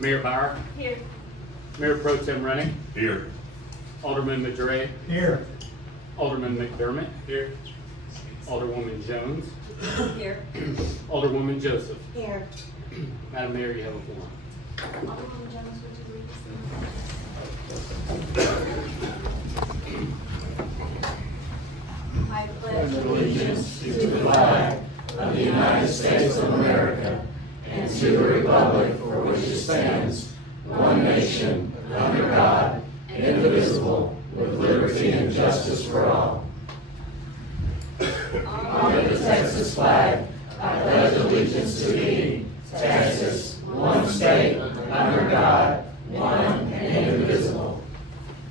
Mayor Bauer, Here. Mayor Pro Tem Rennick, Here. Alderman Madre, Here. Alderman McDermott, here, Alderwoman Jones, Here. Alderwoman Joseph. Here. Madam Mayor, you have a forum. Alderwoman Jones, would you read this? I pledge Allegiance to the flag of the United States of America and to the republic for which it stands, one nation, under God, indivisible, with liberty and justice for all. Under the Texas flag, I pledge allegiance to thee, Texas, one state, under God, one and indivisible.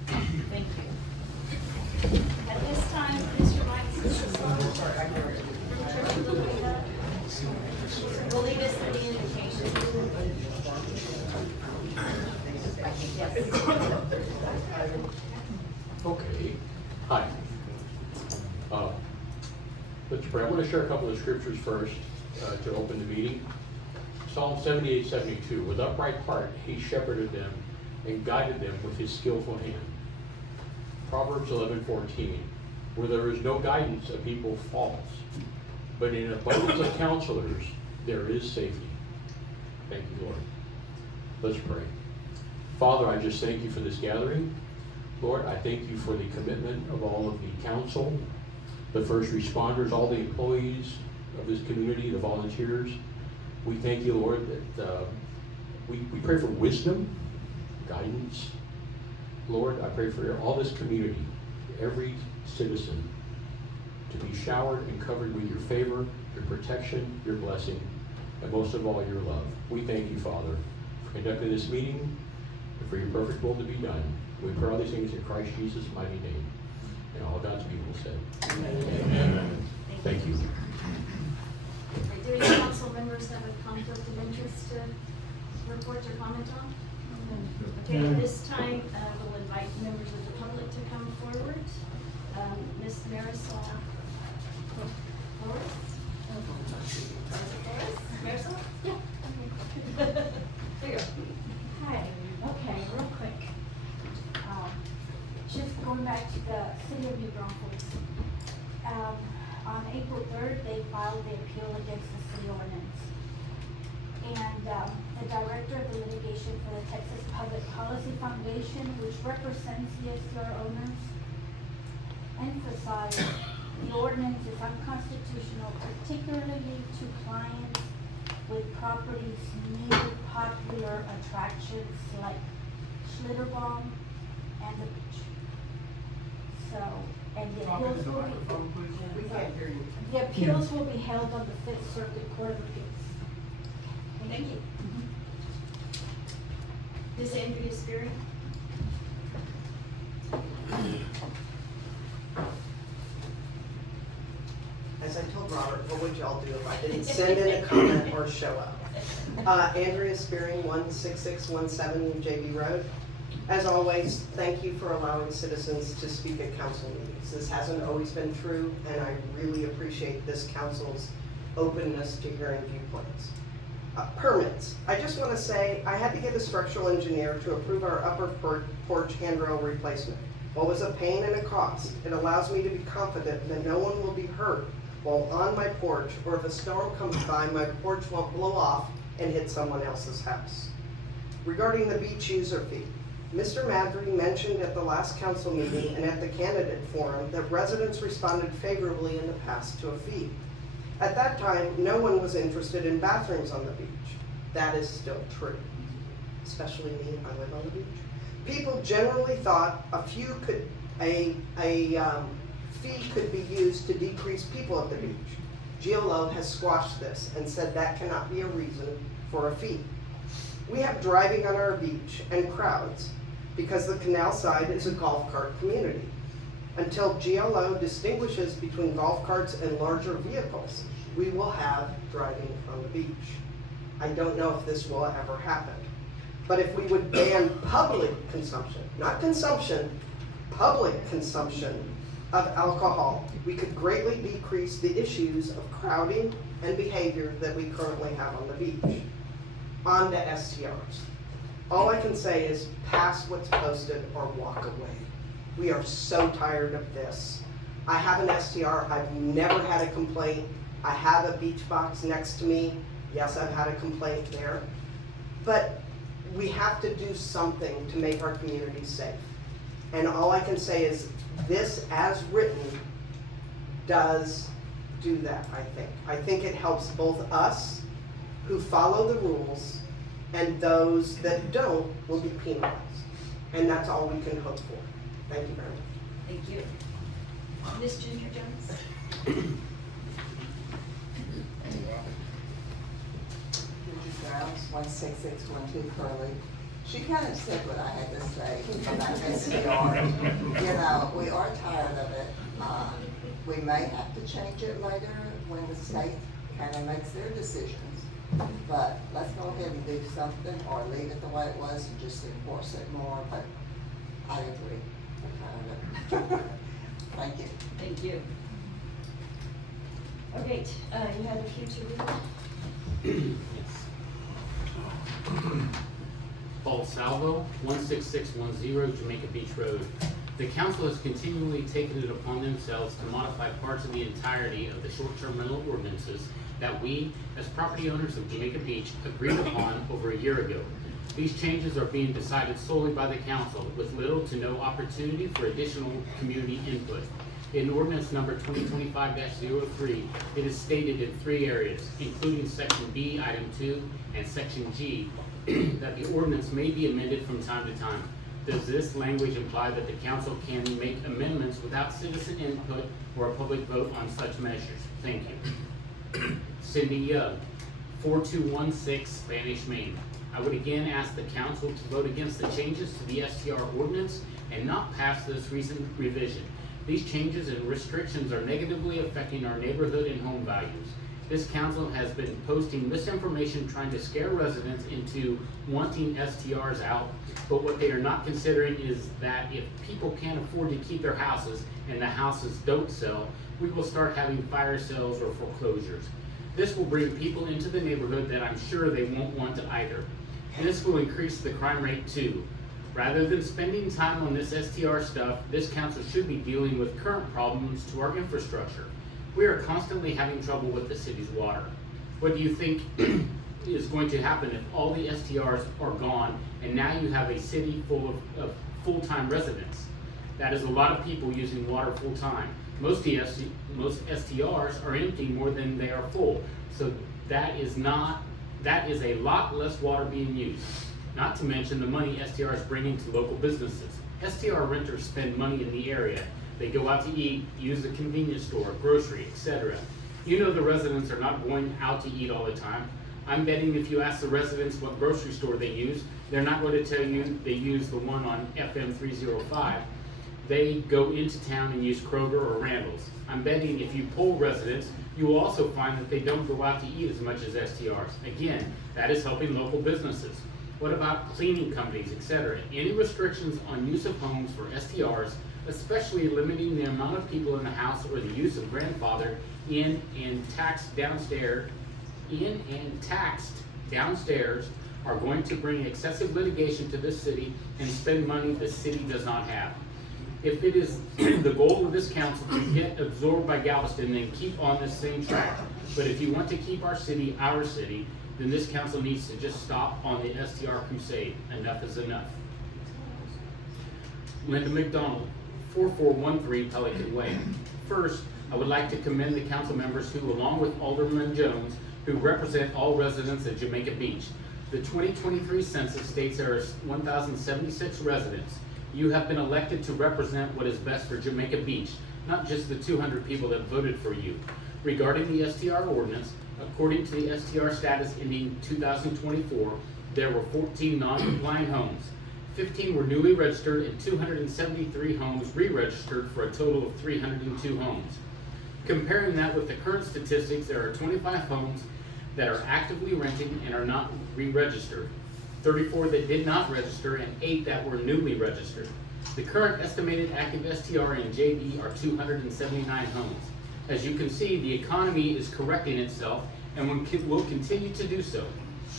Thank you. At this time, Mr. will lead us in the invocation. Okay. Hi. Let's pray. I want to share a couple of scriptures first to open the meeting. Psalm 78:72. With upright heart he shepherded them and guided them with his skillful hand. Proverbs 11:14. Where there is no guidance, a people falls, but in abundance of counselors there is safety. Thank you, Lord. Let's pray. Father, I just thank you for this gathering. Lord, I thank you for the commitment of all of the council, the first responders, all the employees of this community, the volunteers. We thank you, Lord, that we pray for wisdom, guidance. Lord, I pray for all this community, every citizen, to be showered and covered with your favor, your protection, your blessing, and most of all, your love. We thank you, Father, for conducting this meeting and for your perfect will to be done. We pray all these things in Christ Jesus' mighty name. And all God's people said. Amen. Thank you. Do any council members have a conflict of interest to report or comment on? Okay, at this time, we'll invite members of the public to come forward. Ms. Marisol Flores? Marisol? Yeah. There you go. Hi, okay, real quick. Just going back to the city of New Braunfels. On April 3rd, they filed the appeal against the city ordinance. And the director of the litigation for the Texas Public Policy Foundation, which represents the SDR owners, emphasized the ordinance is unconstitutional, particularly to clients with properties near popular attractions like Schlitterbahn and the beach. So, and the appeals will be, We can't hear you. the appeals will be held on the Fifth Circuit Court of Appeals. Thank you. Ms. Andrea Spearing? As I told Robert, what would y'all do if I didn't send in a comment or show up? Andrea Spearing, 16617 JB Road. As always, thank you for allowing citizens to speak at council meetings. This hasn't always been true, and I really appreciate this council's openness to hearing viewpoints. Permits. I just want to say, I had to get a structural engineer to approve our upper porch handrail replacement. What was a pain and a cost? It allows me to be confident that no one will be hurt while on my porch, or if a storm comes by, my porch won't blow off and hit someone else's house. Regarding the beach user fee, Mr. Mavry mentioned at the last council meeting and at the candidate forum that residents responded favorably in the past to a fee. At that time, no one was interested in bathrooms on the beach. That is still true, especially me, I live on the beach. People generally thought a fee could be used to decrease people at the beach. GLO has squashed this and said that cannot be a reason for a fee. We have driving on our beach and crowds because the canal side is a golf cart community. Until GLO distinguishes between golf carts and larger vehicles, we will have driving on the beach. I don't know if this will ever happen. But if we would ban public consumption, not consumption, public consumption of alcohol, we could greatly decrease the issues of crowding and behavior that we currently have on the beach. On to STRs. All I can say is pass what's posted or walk away. We are so tired of this. I have an STR, I've never had a complaint. I have a beach box next to me. Yes, I've had a complaint there. But we have to do something to make our community safe. And all I can say is this, as written, does do that, I think. I think it helps both us, who follow the rules, and those that don't will be penalized. And that's all we can hope for. Thank you very much. Thank you. Ms. Ginger Jones? Ginger Jones, 16612 Curly. She kind of said what I had to say about SDR. You know, we are tired of it. We may have to change it later when the state kind of makes their decisions. But let's go ahead and do something, or leave it the way it was and just enforce it more. But I agree. We're tired of it. Thank you. Thank you. Okay, you had a few to read. Paul Salvo, 16610 Jamaica Beach Road. The council has continually taken it upon themselves to modify parts of the entirety of the short-term rental ordinances that we, as property owners of Jamaica Beach, agreed upon over a year ago. These changes are being decided solely by the council, with little to no opportunity for additional community input. In ordinance number 2025-03, it is stated in 3 areas, including section B, item 2, and section G, that the ordinance may be amended from time to time. Does this language imply that the council can make amendments without citizen input or a public vote on such measures? Thank you. Cindy Young, 4216 Spanish Main. I would again ask the council to vote against the changes to the STR ordinance and not pass this recent revision. These changes and restrictions are negatively affecting our neighborhood and home values. This council has been posting misinformation trying to scare residents into wanting STRs out, but what they are not considering is that if people can't afford to keep their houses and the houses don't sell, we will start having fire sales or foreclosures. This will bring people into the neighborhood that I'm sure they won't want to either. This will increase the crime rate too. Rather than spending time on this STR stuff, this council should be dealing with current problems to our infrastructure. We are constantly having trouble with the city's water. What do you think is going to happen if all the STRs are gone and now you have a city full of full-time residents? That is a lot of people using water full-time. Most STRs are empty more than they are full. So that is a lot less water being used. Not to mention the money STR is bringing to local businesses. STR renters spend money in the area. They go out to eat, use the convenience store, grocery, etc. You know the residents are not going out to eat all the time. I'm betting if you ask the residents what grocery store they use, they're not going to tell you they use the one on FM 305. They go into town and use Kroger or Randall's. I'm betting if you poll residents, you will also find that they don't go out to eat as much as STRs. Again, that is helping local businesses. What about cleaning companies, etc.? Any restrictions on use of homes for STRs, especially limiting the amount of people in the house or the use of grandfather in and taxed downstairs, are going to bring excessive litigation to this city and spend money the city does not have. If it is the goal of this council to get absorbed by Galveston, then keep on this same track. But if you want to keep our city, then this council needs to just stop on the STR crusade. Enough is enough. Linda McDonald, 4413 Pelican Way. First, I would like to commend the council members who, along with Alderman Jones, who represent all residents of Jamaica Beach. The 2023 census states there are 1,076 residents. You have been elected to represent what is best for Jamaica Beach, not just the 200 people that voted for you. Regarding the STR ordinance, according to the STR status ending 2024, there were 14 non-compliant homes. 15 were newly registered and 273 homes re-registered for a total of 302 homes. Comparing that with the current statistics, there are 25 homes that are actively renting and are not re-registered, 34 that did not register, and 8 that were newly registered. The current estimated active STR and JB are 279 homes. As you can see, the economy is correcting itself and will continue to do so.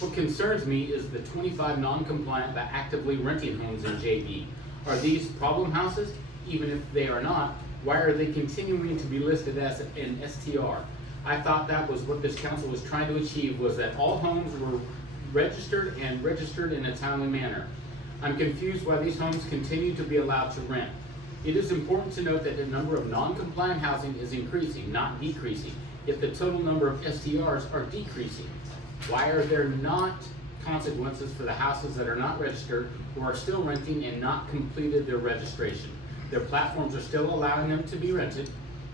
What concerns me is the 25 non-compliant but actively renting homes in JB. Are these problem houses? Even if they are not, why are they continuing to be listed as an STR? I thought that was what this council was trying to achieve, was that all homes were registered and registered in a timely manner. I'm confused why these homes continue to be allowed to rent. It is important to note that the number of non-compliant housing is increasing, not decreasing, yet the total number of STRs are decreasing. Why are there not consequences for the houses that are not registered or are still renting and not completed their registration? Their platforms are still allowing them to be rented.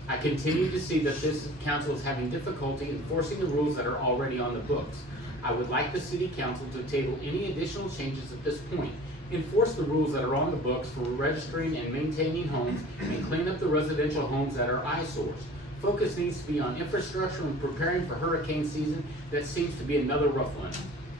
I continue to see that this council is having difficulty enforcing the rules that are already on the books. I would like the city council to table any additional changes at this point. Enforce the rules that are on the books for registering and maintaining homes, and clean up the residential homes that are eyesores. Focus needs to be on infrastructure and preparing for hurricane season. That seems to be another rough one.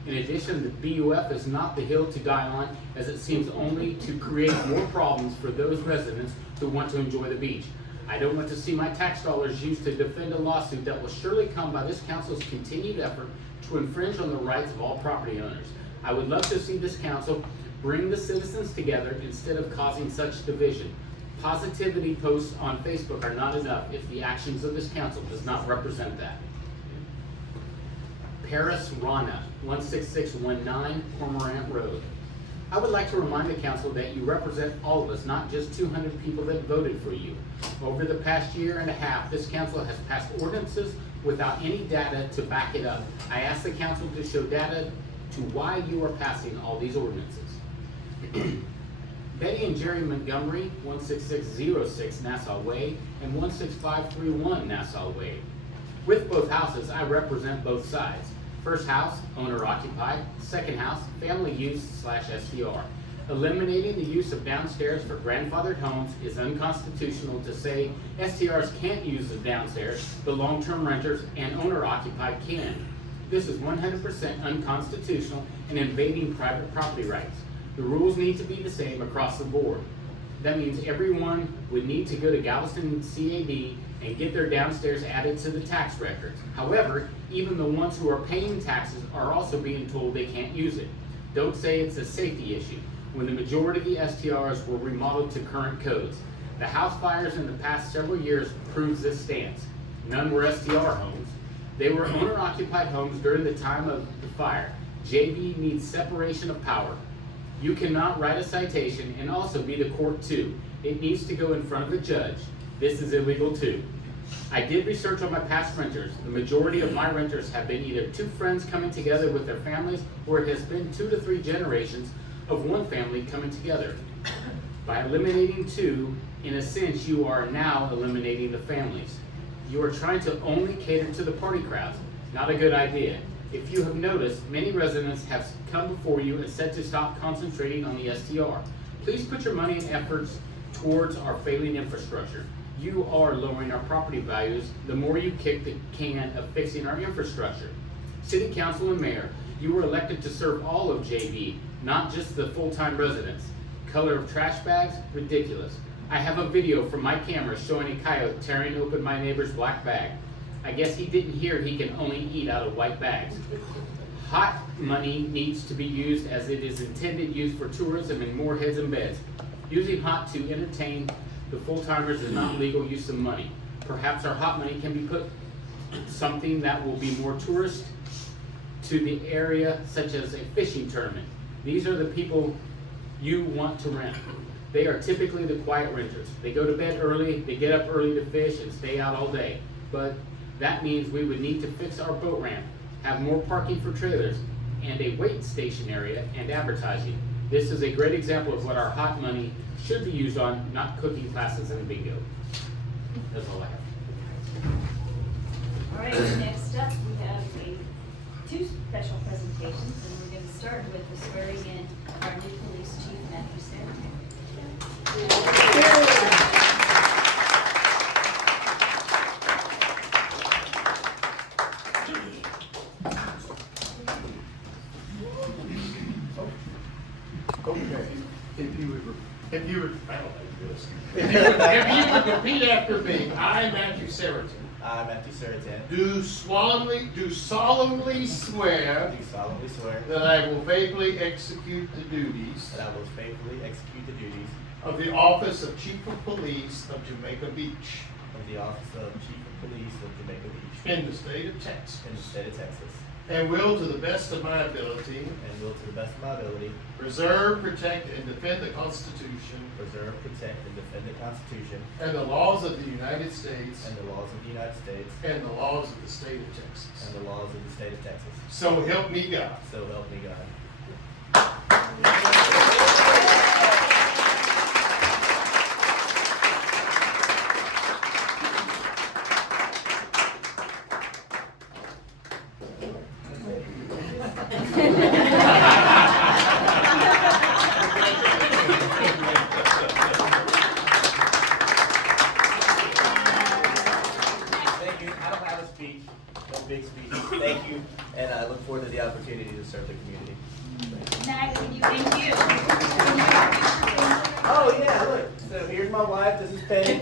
In addition, the BUF is not the hill to die on, as it seems only to create more problems for those residents who want to enjoy the beach. I don't want to see my tax dollars used to defend a lawsuit that will surely come by this council's continued effort to infringe on the rights of all property owners. I would love to see this council bring the citizens together instead of causing such division. Positivity posts on Facebook are not enough if the actions of this council does not represent that. Paris Rana, 16619 Cormorant Road. I would like to remind the council that you represent all of us, not just 200 people that voted for you. Over the past year and a half, this council has passed ordinances without any data to back it up. I ask the council to show data to why you are passing all these ordinances. Betty and Jerry Montgomery, 16606 Nassau Way and 16531 Nassau Way. With both houses, I represent both sides. First house, owner occupied. Second house, family use / STR. Eliminating the use of downstairs for grandfathered homes is unconstitutional to say STRs can't use the downstairs, but long-term renters and owner occupied can. This is 100% unconstitutional and invading private property rights. The rules need to be the same across the board. That means everyone would need to go to Galveston CAD and get their downstairs added to the tax records. However, even the ones who are paying taxes are also being told they can't use it. Don't say it's a safety issue, when the majority of the STRs were remodeled to current codes. The house fires in the past several years proves this stance. None were STR homes. They were owner-occupied homes during the time of the fire. JB needs separation of power. You cannot write a citation and also be the court too. It needs to go in front of a judge. This is illegal too. I did research on my past renters. The majority of my renters have been either two friends coming together with their families, or it has been 2 to 3 generations of one family coming together. By eliminating two, in a sense, you are now eliminating the families. You are trying to only cater to the party crowds. Not a good idea. If you have noticed, many residents have come before you and said to stop concentrating on the STR. Please put your money and efforts towards our failing infrastructure. You are lowering our property values the more you kick the can of fixing our infrastructure. City Council and Mayor, you were elected to serve all of JB, not just the full-time residents. Color of trash bags? Ridiculous. I have a video from my camera showing a coyote tearing open my neighbor's black bag. I guess he didn't hear he can only eat out of white bags. Hot money needs to be used as it is intended used for tourism and more heads and beds. Using hot to entertain the full-timers is not legal use of money. Perhaps our hot money can be put something that will be more tourist to the area, such as a fishing tournament. These are the people you want to rent. They are typically the quiet renters. They go to bed early, they get up early to fish and stay out all day. But that means we would need to fix our boat ramp, have more parking for trailers, and a wait station area and advertising. This is a great example of what our hot money should be used on, not cooking classes and bingo. That's all I have. All right, next up, we have two special presentations, and we're going to start with the swearing in of our new police chief, Chief Seurattan. Okay, if you would If you would, I don't like this. If you would repeat after me, I, Matthew Seurattan, I, Matthew Seurattan, do solemnly swear do solemnly swear that I will faithfully execute the duties that I will faithfully execute the duties of the office of Chief of Police of Jamaica Beach of the office of Chief of Police of Jamaica Beach in the state of Texas, in the state of Texas, and will, to the best of my ability, and will to the best of my ability preserve, protect, and defend the Constitution preserve, protect, and defend the Constitution and the laws of the United States and the laws of the United States and the laws of the state of Texas. and the laws of the state of Texas. So help me God. So help me God. Thank you. I don't have a speech, no big speech. Thank you, and I look forward to the opportunity to serve the community. Matt, can you, thank you. Oh yeah, look. So here's my wife. This is Penny.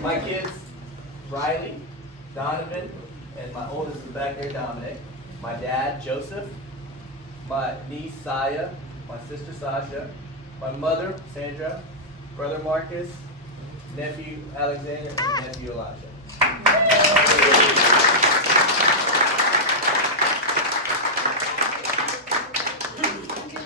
My kids, Riley, Donovan, and my oldest is back there, Dominic. My dad, Joseph. My niece, Saya. My sister, Sasha. My mother, Sandra. Brother, Marcus. Nephew, Alexander, and nephew, Elijah. I'm gonna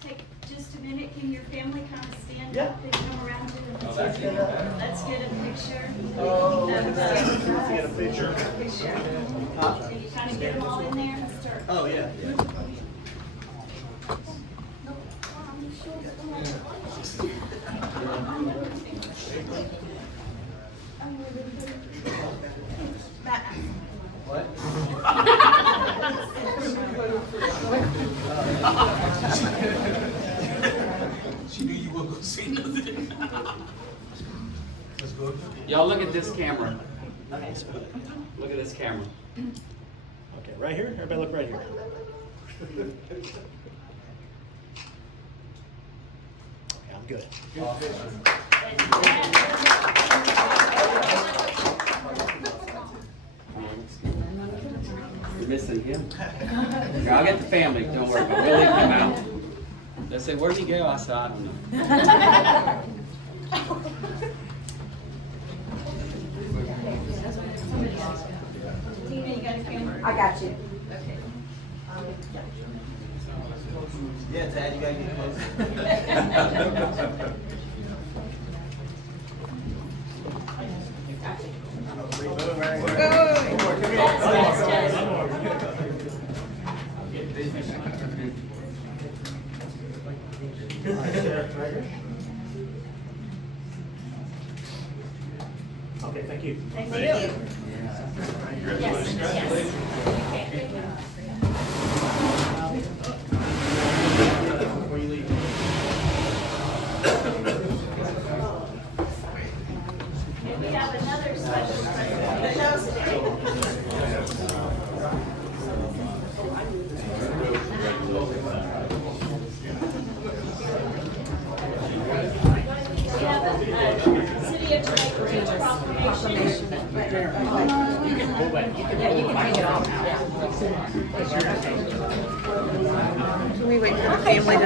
take just a minute. Can your family kind of stand Yeah. up and come around to the that's picture? good. Let's get a picture. Oh, Let's get a picture. Picture. Can you kind of get them all in there? Let's start. Oh yeah. What? She knew you weren't gonna say nothing. Y'all look at this camera. Look at this camera. Okay, right here? Everybody look right here. Okay, I'm good. You're missing him. Here, I'll get the family, don't worry, but we'll leave him out. They say, where'd he go? I said, I don't know. Tina, you got a camera? I got you. Okay. Yeah, Dad, you gotta get close. Okay, thank you. Thank you. Yes, yes. Before you leave. And we have another special presentation. We have a City of Jamaica Beach proclamation. Can we wait for the family to?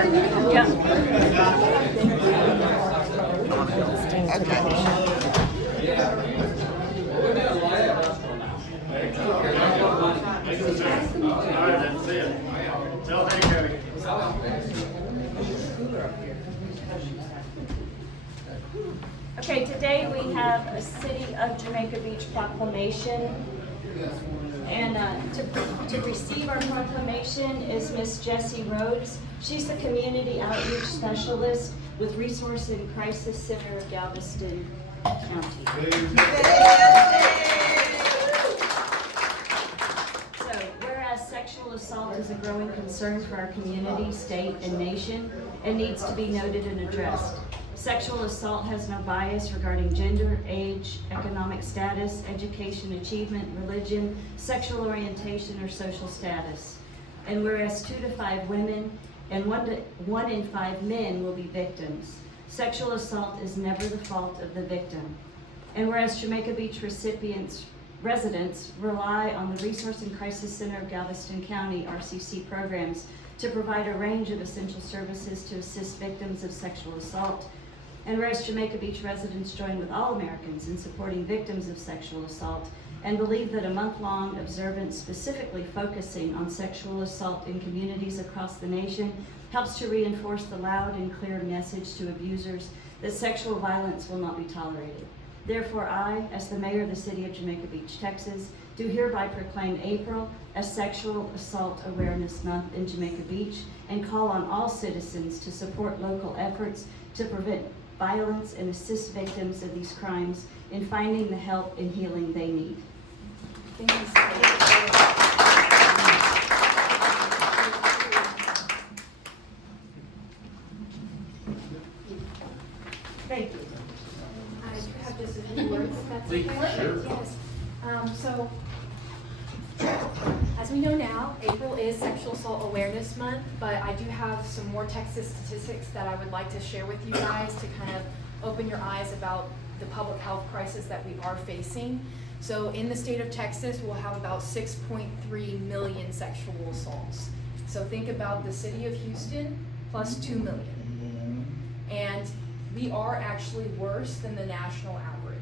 All right, that's it. Tell Hank how to get. Okay, today we have a City of Jamaica Beach proclamation. And to receive our proclamation is Miss Jessie Rhodes. She's the Community Outreach Specialist with Resource and Crisis Center of Galveston County. So, whereas sexual assault is a growing concern for our community, state, and nation, and needs to be noted and addressed. Sexual assault has no bias regarding gender, age, economic status, education achievement, religion, sexual orientation, or social status. And whereas 2 to 5 women and 1 in 5 men will be victims. Sexual assault is never the fault of the victim. And whereas Jamaica Beach residents rely on the Resource and Crisis Center of Galveston County, RCC programs, to provide a range of essential services to assist victims of sexual assault. And whereas Jamaica Beach residents join with all Americans in supporting victims of sexual assault and believe that a month-long observance specifically focusing on sexual assault in communities across the nation helps to reinforce the loud and clear message to abusers that sexual violence will not be tolerated. Therefore, I, as the mayor of the city of Jamaica Beach, Texas, do hereby proclaim April as Sexual Assault Awareness Month in Jamaica Beach and call on all citizens to support local efforts to prevent violence and assist victims of these crimes in finding the help and healing they need. Thank you so much. Thank you. I have just a few words, if that's Please, okay? sure. Yes. So, as we know now, April is Sexual Assault Awareness Month, but I do have some more Texas statistics that I would like to share with you guys to kind of open your eyes about the public health crisis that we are facing. So in the state of Texas, we'll have about 6.3 million sexual assaults. So think about the city of Houston plus 2 million. And we are actually worse than the national average.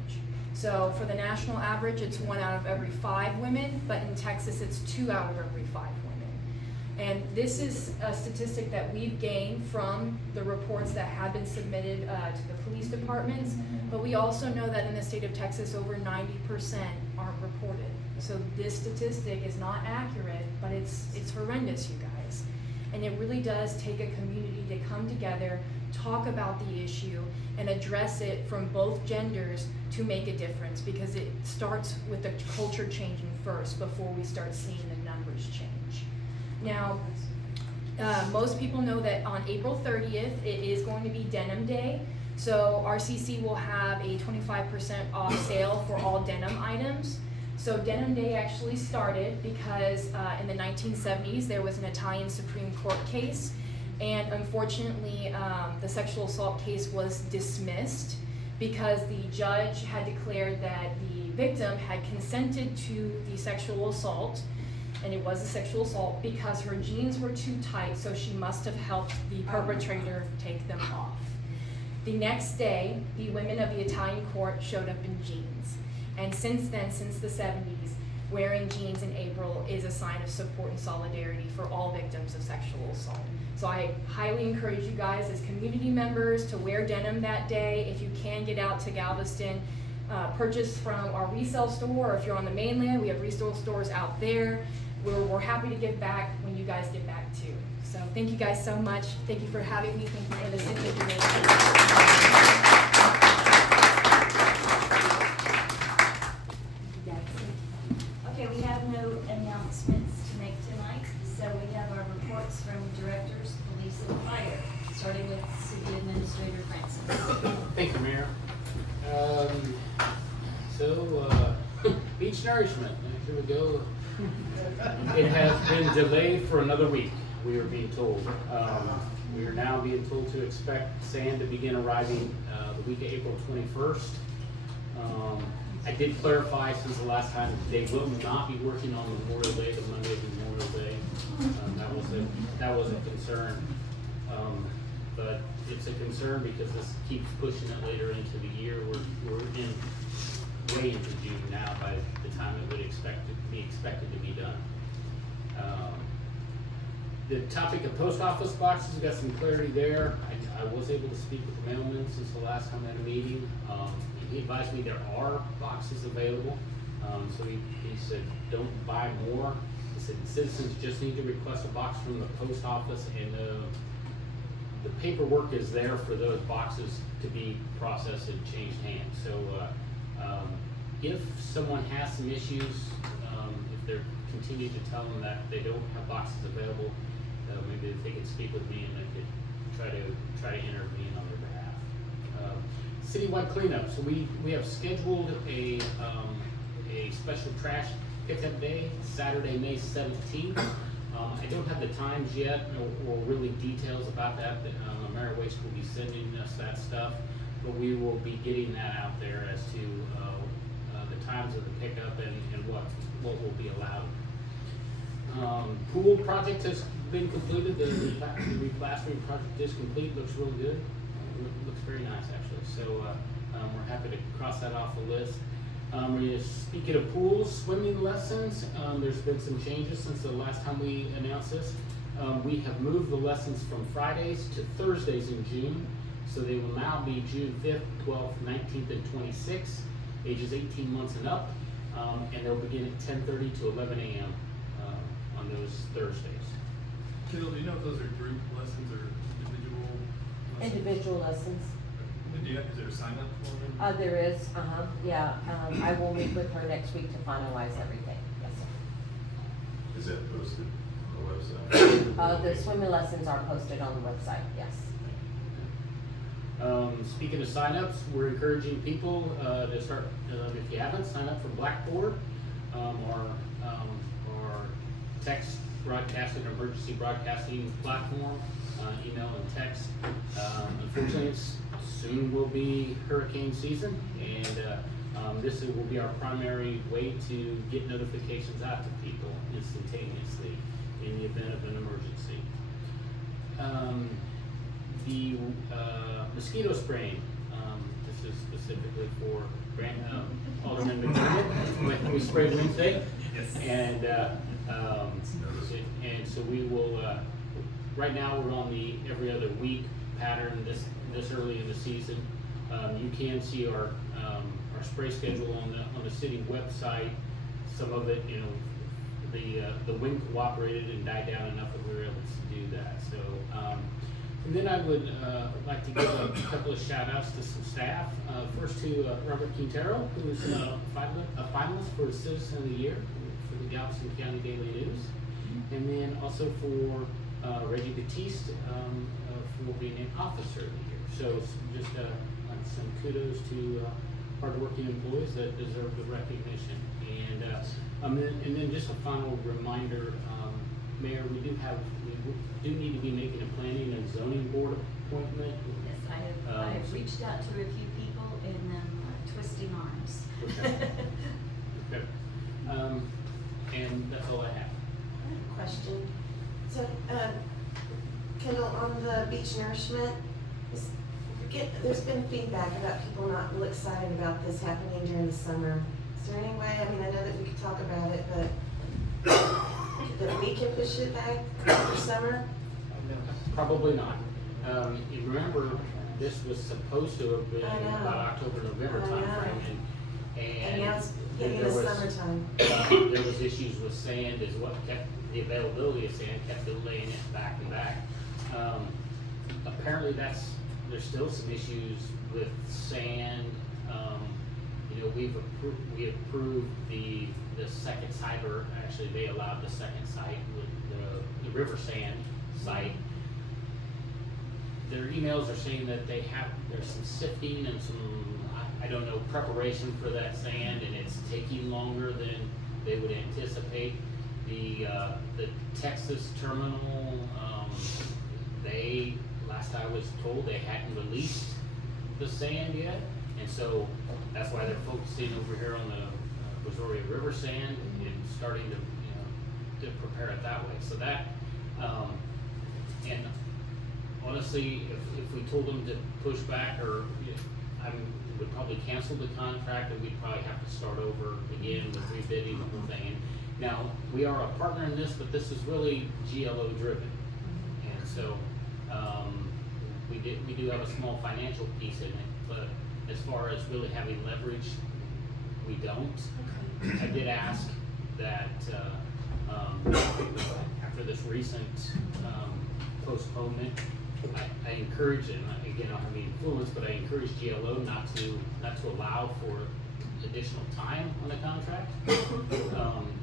So for the national average, it's 1 out of every 5 women, but in Texas, it's 2 out of every 5 women. And this is a statistic that we've gained from the reports that have been submitted to the police departments, but we also know that in the state of Texas, over 90% aren't reported. So this statistic is not accurate, but it's horrendous, you guys. And it really does take a community to come together, talk about the issue, and address it from both genders to make a difference, because it starts with the culture changing first before we start seeing the numbers change. Now, most people know that on April 30th, it is going to be Denim Day. So RCC will have a 25% off sale for all denim items. So Denim Day actually started because in the 1970s, there was an Italian Supreme Court case. And unfortunately, the sexual assault case was dismissed because the judge had declared that the victim had consented to the sexual assault, and it was a sexual assault because her jeans were too tight, so she must have helped the perpetrator take them off. The next day, the women of the Italian court showed up in jeans. And since then, since the 70s, wearing jeans in April is a sign of support and solidarity for all victims of sexual assault. So I highly encourage you guys as community members to wear denim that day. If you can get out to Galveston, purchase from our resale store, or if you're on the mainland, we have resale stores out there. We're happy to give back when you guys get back too. So thank you guys so much. Thank you for having me. Thank you for the city of Jamaica. Okay, we have no announcements to make tonight, so we have our reports from directors, police, and fire, starting with City Administrator Francis. Thank you, Mayor. Beach nourishment, here we go. It has been delayed for another week, we are being told. We are now being told to expect sand to begin arriving the week of April 21st. I did clarify since the last time, they will not be working on Memorial Day, the Monday of Memorial Day. That was a concern. But it's a concern because this keeps pushing it later into the year. We're way into June now by the time it would be expected to be done. The topic of post office boxes, we got some clarity there. I was able to speak with the mailman since the last time I had a meeting. He advised me there are boxes available. So he said, don't buy more. He said, citizens just need to request a box from the post office, and the paperwork is there for those boxes to be processed and changed hands. So if someone has some issues, if they're continuing to tell them that they don't have boxes available, maybe they could speak with me and I could try to intervene on their behalf. Citywide cleanup. So we have scheduled a special trash pickup day, Saturday, May 17th. I don't have the times yet or really details about that, but AmeriWaste will be sending us that stuff, but we will be getting that out there as to the times of the pickup and what will be allowed. Pool project has been completed, the replastering project is complete, looks real good, looks very nice actually, so we're happy to cross that off the list. Speaking of pools, swimming lessons, there's been some changes since the last time we announced this. We have moved the lessons from Fridays to Thursdays in June, so they will now be June 5th, 12th, 19th, and 26th, ages 18 months and up, and they'll begin at 10:30 to 11 a.m. On those Thursdays. Kendall, do you know if those are group lessons or individual lessons? Individual lessons. And is there a sign up for them? There is, yeah, I will meet with her next week to finalize everything, yes, sir. Is that posted on the website? The swimming lessons are posted on the website, yes. Speaking of signups, we're encouraging people to start, if you haven't, sign up for Blackboard, our text broadcasting, emergency broadcasting platform, email and text. Unfortunately, soon will be hurricane season, and this will be our primary way to get notifications out to people instantaneously in the event of an emergency. The mosquito spraying, this is specifically for Alderman McDermott, when we spray Wednesday. Yes. And so we will, right now we're on the every other week pattern this early in the season. You can see our spray schedule on the city website. Some of it, the wind cooperated and died down enough that we were able to do that. So, and then I would like to give a couple of shout outs to some staff. First to Robert Quintero, who is a finalist for Citizen of the Year for the Galveston County Daily News. And then also for Reggie Batiste for being an Officer of the Year. So just some kudos to hardworking employees that deserve the recognition. And then just a final reminder, Mayor, we do need to be making a planning and zoning board appointment. Yes, I have reached out to a few people and twisting arms. Okay. And that's all I have. Question. So, Kendall, on the beach nourishment, there's been feedback about people not real excited about this happening during the summer. Is there any way, I mean, I know that we could talk about it, but that we can push it back after summer? Probably not. You remember, this was supposed to have been I know. about October, November I know. timeframe. And now it's getting there into was- summertime. There was issues with sand is what kept, the availability of sand kept delaying it back and back. Apparently there's still some issues with sand. We approved the second site, or actually they allowed the second site with the river sand site. Their emails are saying that there's some sifting and some, I don't know, preparation for that sand, and it's taking longer than they would anticipate. The Texas terminal, last I was told, they hadn't released the sand yet, and so that's why they're focusing over here on the Brazoria River sand and starting to prepare it that way. So that, and honestly, if we told them to push back, or I would probably cancel the contract, and we'd probably have to start over again with rebidding the whole thing. Now, we are a partner in this, but this is really GLO driven, and so we do have a small financial piece in it, but as far as really having leverage, we don't. I did ask that after this recent postponement, I encourage, and again, I don't have any influence, but I encourage GLO not to allow for additional time on the contract.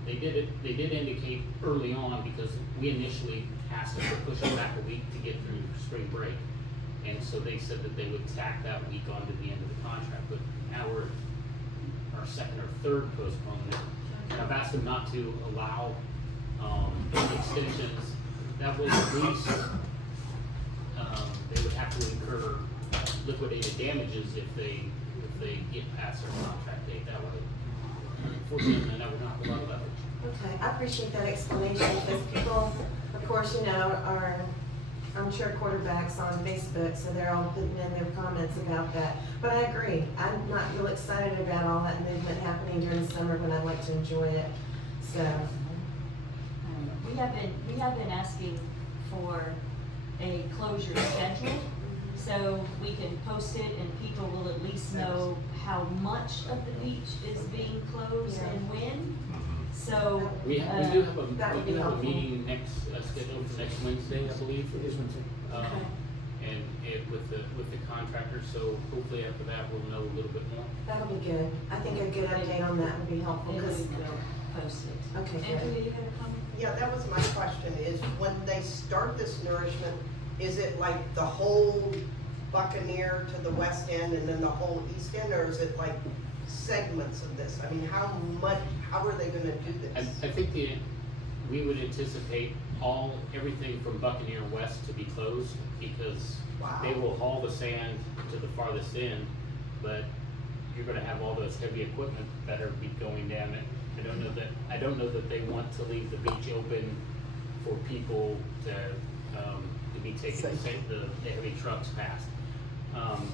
They did indicate early on, because we initially asked them to push it back a week to get through spring break. And so they said that they would tack that week onto the end of the contract, but now we're our second or third postponement. And I've asked them not to allow extensions, that would at least, they would have to incur liquidated damages if they get past their contract date. That would, unfortunately, that would not be a lot of leverage. Okay, I appreciate that explanation, because people, of course, you know, are, I'm sure quarterbacks on Facebook, so they're all putting in their comments about that. But I agree, I'm not real excited about all that movement happening during the summer when I like to enjoy it, so. We have been asking for a closure schedule, so we can post it and people will at least know how much of the beach is being closed and when. So. We do have a, that would we be do have a helpful. meeting next, scheduled for next Wednesday, I believe. It is Wednesday. And with the contractor, so hopefully after that, we'll know a little bit more. That'll be good. I think a good update on that would be helpful, They because, will post it. okay, Andrea, good. you got a comment? Yeah, that was my question, is when they start this nourishment, is it like the whole Buccaneer to the west end and then the whole east end, or is it like segments of this? I mean, how are they gonna do this? I think we would anticipate everything from Buccaneer West to be closed, because Wow. they will haul the sand to the farthest end, but you're gonna have all those heavy equipment that are be going down it. I don't know that they want to leave the beach open for people to be taking the heavy trucks past.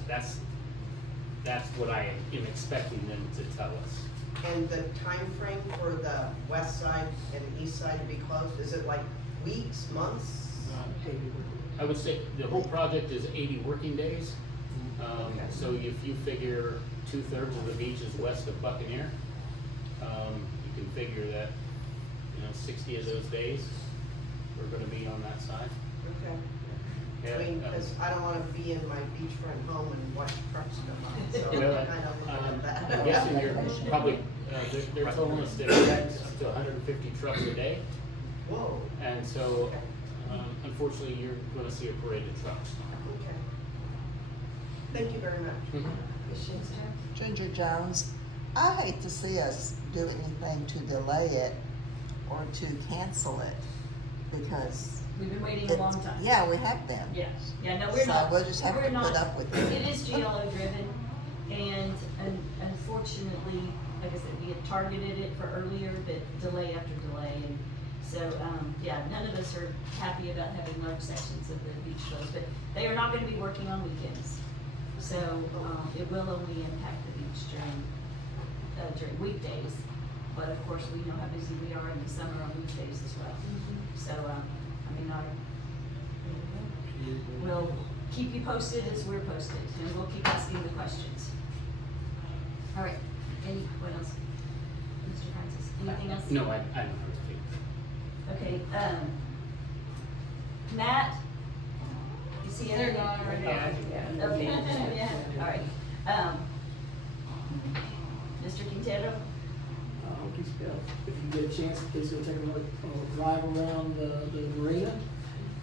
That's what I am expecting them to tell us. And the time frame for the west side and east side to be closed, is it like weeks, months? I would say the whole project is 80 working days. Okay. So if you figure 2/3 of the beach is west of Buccaneer, you can figure that, 60 of those days are gonna be on that side. Okay. Yeah, I mean, because I don't wanna be in my beachfront home and watch trucks come by, so Well, I'm kind of looking at that. I'm guessing you're probably, they're telling us to expect up to 150 trucks a day. Whoa. And so, unfortunately, you're gonna see a parade of trucks. Okay. Thank you very much. Appreciate it. Ginger Jones, I hate to see us do anything to delay it or to cancel it, because. We've been waiting a long time. Yeah, we have been. Yeah, no, we're So not. we'll just have we're to not- put up with it. It is GLO driven, and unfortunately, like I said, we had targeted it for earlier, but delay after delay, and so, none of us are happy about having large sections of the beach closed, but they are not gonna be working on weekends. So, it will only impact the beach during weekdays, but of course, we know how busy we are in the summer on weekdays as well. So, we'll keep you posted as we're posted, and we'll keep asking the questions. All right, what else? Mr. Francis, anything else? No, I don't have anything. Okay, Matt? You see anything? Yeah. Okay, yeah, all right. Mr. Quintero? If you get a chance, please go take a look, drive around the marina.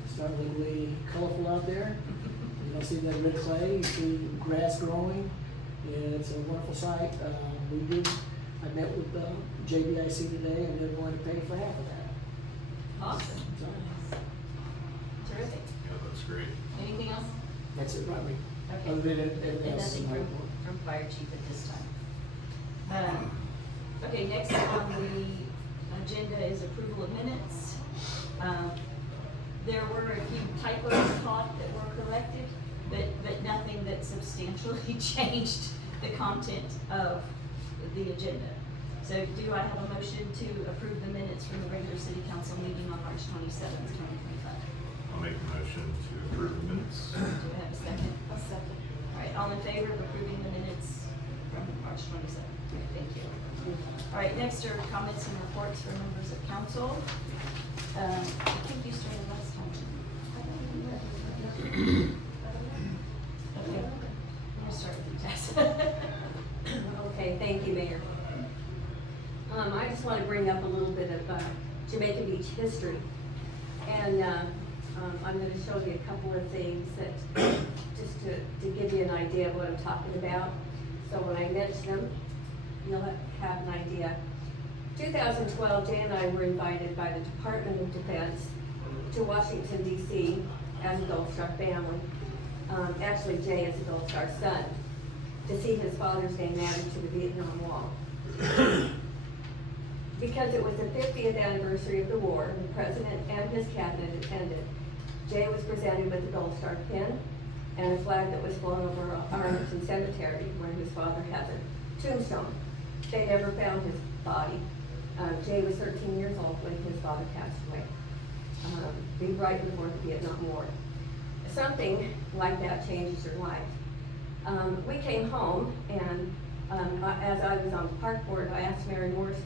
It's starting to be colorful out there. You don't see that red clay, you see grass growing, and it's a wonderful sight. I met with JBIC today, and they're going to pay for half of that. Awesome. Terrific. Yeah, that's great. Anything else? That's it, right? Okay. Other than everything And else. nothing from fire chief at this time. Okay, next on the agenda is approval of minutes. There were a few typos caught that were corrected, but nothing that substantially changed the content of the agenda. So do I have a motion to approve the minutes from the regular city council meeting on March 27th, 2025? I'll make a motion to approve the minutes. Do I have a second? I'll second. All right, all in favor of approving the minutes from March 27th? Okay, thank you. All right, next are comments and reports from members of council. I think you started last time. Okay, I'm gonna start with you, Tess. Okay, thank you, Mayor. I just want to bring up a little bit of Jamaica Beach history. And I'm going to show you a couple of things that, just to give you an idea of what I'm talking about. So when I mention them, you'll have an idea. 2012, Jay and I were invited by the Department of Defense to Washington DC as a Gold Star family. Actually, Jay is a Gold Star son, to see his father's name added to the Vietnam Wall. Because it was the 50th anniversary of the war, the president and his cabinet attended. Jay was presented with a Gold Star pin and a flag that was flown over Arlington Cemetery, where his father has a tombstone. They never found his body. Jay was 13 years old when his father passed away, right before the Vietnam War. Something like that changes your life. We came home, and as I was on the park board, I asked Mary Morse,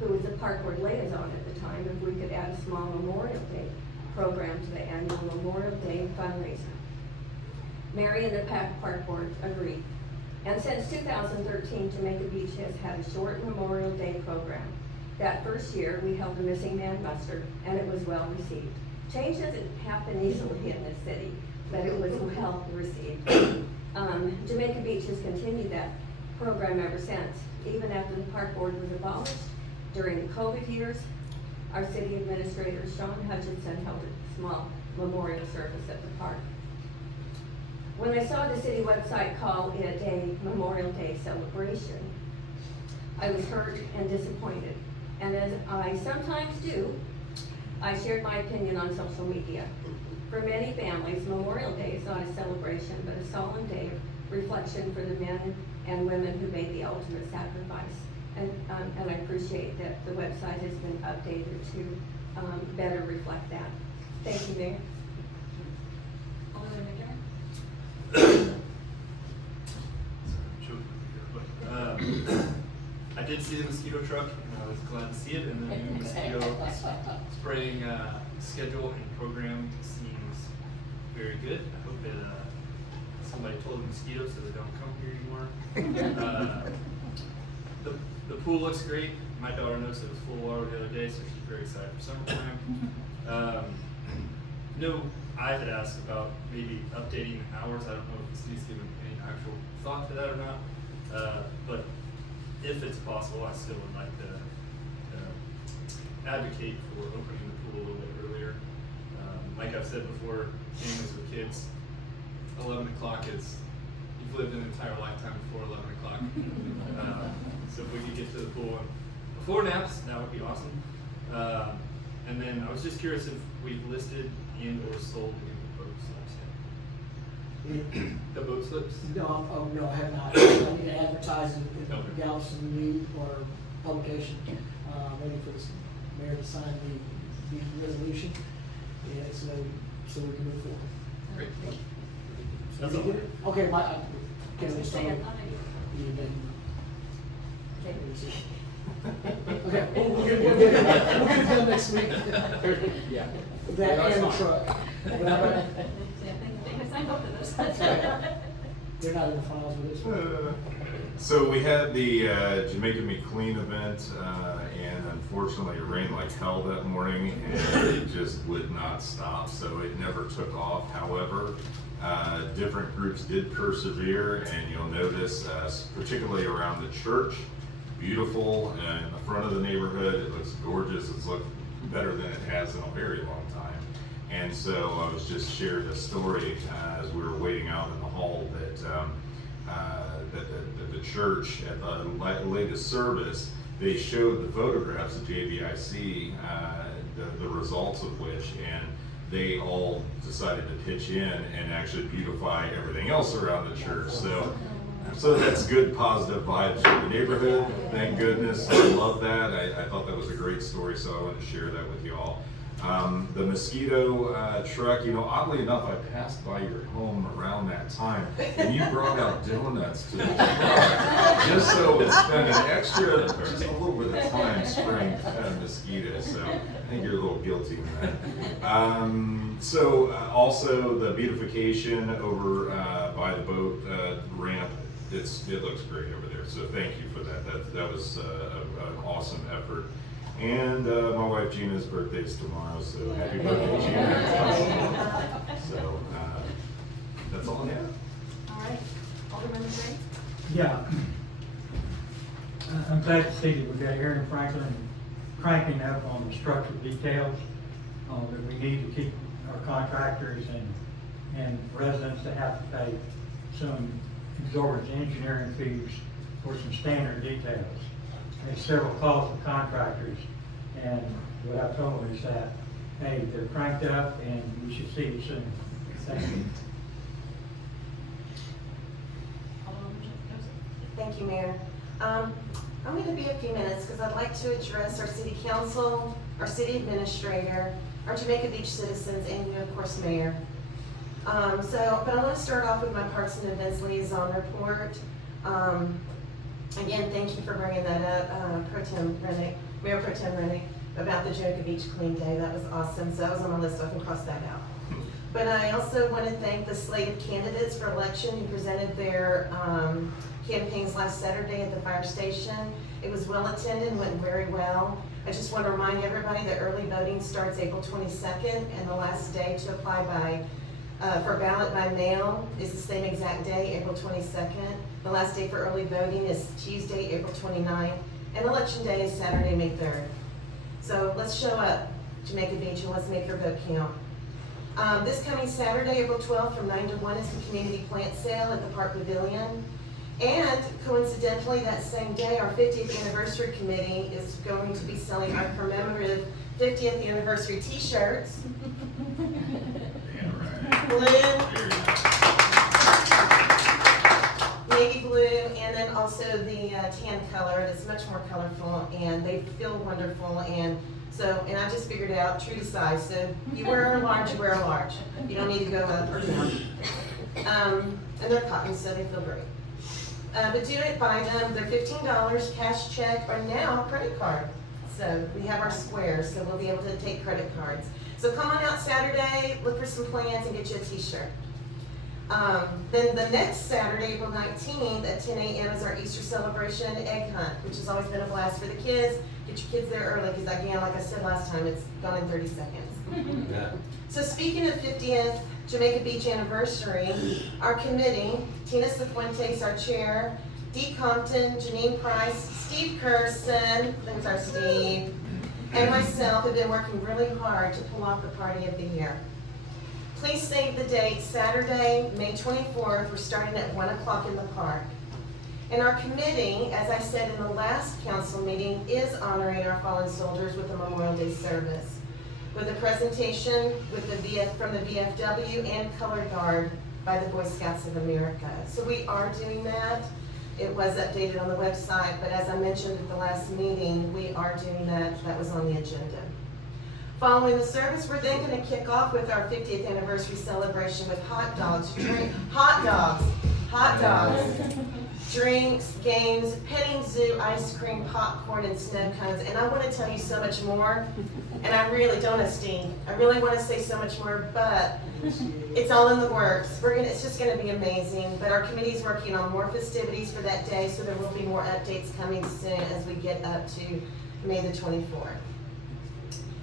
who was the park board liaison at the time, if we could add a small Memorial Day program to the annual Memorial Day fundraiser. Mary and the park board agreed. And since 2013, Jamaica Beach has had a short Memorial Day program. That first year, we held a missing man muster, and it was well received. Change doesn't happen easily in this city, but it was well received. Jamaica Beach has continued that program ever since. Even after the park board was abolished, during the COVID years, our city administrator, Sean Hutchinson, held a small memorial service at the park. When I saw the city website call it a Memorial Day celebration, I was hurt and disappointed. And as I sometimes do, I shared my opinion on social media. For many families, Memorial Day is not a celebration, but a solemn day of reflection for the men and women who made the ultimate sacrifice. And I appreciate that the website has been updated to better reflect that. Thank you, Mayor. I did see the mosquito truck, and I was glad to see it, and the new mosquito spraying schedule and program seems very good. I hope that somebody told the mosquitoes so they don't come here anymore. The pool looks great. My daughter noticed it was full of water the other day, so she's very excited for summertime. No, I had asked about maybe updating the hours. I don't know if the city's given any actual thought to that or not. But if it's possible, I still would like to advocate for opening the pool a little bit earlier. Like I've said before, families with kids, 11 o'clock is, you've lived an entire lifetime before 11 o'clock. So if we could get to the pool before naps, that would be awesome. And then I was just curious if we've listed and or sold any boat slips yet. The boat slips? No, I have not. I need to advertise in the Galveston News or publication, maybe for the mayor to sign the resolution, yeah, so we can move forward. Great. Is it good? Okay, can we start? Okay, we'll get it done next week. Yeah. That and the truck. They're not in the files with us. So we had the Jamaica Me Clean event, and unfortunately it rained like hell that morning, and it just would not stop, so it never took off. However, different groups did persevere, and you'll notice, particularly around the church, beautiful, and in the front of the neighborhood, it looks gorgeous. It's looked better than it has in a very long time. And so I was just shared a story as we were waiting out in the hall that the church at the latest service, they showed the photographs of JVIC, the results of which, and they all decided to pitch in and actually beautify everything else around the church. So that's good, positive vibes for the neighborhood. Thank goodness. I love that. I thought that was a great story, so I wanted to share that with you all. The mosquito truck, oddly enough, I passed by your home around that time, and you brought out donuts to the truck just so it's spend an extra, just a little bit of time spraying mosquitoes. So I think you're a little guilty in that. Also the beautification over by the boat ramp. It looks great over there, so thank you for that. That was an awesome effort. And my wife Gina's birthday is tomorrow, so happy birthday, Gina. So that's all I have. All right, Alderman Gray? Yeah. I'm glad to see that we've got Aaron Franklin and cranking up on the structural details, that we need to keep our contractors and residents to have to pay some exorbitant engineering fees for some standard details. There's several calls of contractors, and what I told them is that, hey, they're cranked up and we should see it soon. Thank you. Thank you, Mayor. I'm going to be a few minutes because I'd like to address our city council, our city administrator, our Jamaica Beach citizens, and you, of course, Mayor. But I want to start off with my Parks and Events Liaison report. Again, thank you for bringing that up, Mayor Pro Tem Rennick, about the Jamaica Beach Clean Day. That was awesome. So that was on my list, so I can cross that out. But I also want to thank the slate of candidates for election who presented their campaigns last Saturday at the fire station. It was well attended and went very well. I just want to remind everybody that early voting starts April 22nd, and the last day to apply for ballot by mail is the same exact day, April 22nd. The last day for early voting is Tuesday, April 29th, and election day is Saturday, May 3rd. So let's show up, Jamaica Beach, and let's make your vote count. This coming Saturday, April 12th, from 9 to 1 is the community plant sale at the Park Pavilion. And coincidentally, that same day, our 50th anniversary committee is going to be selling our commemorative 50th anniversary t-shirts. Blue, navy blue, and then also the tan color. It's much more colorful, and they feel wonderful. And I just figured out, true to size. So you wear a large, you wear a large. You don't need to go up or down. And they're cotton, so they feel great. But do it, buy them. They're $15, cash, check, or now credit card. So we have our squares, so we'll be able to take credit cards. So come on out Saturday, look for some plans, and get you a t-shirt. Then the next Saturday, April 19th at 10 a.m. is our Easter celebration egg hunt, which has always been a blast for the kids. Get your kids there early because, again, like I said last time, it's gone in 30 seconds. Yeah. So speaking of 50th Jamaica Beach anniversary, our committee, Tina Cifuentes, our chair, Dee Compton, Janine Price, Steve Curson, there's our Steve, and myself have been working really hard to pull off the party of the year. Please save the date, Saturday, May 24th. We're starting at 1 o'clock in the park. And our committee, as I said in the last council meeting, is honoring our fallen soldiers with a Memorial Day service, with a presentation from the VFW and color guard by the Boy Scouts of America. So we are doing that. It was updated on the website, but as I mentioned at the last meeting, we are doing that. That was on the agenda. Following the service, we're then going to kick off with our 50th anniversary celebration with hot dogs, drinks, games, petting zoo, ice cream, popcorn, and snow cones. And I want to tell you so much more, and I really don't, Steve. I really want to say so much more, but it's all in the works. It's just going to be amazing. But our committee is working on more festivities for that day, so there will be more updates coming soon as we get up to May the 24th.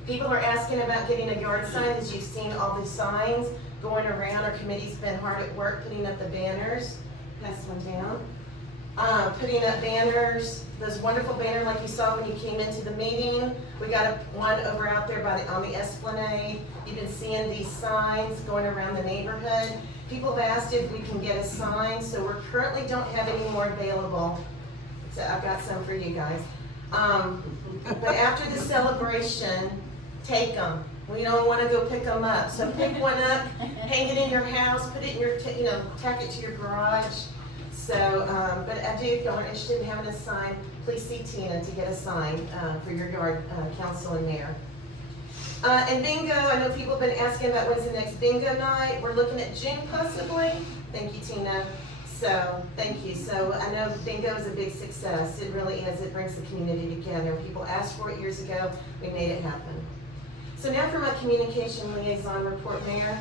People are asking about getting a yard sign, as you've seen all the signs going around. Our committee's been hard at work putting up the banners. Pass one down. Putting up banners, those wonderful banners like you saw when you came into the meeting. We got one over out there on the Esplanade. You've been seeing these signs going around the neighborhood. People have asked if we can get a sign, so we currently don't have any more available. So I've got some for you guys. But after the celebration, take them. We don't want to go pick them up. So pick one up, hang it in your house, put it in your, tack it to your garage. So, but I do, if y'all are interested in having a sign, please see Tina to get a sign for your yard council and mayor. And bingo, I know people have been asking about when's the next bingo night. We're looking at June possibly. Thank you, Tina. So, thank you. So, I know bingo is a big success. It really is. It brings the community together. People asked for it years ago. We made it happen. So now for my communication liaison report, Mayor.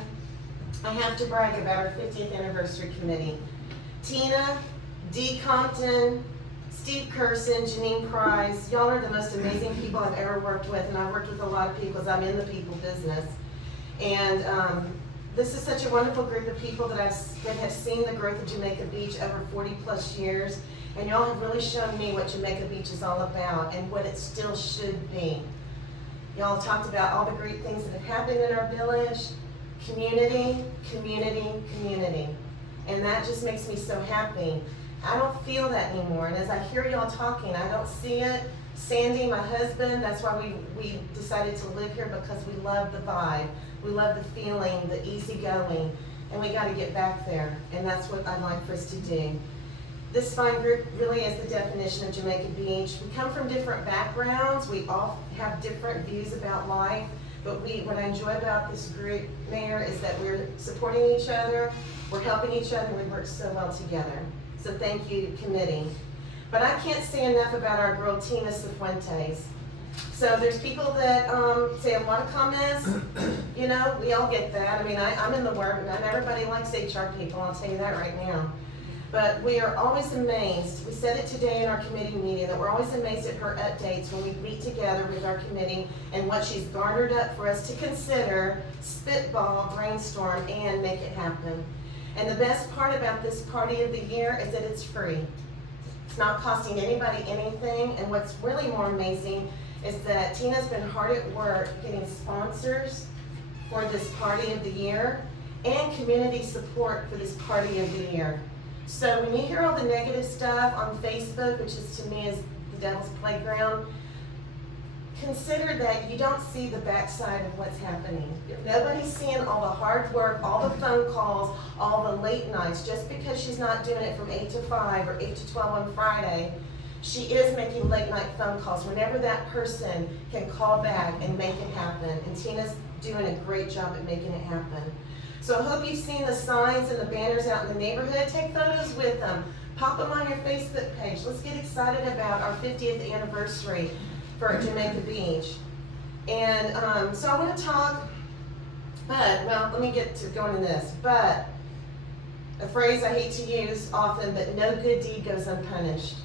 I have to brag about our 50th anniversary committee. Tina, Dee Compton, Steve Curson, Janine Price, y'all are the most amazing people I've ever worked with, and I've worked with a lot of people because I'm in the people business. And this is such a wonderful group of people that have seen the growth of Jamaica Beach over 40+ years. And y'all have really shown me what Jamaica Beach is all about and what it still should be. Y'all talked about all the great things that have happened in our village. Community, community, community. And that just makes me so happy. I don't feel that anymore. And as I hear y'all talking, I don't see it. Sandy, my husband, that's why we decided to live here, because we love the vibe. We love the feeling, the easygoing, and we got to get back there. And that's what I'd like for us to do. This fine group really is the definition of Jamaica Beach. We come from different backgrounds. We all have different views about life. But what I enjoy about this group, Mayor, is that we're supporting each other, we're helping each other, we work so well together. So thank you, committee. But I can't say enough about our girl, Tina Cifuentes. So there's people that say a lot of comments, you know, we all get that. I mean, I'm in the work, and everybody likes HR people, I'll tell you that right now. But we are always amazed, we said it today in our committee meeting, that we're always amazed at her updates when we meet together with our committee and what she's garnered up for us to consider, spitball, brainstorm, and make it happen. And the best part about this party of the year is that it's free. It's not costing anybody anything, and what's really more amazing is that Tina's been hard at work getting sponsors for this party of the year and community support for this party of the year. So when you hear all the negative stuff on Facebook, which is to me is the devil's playground, consider that you don't see the backside of what's happening. Nobody's seeing all the hard work, all the phone calls, all the late nights. Just because she's not doing it from 8 to 5 or 8 to 12 on Friday, she is making late night phone calls whenever that person can call back and make it happen. And Tina's doing a great job at making it happen. So I hope you've seen the signs and the banners out in the neighborhood. Take photos with them. Pop them on your Facebook page. Let's get excited about our 50th anniversary for Jamaica Beach. And so I want to talk, well, let me get to going to this. But, a phrase I hate to use often, but no good deed goes unpunished.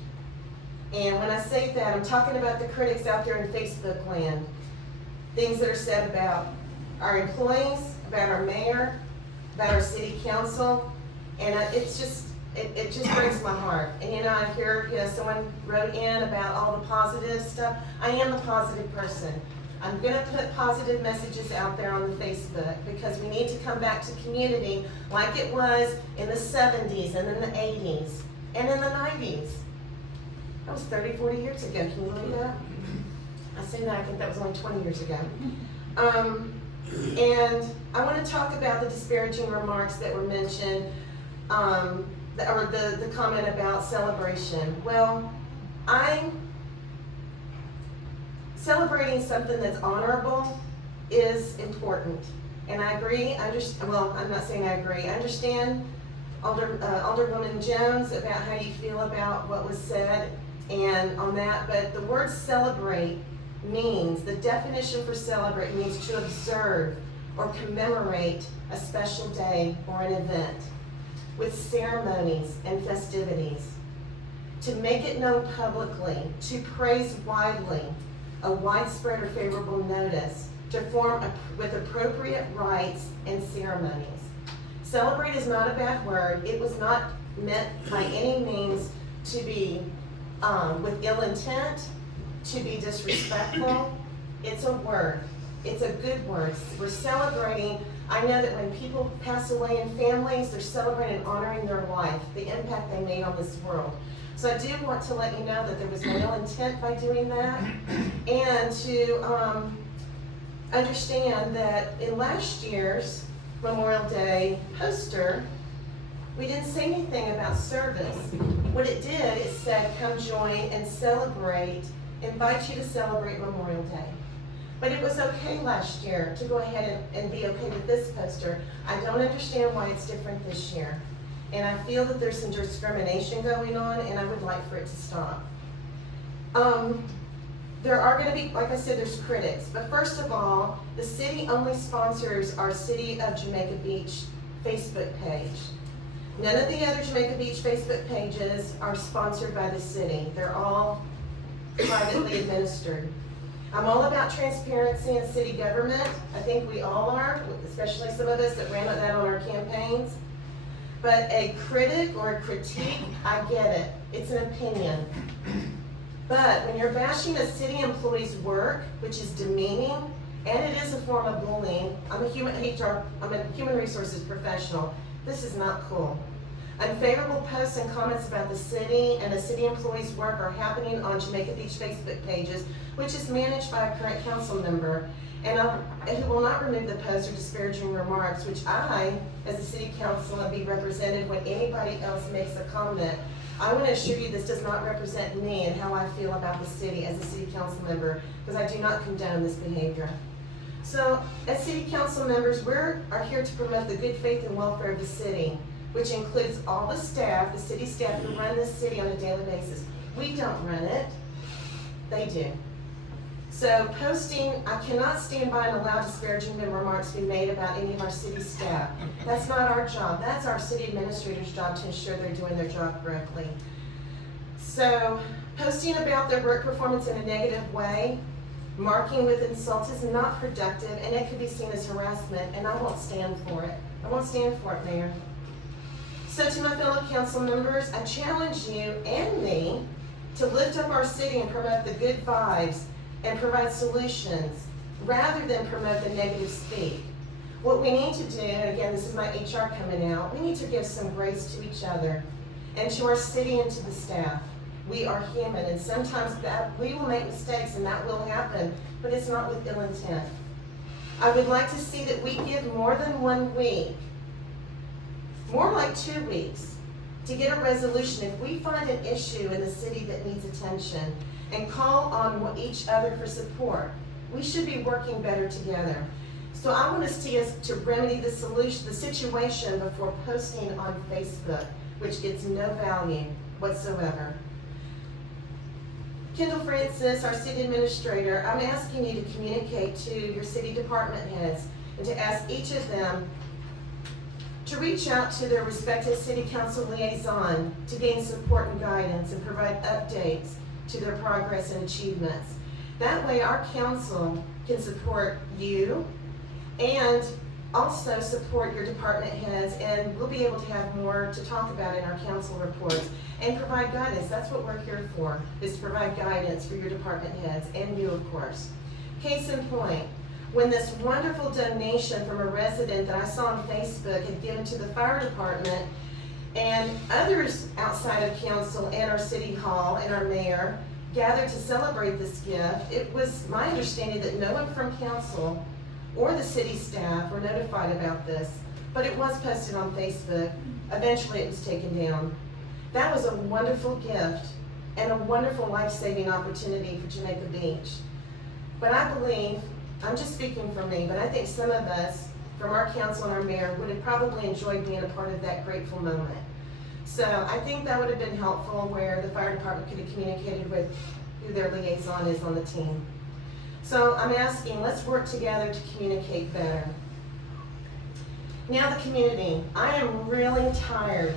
And when I say that, I'm talking about the critics out there in Facebook land. Things that are said about our employees, about our mayor, about our city council, and it just breaks my heart. And you know, I hear, you know, someone wrote in about all the positive stuff. I am the positive person. I'm gonna put positive messages out there on the Facebook, because we need to come back to community like it was in the 70s and in the 80s and in the 90s. That was 30, 40 years ago, can you believe that? I say that, I think that was only 20 years ago. And I want to talk about the disparaging remarks that were mentioned, or the comment about celebration. Well, I'm celebrating something that's honorable is important. And I agree, well, I'm not saying I agree. I understand Alderwoman Jones about how you feel about what was said and on that, but the word celebrate means, the definition for celebrate means to observe or commemorate a special day or an event with ceremonies and festivities, to make it known publicly, to praise widely, a widespread or favorable notice, to form with appropriate rites and ceremonies. Celebrate is not a bad word. It was not meant by any means to be with ill intent, to be disrespectful. It's a word. It's a good word. We're celebrating. I know that when people pass away in families, they're celebrating and honoring their life, the impact they made on this world. So I do want to let you know that there was no ill intent by doing that, and to understand that in last year's Memorial Day poster, we didn't say anything about service. What it did, it said, come join and celebrate, invite you to celebrate Memorial Day. But it was okay last year to go ahead and be okay with this poster. I don't understand why it's different this year. And I feel that there's some discrimination going on, and I would like for it to stop. There are going to be, like I said, there's critics. But first of all, the city only sponsors our City of Jamaica Beach Facebook page. None of the other Jamaica Beach Facebook pages are sponsored by the city. They're all privately administered. I'm all about transparency in city government. I think we all are, especially some of us that ran that on our campaigns. But a critic or a critique, I get it. It's an opinion. But when you're bashing a city employee's work, which is demeaning, and it is a form of bullying, I'm a human resources professional. This is not cool. Unfavorable posts and comments about the city and the city employees' work are happening on Jamaica Beach Facebook pages, which is managed by a current council member, and who will not remove the posts or disparaging remarks, which I, as a city council, and be represented when anybody else makes a comment. I want to assure you this does not represent me and how I feel about the city as a city council member, because I do not condone this behavior. So, as city council members, we are here to promote the good faith and welfare of the city, which includes all the staff, the city staff who run this city on a daily basis. We don't run it, they do. So posting, I cannot stand by and allow disparaging remarks to be made about any of our city staff. That's not our job. That's our city administrator's job to ensure they're doing their job correctly. So posting about their work performance in a negative way, marking with insults is not productive, and it could be seen as harassment, and I won't stand for it. I won't stand for it, Mayor. So to my fellow council members, I challenge you and me to lift up our city and promote the good vibes and provide solutions rather than promote the negative speak. What we need to do, and again, this is my HR coming out, we need to give some grace to each other and to our city and to the staff. We are human, and sometimes we will make mistakes, and that will happen, but it's not with ill intent. I would like to see that we give more than 1 week, more like 2 weeks, to get a resolution. If we find an issue in the city that needs attention and call on each other for support, we should be working better together. So I want to see us to remedy the situation before posting on Facebook, which gets no value whatsoever. Kendal Francis, our city administrator, I'm asking you to communicate to your city department heads and to ask each of them to reach out to their respective city council liaison to gain support and guidance and provide updates to their progress and achievements. That way our council can support you and also support your department heads, and we'll be able to have more to talk about in our council reports and provide guidance. That's what we're here for, is to provide guidance for your department heads and you, of course. Case in point, when this wonderful donation from a resident that I saw on Facebook had given to the fire department, and others outside of council and our city hall and our mayor gathered to celebrate this gift, it was my understanding that no one from council or the city staff were notified about this, but it was posted on Facebook. Eventually it was taken down. That was a wonderful gift and a wonderful life-saving opportunity for Jamaica Beach. But I believe, I'm just speaking for me, but I think some of us from our council and our mayor would have probably enjoyed being a part of that grateful moment. So I think that would have been helpful, where the fire department could have communicated with who their liaison is on the team. So I'm asking, let's work together to communicate better. Now the community. I am really tired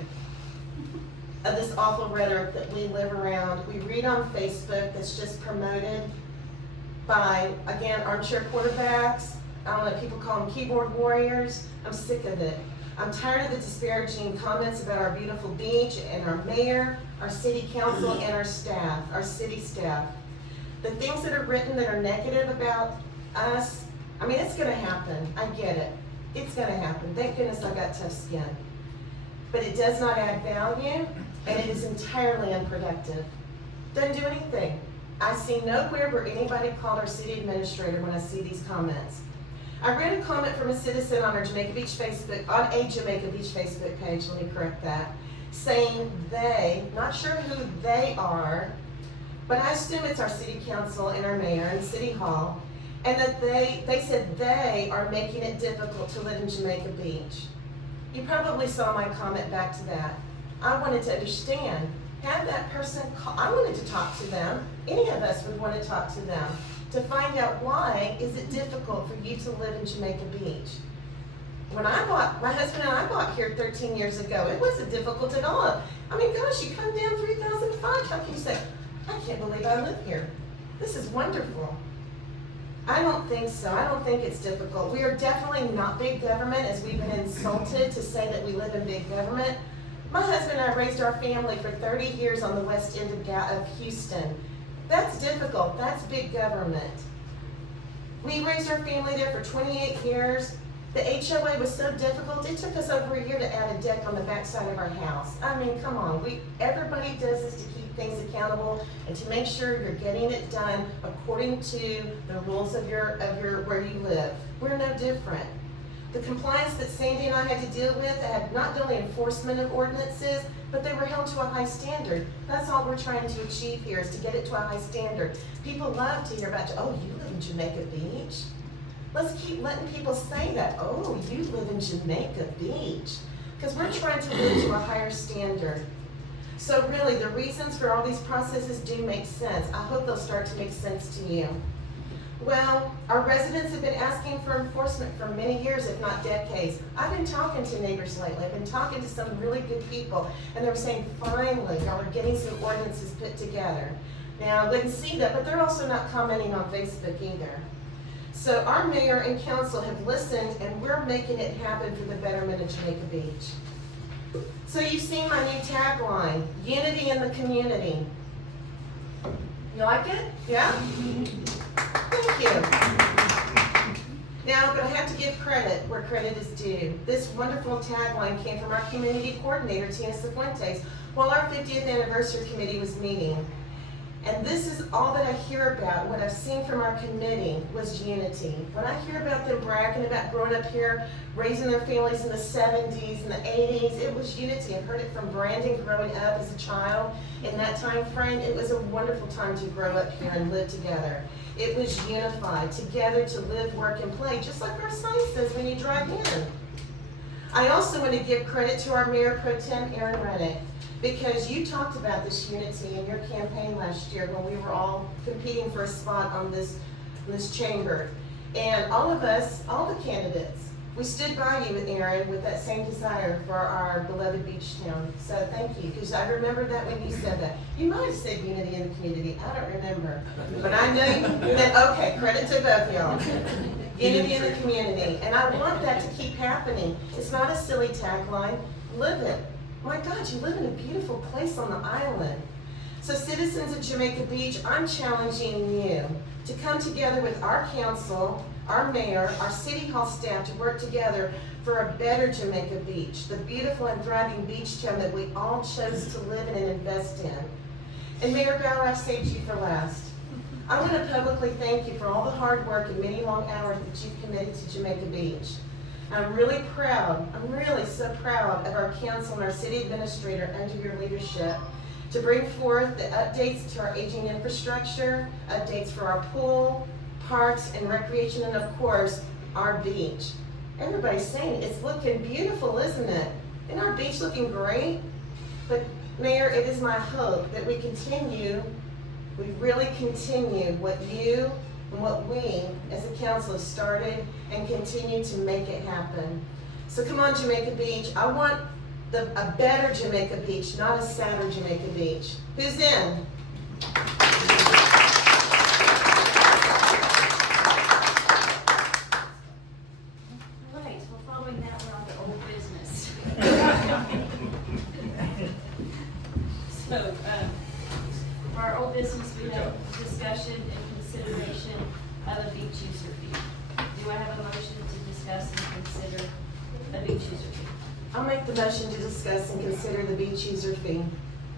of this awful rhetoric that we live around. We read on Facebook that's just promoted by, again, armchair quarterbacks. I don't know, people call them keyboard warriors. I'm sick of it. I'm tired of the disparaging comments about our beautiful beach and our mayor, our city council, and our staff, our city staff. The things that are written that are negative about us, I mean, it's gonna happen. I get it. It's gonna happen. Thank goodness I've got tough skin. But it does not add value, and it is entirely unproductive. Doesn't do anything. I see nowhere where anybody called our city administrator when I see these comments. I read a comment from a citizen on our Jamaica Beach Facebook, on a Jamaica Beach Facebook page, let me correct that, saying they, not sure who they are, but I assume it's our city council and our mayor and city hall, and that they said they are making it difficult to live in Jamaica Beach. You probably saw my comment back to that. I wanted to understand, have that person call, I wanted to talk to them. Any of us would want to talk to them to find out why is it difficult for you to live in Jamaica Beach. When I bought, my husband and I bought here 13 years ago, it wasn't difficult at all. I mean, gosh, you come down 3,005, how can you say, I can't believe I live here. This is wonderful. I don't think so. I don't think it's difficult. We are definitely not big government, as we've been insulted to say that we live in big government. My husband and I raised our family for 30 years on the west end of Houston. That's difficult. That's big government. We raised our family there for 28 years. The HOA was so difficult, it took us over a year to add a deck on the backside of our house. I mean, come on. Everybody does this to keep things accountable and to make sure you're getting it done according to the rules of your where you live. We're no different. The compliance that Sandy and I had to deal with had not only enforcement of ordinances, but they were held to a high standard. That's all we're trying to achieve here, is to get it to a high standard. People love to hear about, oh, you live in Jamaica Beach? Let's keep letting people say that, oh, you live in Jamaica Beach. Because we're trying to live to a higher standard. So really, the reasons for all these processes do make sense. I hope they'll start to make sense to you. Well, our residents have been asking for enforcement for many years, if not decades. I've been talking to neighbors lately. I've been talking to some really good people, and they're saying, finally, y'all are getting some ordinances put together. Now, I wouldn't see that, but they're also not commenting on Facebook either. So our mayor and council have listened, and we're making it happen for the betterment of Jamaica Beach. So you've seen my new tagline, unity in the community. You like it? Yeah? Thank you. Now, but I have to give credit where credit is due. This wonderful tagline came from our community coordinator, Tina Cifuentes, while our 50th anniversary committee was meeting. And this is all that I hear about. What I've seen from our committee was unity. When I hear about them bragging about growing up here, raising their families in the 70s and the 80s, it was unity. I've heard it from Brandon growing up as a child. In that time frame, it was a wonderful time to grow up here and live together. It was unified, together to live, work, and play, just like our sign says when you drive in. I also want to give credit to our Mayor Pro Tem, Aaron Reddick, because you talked about this unity in your campaign last year when we were all competing for a spot on this chamber. And all of us, all the candidates, we stood by you, Aaron, with that same desire for our beloved beach town. So thank you, because I remember that when you said that. You might have said unity in the community, I don't remember. But I know that, okay, credit to both y'all. Unity in the community. And I want that to keep happening. It's not a silly tagline, live it. My God, you live in a beautiful place on the island. So citizens of Jamaica Beach, I'm challenging you to come together with our council, our mayor, our city hall staff to work together for a better Jamaica Beach, the beautiful and thriving beach town that we all chose to live in and invest in. And Mayor Bauer, I saved you for last. I want to publicly thank you for all the hard work and many long hours that you've committed to Jamaica Beach. I'm really proud, I'm really so proud of our council and our city administrator under your leadership to bring forth the updates to our aging infrastructure, updates for our pool, parks, and recreation, and of course, our beach. Everybody's saying it's looking beautiful, isn't it? Isn't our beach looking great? But Mayor, it is my hope that we really continue what you and what we as a council have started and continue to make it happen. So come on, Jamaica Beach. I want a better Jamaica Beach, not a sadder Jamaica Beach. Who's in? Right, well, following that, we're on to old business. So, for our old business, we have discussion and consideration of a beach user fee. Do I have a motion to discuss and consider a beach user fee? I'll make the motion to discuss and consider the beach user fee.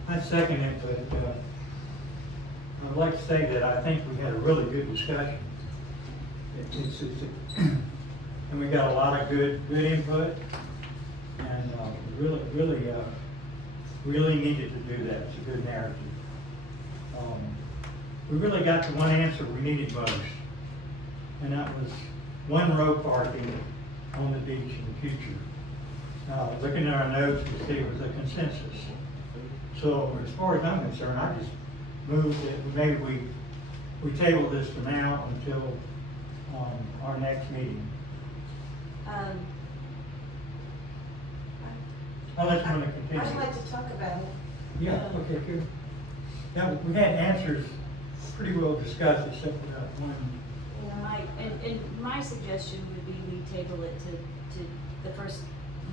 I second it, but I'd like to say that I think we had a really good discussion. And we got a lot of good input, and really needed to do that. It's a good narrative. We really got to one answer we needed most, and that was one row parking on the beach in the future. Looking at our notes, we see it was a consensus. So as far as I'm concerned, I just moved that maybe we table this for now until our next meeting. Unless you want to continue. I'd like to talk about it. Yeah, okay, good. Yeah, we had answers pretty well discussed except for that one And my suggestion would be we table it to the first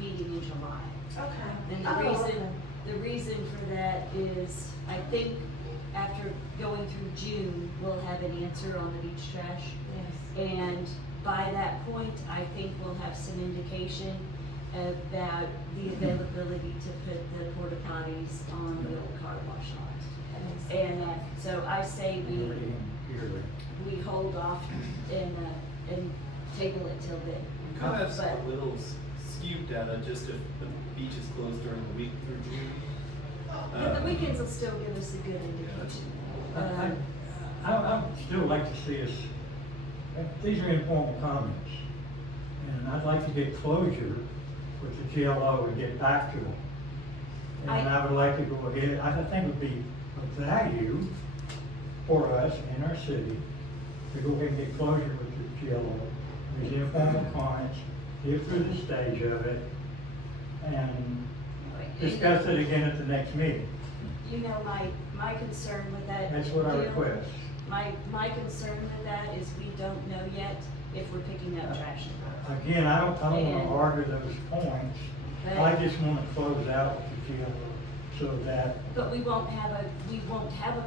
meeting in July. Okay. And Oh, the reason for that is, I think after going through June, we'll have an answer on the beach trash. Yes. And by that point, I think we'll have some indication about the availability to put the porta potties on the old car wash lot. And so I say we hold off and table it till then. We kind of have a little skewed data just if the beach is closed during the week through June. But the weekends will still give us a good indication. I would still like to see us, these are informal comments, and I'd like to get closure with the GLO and get back to them. And I would like to go ahead, I think it would be of value for us in our city to go ahead and get closure with the GLO. These informal comments, get through the stage of it, and discuss it again at the next meeting. You know, my concern with that. That's what I deal- request. My concern with that is we don't know yet if we're picking up trash. Again, I don't wanna And- argue those points. I just wanna close out with the GLO so that But we won't have a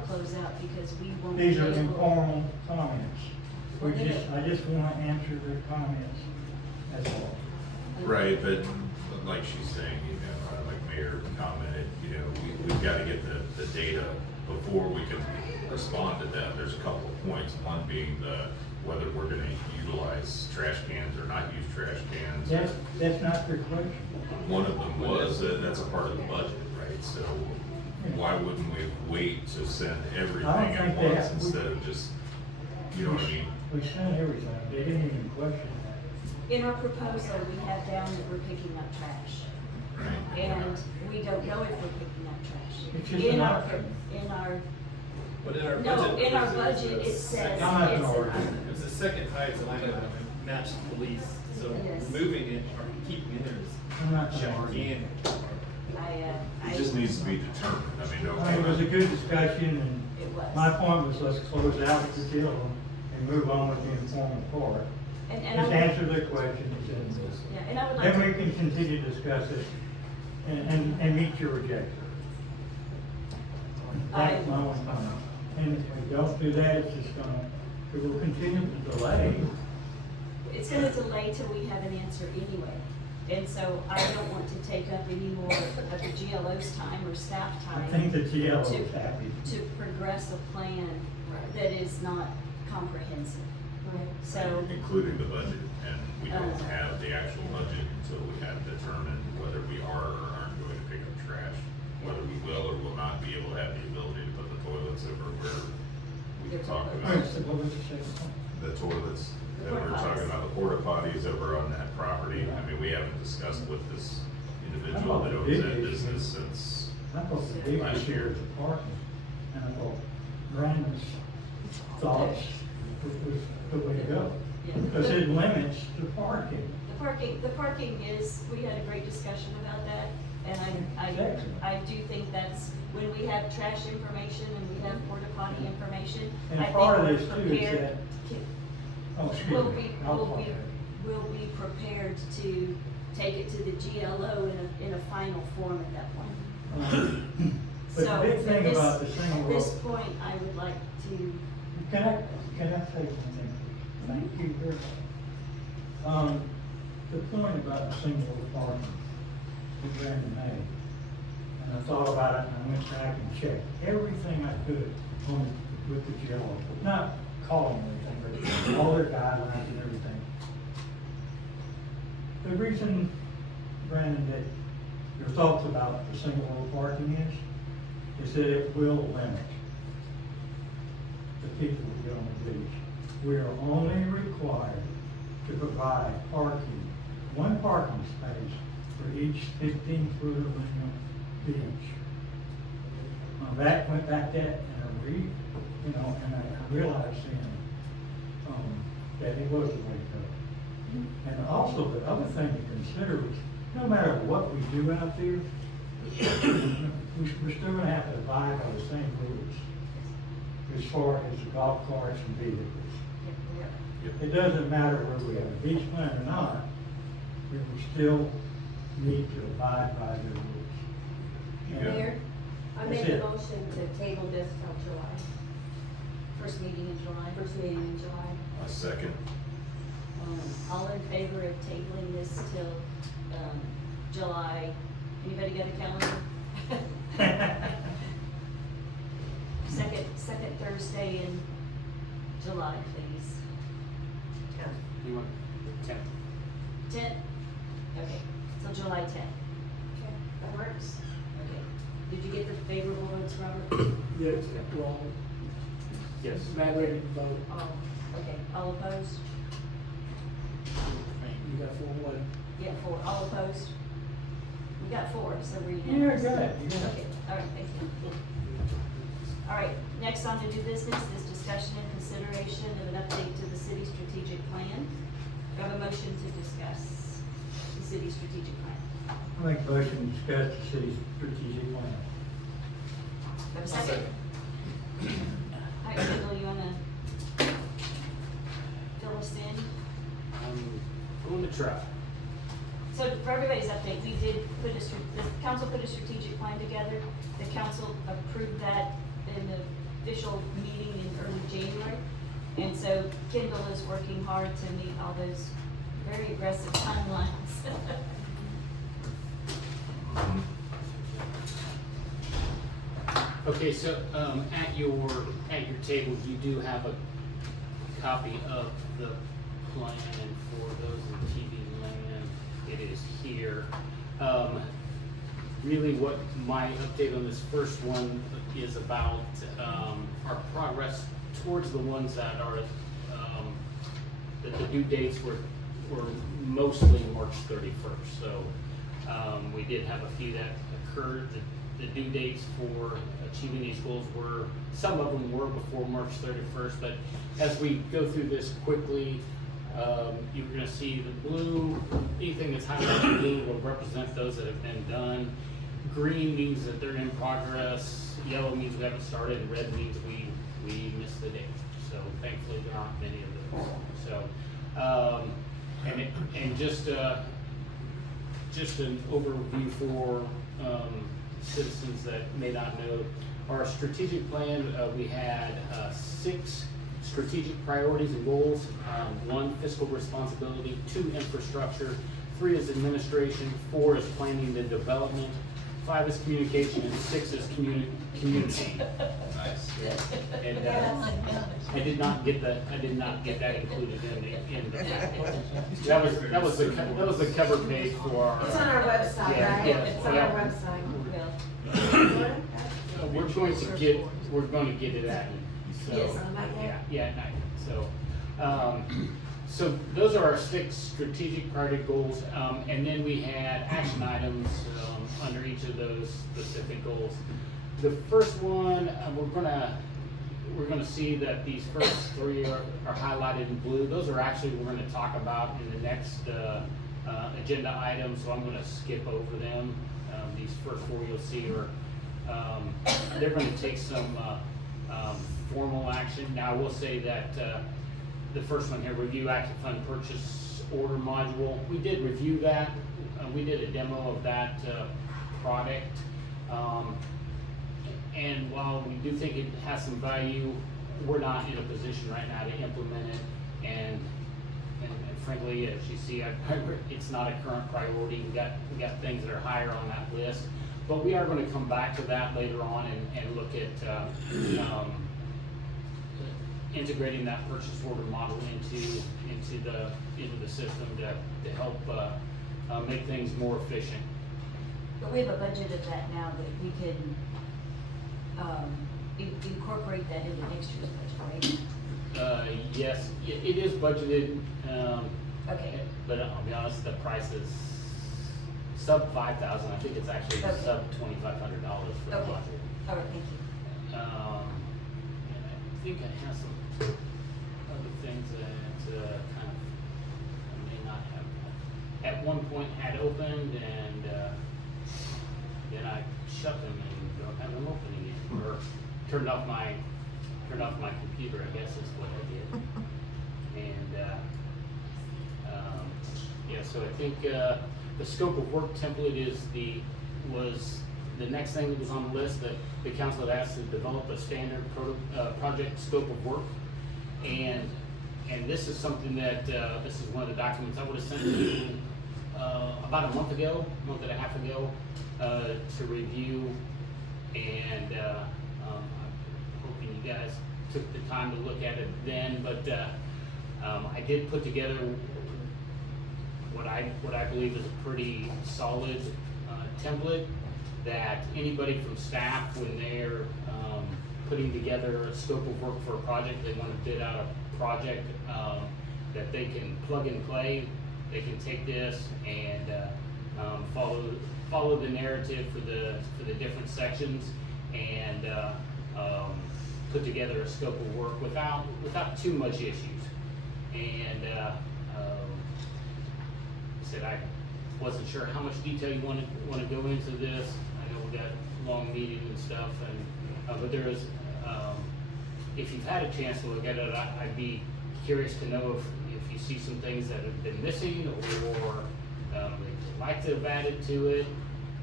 closeout because we won't. these be are able- informal comments. I just wanna answer their comments, that's all. Right, but like she's saying, like Mayor commented, we've gotta get the data before we can respond to them. There's a couple of points, one being whether we're gonna utilize trash cans or not use trash cans. That's not their question. One of them was, that's a part of the budget, right? So why wouldn't we wait to send everything I don't at think they once have- instead of just, you know what I mean? We sent everything, they didn't even question that. In our proposal, we have down that we're picking up trash. Right. And we don't know if we're picking up trash. It's just In an our- option. In our, But in our no, budget. in our it's a- budget, it it's a says second- I'm not it's gonna argue. an. It's the second highest line item, it matched police, so Yes. removing it or keeping it there I'm not is gonna argue. gigantic. It just needs to be determined. I mean, okay. It was a good discussion, and It was. my point was let's close out the deal and move on with the informal part. And Just I answer their questions, and Yeah, and I would like then we to, can continue to discuss it and meet your objective. That's my only comment. And if we don't do that, it's just it will continue to delay. it's gonna delay till we have an answer anyway. And so I don't want to take up any more of the GLO's time or staff time. I think the GLO is to- happy. To progress a plan that is not comprehensive. So, Including the budget, and we don't have the actual budget until we have determined whether we are or aren't going to pick up trash. Whether we will or will not be able to have the ability to put the toilets over where we can talk about. What was the second point? The toilets, that Porta we're talking potties. about the porta potties over on that property. I mean, we haven't discussed with this individual that owns that business since I thought the big last issue year. was the parking, and I thought Brandon's thoughts was the way to go. Yeah. Because it limits the parking. the parking is, we had a great discussion about that. And I do think that's, when we have trash information and we have porta potty information, And I think part of we're this too is prepared that- to- Oh, excuse We'll me. be, I'll we'll be, apologize. we'll be prepared to take it to the GLO in a final form at that point. But the So, big at thing this- about the single At this row, point, I would like to, can I say one thing? Thank you very much. The point about the single row parking that Brandon made, and I thought about it and I went back and checked everything I could on, with the GLO, not calling anything, but all their guidelines and everything. The reason, Brandon, that your thoughts about the single row parking is that it will limit the people who get on the beach. We are only required to provide parking, one parking space for each 15-foot of the beach. That went back that, and I realized then, that it was the way to go. And also, the other thing to consider is, no matter what we do out there, we're still gonna have to abide by the same rules as far as the golf carts and vehicles. it doesn't matter whether we have a beach plan or not, we still need to abide by the rules. And Mayor, I that's make a it. motion to table this till July. First meeting in July. First meeting in July. A second. All in favor of tabling this till, July? Anybody got a calendar? Second Thursday in July, please. You want 10? 10th? Okay, so July 10th. Okay, that works. Okay. Did you get the favorable votes, Robert? Yes, well, Yes. Matt ready to vote. Okay, all opposed? You got 4-1. Yeah, 4. All opposed? We got 4, so we're You're unanimous. good, you're good. Okay, all right, thank you. All right, next on to new business is discussion and consideration of an update to the city strategic plan. Do I have a motion to discuss the city strategic plan? I make a motion to discuss the city's strategic plan. Do I have a second? All right, Kendall, you wanna fill us in? I'm going to try. So for everybody's update, we did put the council put a strategic plan together. The council approved that in the official meeting in early January. And so Kendall is working hard to meet all those very aggressive timelines. Okay, so at your table, you do have a copy of the plan, and for those in TV land, it is here. Really what my update on this first one is about our progress towards the ones that are, that the due dates were mostly March 31st. So we did have a few that occurred. The due dates for achieving these goals were, some of them were before March 31st, but as we go through this quickly, you're gonna see the blue, anything that's highlighted in blue will represent those that have been done. Green means that they're in progress, yellow means we haven't started, and red means we missed the date. So thankfully, there aren't many of those. So, and just an overview for, citizens that may not know, our strategic plan, we had 6 strategic priorities and goals. 1, fiscal responsibility, 2, infrastructure, 3 is administration, 4 is planning and development, 5 is communication, and 6 is community. Nice. And I did not get that included in the package. That was the cover page for our. It's on our website, Yeah, right? yeah, It's on yeah. our website. We're going to get it at you. So, Yes, not yet. yeah, at night. So those are our 6 strategic priority goals, and then we had action items under each of those specific goals. The first one, we're gonna see that these first 3 are highlighted in blue. Those are actually we're gonna talk about in the next agenda item, so I'm gonna skip over them. These first 4 you'll see are they're gonna take some formal action. Now, I will say that the first one here, review active fund purchase order module. We did review that. We did a demo of that product. And while we do think it has some value, we're not in a position right now to implement it. And frankly, as you see, it's not a current priority. We got things that are higher on that list. But we are going to come back to that later on and look at integrating that purchase order model into the system to help make things more efficient. But we have a budget of that now that we can incorporate that into next year's budget, right? Yes, it is budgeted. Okay. But I'll be honest, the price is sub $5,000. I think it's actually Okay. sub $2,500 for the Okay. budget. All right, thank you. And I think I have some other things that kind of I may not have at one point had opened, and then I shut them and don't have them open again, or turned off my computer, I guess is what I did. Yeah, so I think, the scope of work template was the next thing that was on the list that the council had asked to develop a standard project scope of work. And this is something that, this is one of the documents I would have sent to you, about a month and a half ago, to review. And, I'm hoping you guys took the time to look at it then, but, I did put together what I believe is a pretty solid, template that anybody from staff, when they're, putting together a scope of work for a project, they want to bid out a project, that they can plug and play. They can take this and, follow the narrative for the different sections and, put together a scope of work without too much issues. And, I said I wasn't sure how much detail you want to go into this. I know we got long meetings and stuff, and but there is, if you've had a chance to look at it, I'd be curious to know if you see some things that have been missing or you'd like to have added to it,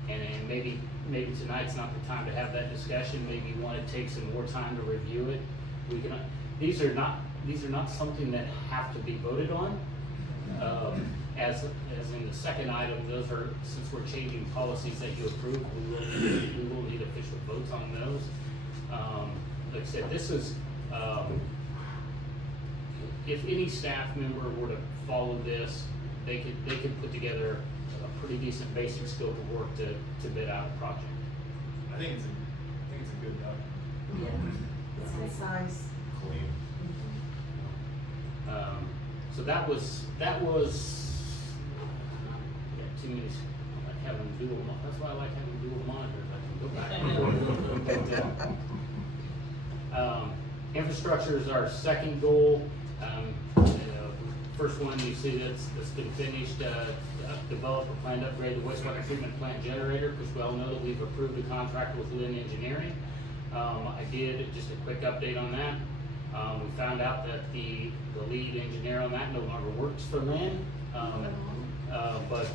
and maybe tonight's not the time to have that discussion. Maybe you want to take some more time to review it. We can. These are not something that have to be voted on. As in the second item, those are, since we're changing policies that you approve, we will need official votes on those. Like I said, this is, if any staff member were to follow this, they could put together a pretty decent basic scope of work to bid out a project. I think it's a good document. Yeah, it's concise. Clean. So that was, too many, I like having dual, that's why I like having dual monitors, I can go back and forth. Infrastructure is our second goal. First one you see that's been finished, develop a plan to upgrade the wastewater treatment plant generator, because we all know that we've approved a contract with Lynn Engineering. I did just a quick update on that. We found out that the lead engineer on that no longer works for Lynn. But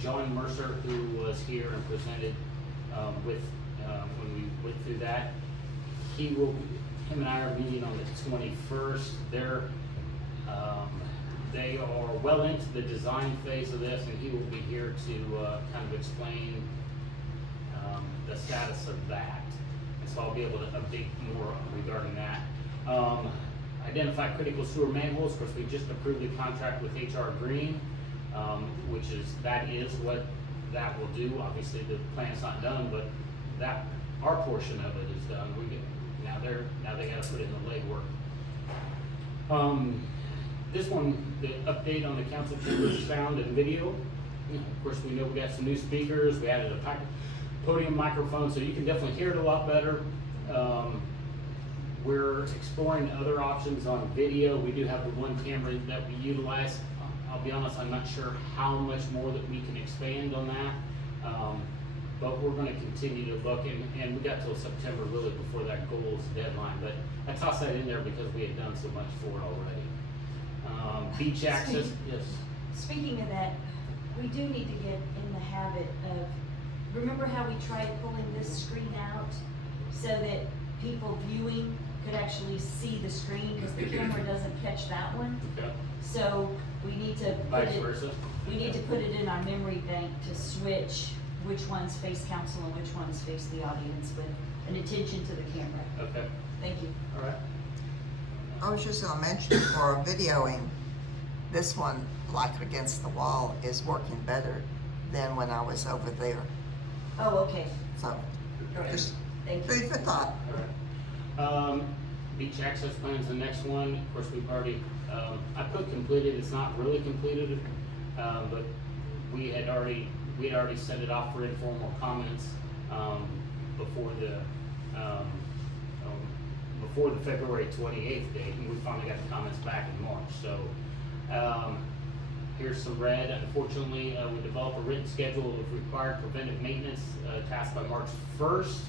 John Mercer, who was here and presented when we went through that, him and I are meeting on the 21st. They are well into the design phase of this, and he will be here to kind of explain the status of that. And so I'll be able to update more regarding that. Identify critical sewer manholes. Of course, we just approved the contract with HR Green, that is what that will do. Obviously, the plan's not done, but our portion of it is done. Now they got to put in the legwork. This one, the update on the council chambers sound and video. Of course, we know we got some new speakers. We added a podium microphone, so you can definitely hear it a lot better. We're exploring other options on video. We do have the one camera that we utilize. I'll be honest, I'm not sure how much more that we can expand on that. But we're gonna continue to look, and we got till September really before that goals deadline, but I tossed that in there because we had done so much for it already. Beach access, yes. Speaking of that, we do need to get in the habit of, remember how we tried pulling this screen out so that people viewing could actually see the screen, because the camera doesn't catch that one? Okay. So we need to put Vice versa? we need to put it in our memory bank to switch which ones face council and which ones face the audience with an attention to the camera. Okay. Thank you. All right. I was just gonna mention for videoing, this one, like against the wall, is working better than when I was over there. Oh, okay. So, Great. just Thank you. food for thought. All right. Beach access plan is the next one. Of course, we've already, I put completed, it's not really completed, but we had already sent it off for informal comments, before the February 28th date, and we finally got the comments back in March. So, here's some red. Unfortunately, we developed a written schedule of required preventive maintenance tasks by March 1st.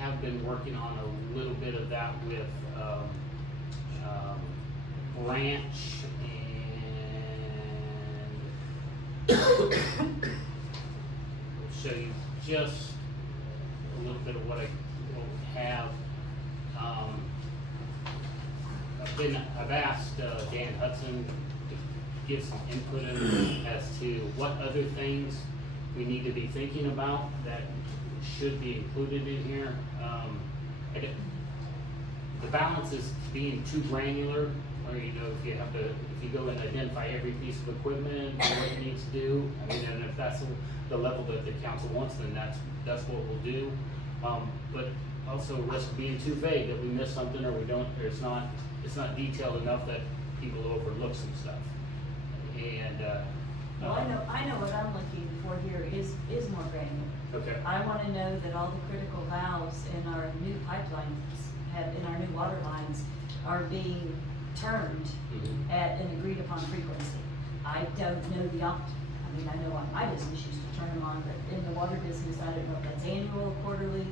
Have been working on a little bit of that with Branch and we'll show you just a little bit of what we have. I've asked Dan Hudson to give some input in as to what other things we need to be thinking about that should be included in here. The balance is being too granular, or if you go and identify every piece of equipment and what it needs to do, and if that's the level that the council wants, then that's what we'll do. But also risk being too vague, that we miss something or we don't, or it's not detailed enough that people overlook some stuff. And, Well, I know what I'm looking for here is more granular. okay. I wanna know that all the critical valves in our new pipelines, in our new water lines, are being turned Mhm. at an agreed upon frequency. I don't know I know my business used to turn them on, but in the water business, I don't know if that's annual, quarterly,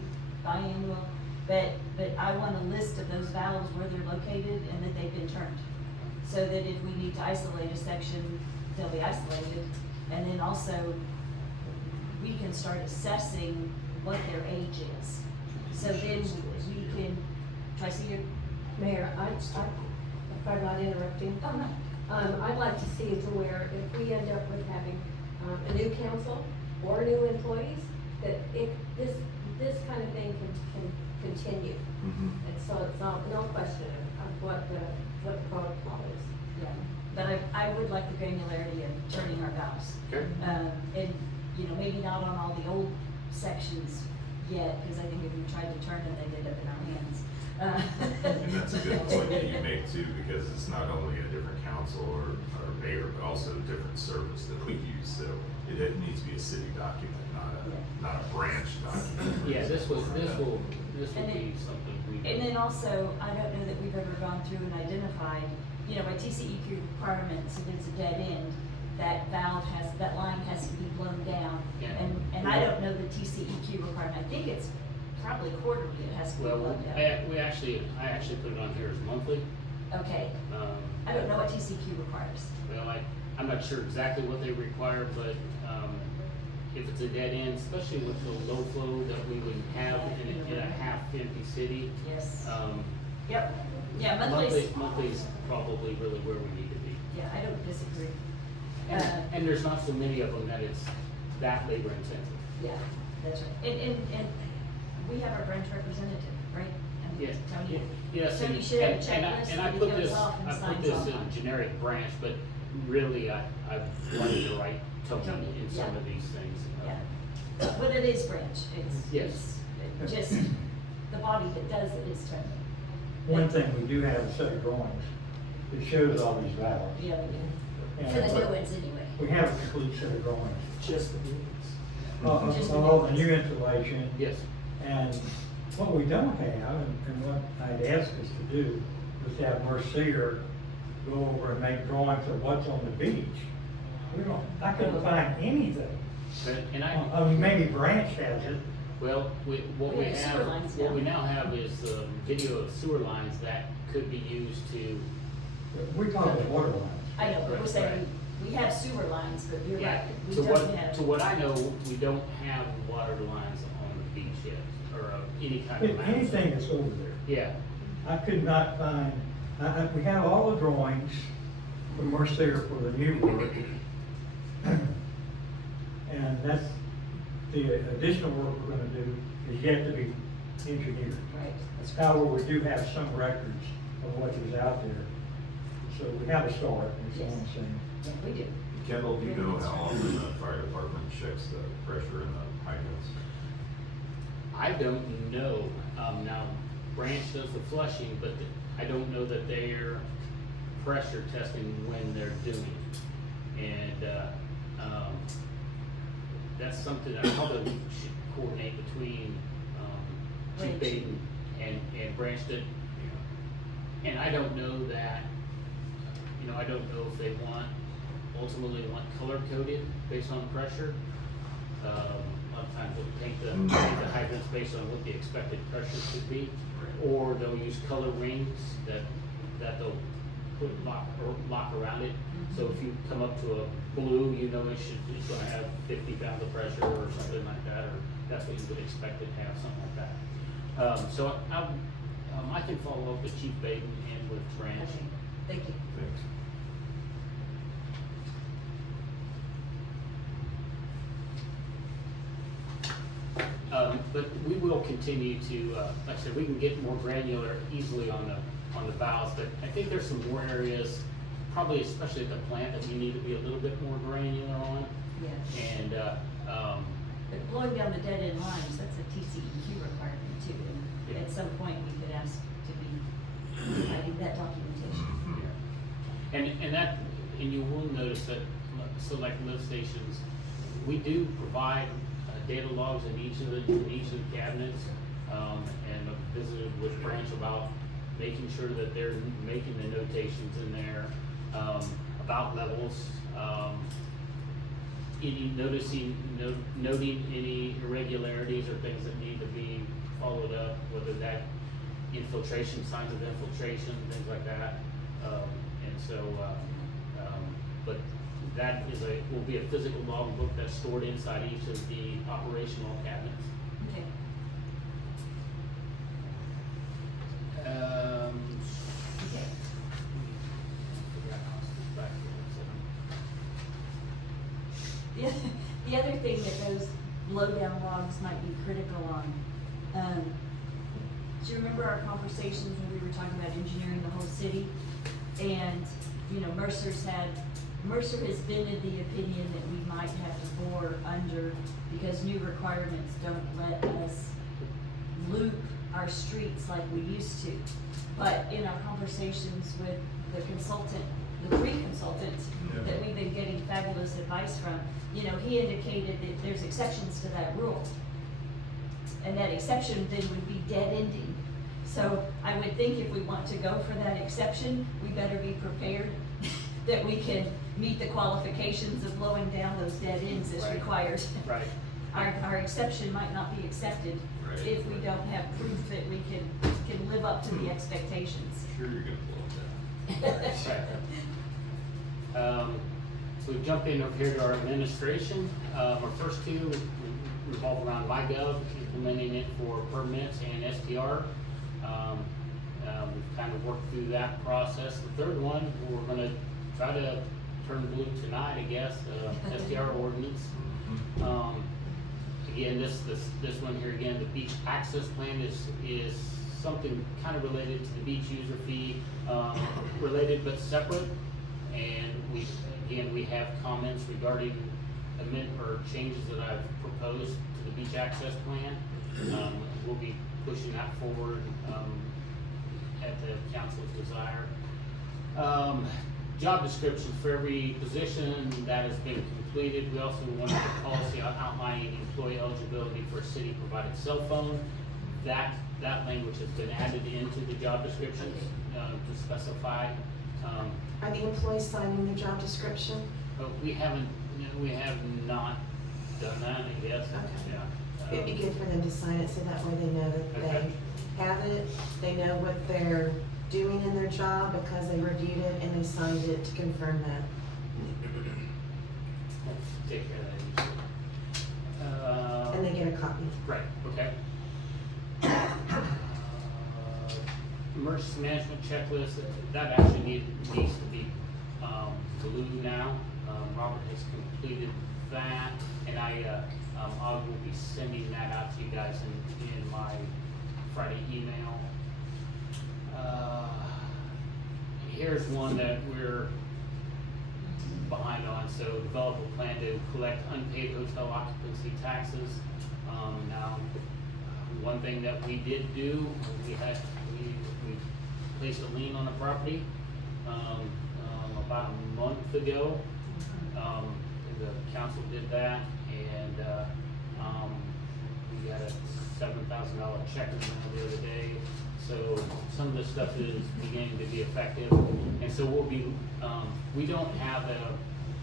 biannual. But I want a list of those valves, where they're located and that they've been turned. So that if we need to isolate a section, they'll be isolated. And then also, we can start assessing what their age is. So then we can, Tracy, you? Mayor, if I'm not interrupting, Oh, no. I'd like to see it to where if we end up with having a new council or new employees, that this kind of thing can continue. And so it's no question of what the protocol is. Yeah, but I would like the granularity of turning our valves. Okay. And, maybe not on all the old sections yet, because I think if we tried to turn it, they'd end up in our hands. And that's a good point that you make too, because it's not only a different council or mayor, but also a different service that we use. So it needs to be a city document, not a branch document. Yeah, this will And be then- something we. And then also, I don't know that we've ever gone through and identified, by TCEQ requirements, if it's a dead end, that line has to be blown down. Yeah. And I don't know the TCEQ requirement. I think it's probably quarterly it has to be Well, blown down. I actually put it on here as monthly. Okay, I don't know what TCEQ requires. Well, I'm not sure exactly what they require, but, if it's a dead end, especially with the low flow that we would have in a half-empty city. Yes. Yep, yeah, Monthly's probably really where we need to be. Yeah, I don't disagree. And there's not so many of them that it's that labor intensive. Yeah, that's right. And we have our branch representative, right? And Yes. Tony. Yes, Tony should have a and checklist I that he put goes this, off and I put signs this off in on. generic branch, but really I wanted to write Tony Tony, in some yeah. of these things. Yeah, but it is branch, Yes. it's just the body that does it is Tony. One thing, we do have a set of drawings that shows all these valves. Yeah, we do. And For the new ones anyway. We have a complete set of drawings. Just the meetings. Just the All the new new installation. Yes. And what we don't have, and what I'd asked us to do, was to have Mercier go over and make drawings of what's on the beach. I couldn't find anything. And Maybe Branch has it. Well, what we have sewer lines what now. we now have is video of sewer lines that could be used to. We're talking about water lines. I know, but we're Right. saying, we have sewer lines, but you're Yeah, right, we to don't have. what I know, we don't have water lines on the beach yet, or any kind of. Anything that's over there. Yeah, I could not find, we have all the drawings from Mercier for the new work. And that's, the additional work we're gonna do is yet to be engineered. Right. However, we do have some records of what is out there. So we have a start, is all I'm saying. Yeah, we do. Kendall, do you know how often the fire department checks the pressure in the hydrants? I don't know. Now, Branch does the flushing, but I don't know that they're pressure testing when they're doing it. And, that's something that probably should coordinate between, Chief Branch. Baden and Branch that, and I don't know that, I don't know if they ultimately want color coded based on pressure. A lot of times they'll paint the hydrants based on what the expected pressure should be, or they'll use color rings that that they'll put lock around it. So if you come up to a blue, you know it's gonna have 50 pounds of pressure or something like that, or that's what you would expect it to have, something like that. So I can follow up with Chief Baden and with Branch. Okay, thank you. Thanks. But we will continue to, like I said, we can get more granular easily on the valves, but I think there's some more areas, probably especially at the plant, that we need to be a little bit more granular on. Yeah. And, But blowing down the dead end lines, that's a TCEQ requirement too, and Yeah. at some point we could ask to be providing that documentation. And you will notice that, so like lift stations, we do provide data logs in each of the cabinets, and I've visited with Branch about making sure that they're making the notations in there, about levels, noting any irregularities or things that need to be followed up, whether that infiltration, signs of infiltration, things like that. And so, but that will be a physical logbook that's stored inside each of the operational cabinets. Okay. Okay. The other thing that those blowdown logs might be critical on, do you remember our conversations when we were talking about engineering the whole city? And, you know, Mercer has been of the opinion that we might have to bore under, because new requirements don't let us loop our streets like we used to. But in our conversations with the consultant, the three consultants that we've been getting fabulous advice from, you know, he indicated that there's exceptions to that rule. And that exception then would be dead ending. So I would think if we want to go for that exception, we better be prepared that we can meet the qualifications of blowing down those dead ends as required. Right. Our exception might not be accepted if we don't have proof that we can live up to the expectations. Sure you're gonna blow it down. So we jump in over here to our administration. Our first two revolve around MyGov, implementing it for permits and STR. We've kind of worked through that process. The third one, we're gonna try to turn blue tonight, I guess, STR ordinance. Again, this one here again, the beach access plan is something kind of related to the beach user fee, related but separate. And we have comments regarding or changes that I've proposed to the beach access plan. We'll be pushing that forward at the council's desire. Job descriptions for every position that has been completed. We also wanted a policy outlining employee eligibility for a city-provided cell phone. That language has been added into the job descriptions to specify. Are the employees signing the job description? But we have not done that, I guess. Okay. Yeah. It'd be good for them to sign it, so that way they know that Okay. they have it, they know what they're doing in their job because they reviewed it and they signed it to confirm that. Take care of that. And they get a copy. Right, okay. Emergency management checklist, that actually needs to be blue now. Robert has completed that, and I will be sending that out to you guys in my Friday email. Here's one that we're behind on. So develop a plan to collect unpaid hotel occupancy taxes. Now, one thing that we did do, we placed a lien on the property about a month ago. The council did that, and we got a $7,000 check in the mail the other day. So some of this stuff is beginning to be effective, and so we'll be. We don't have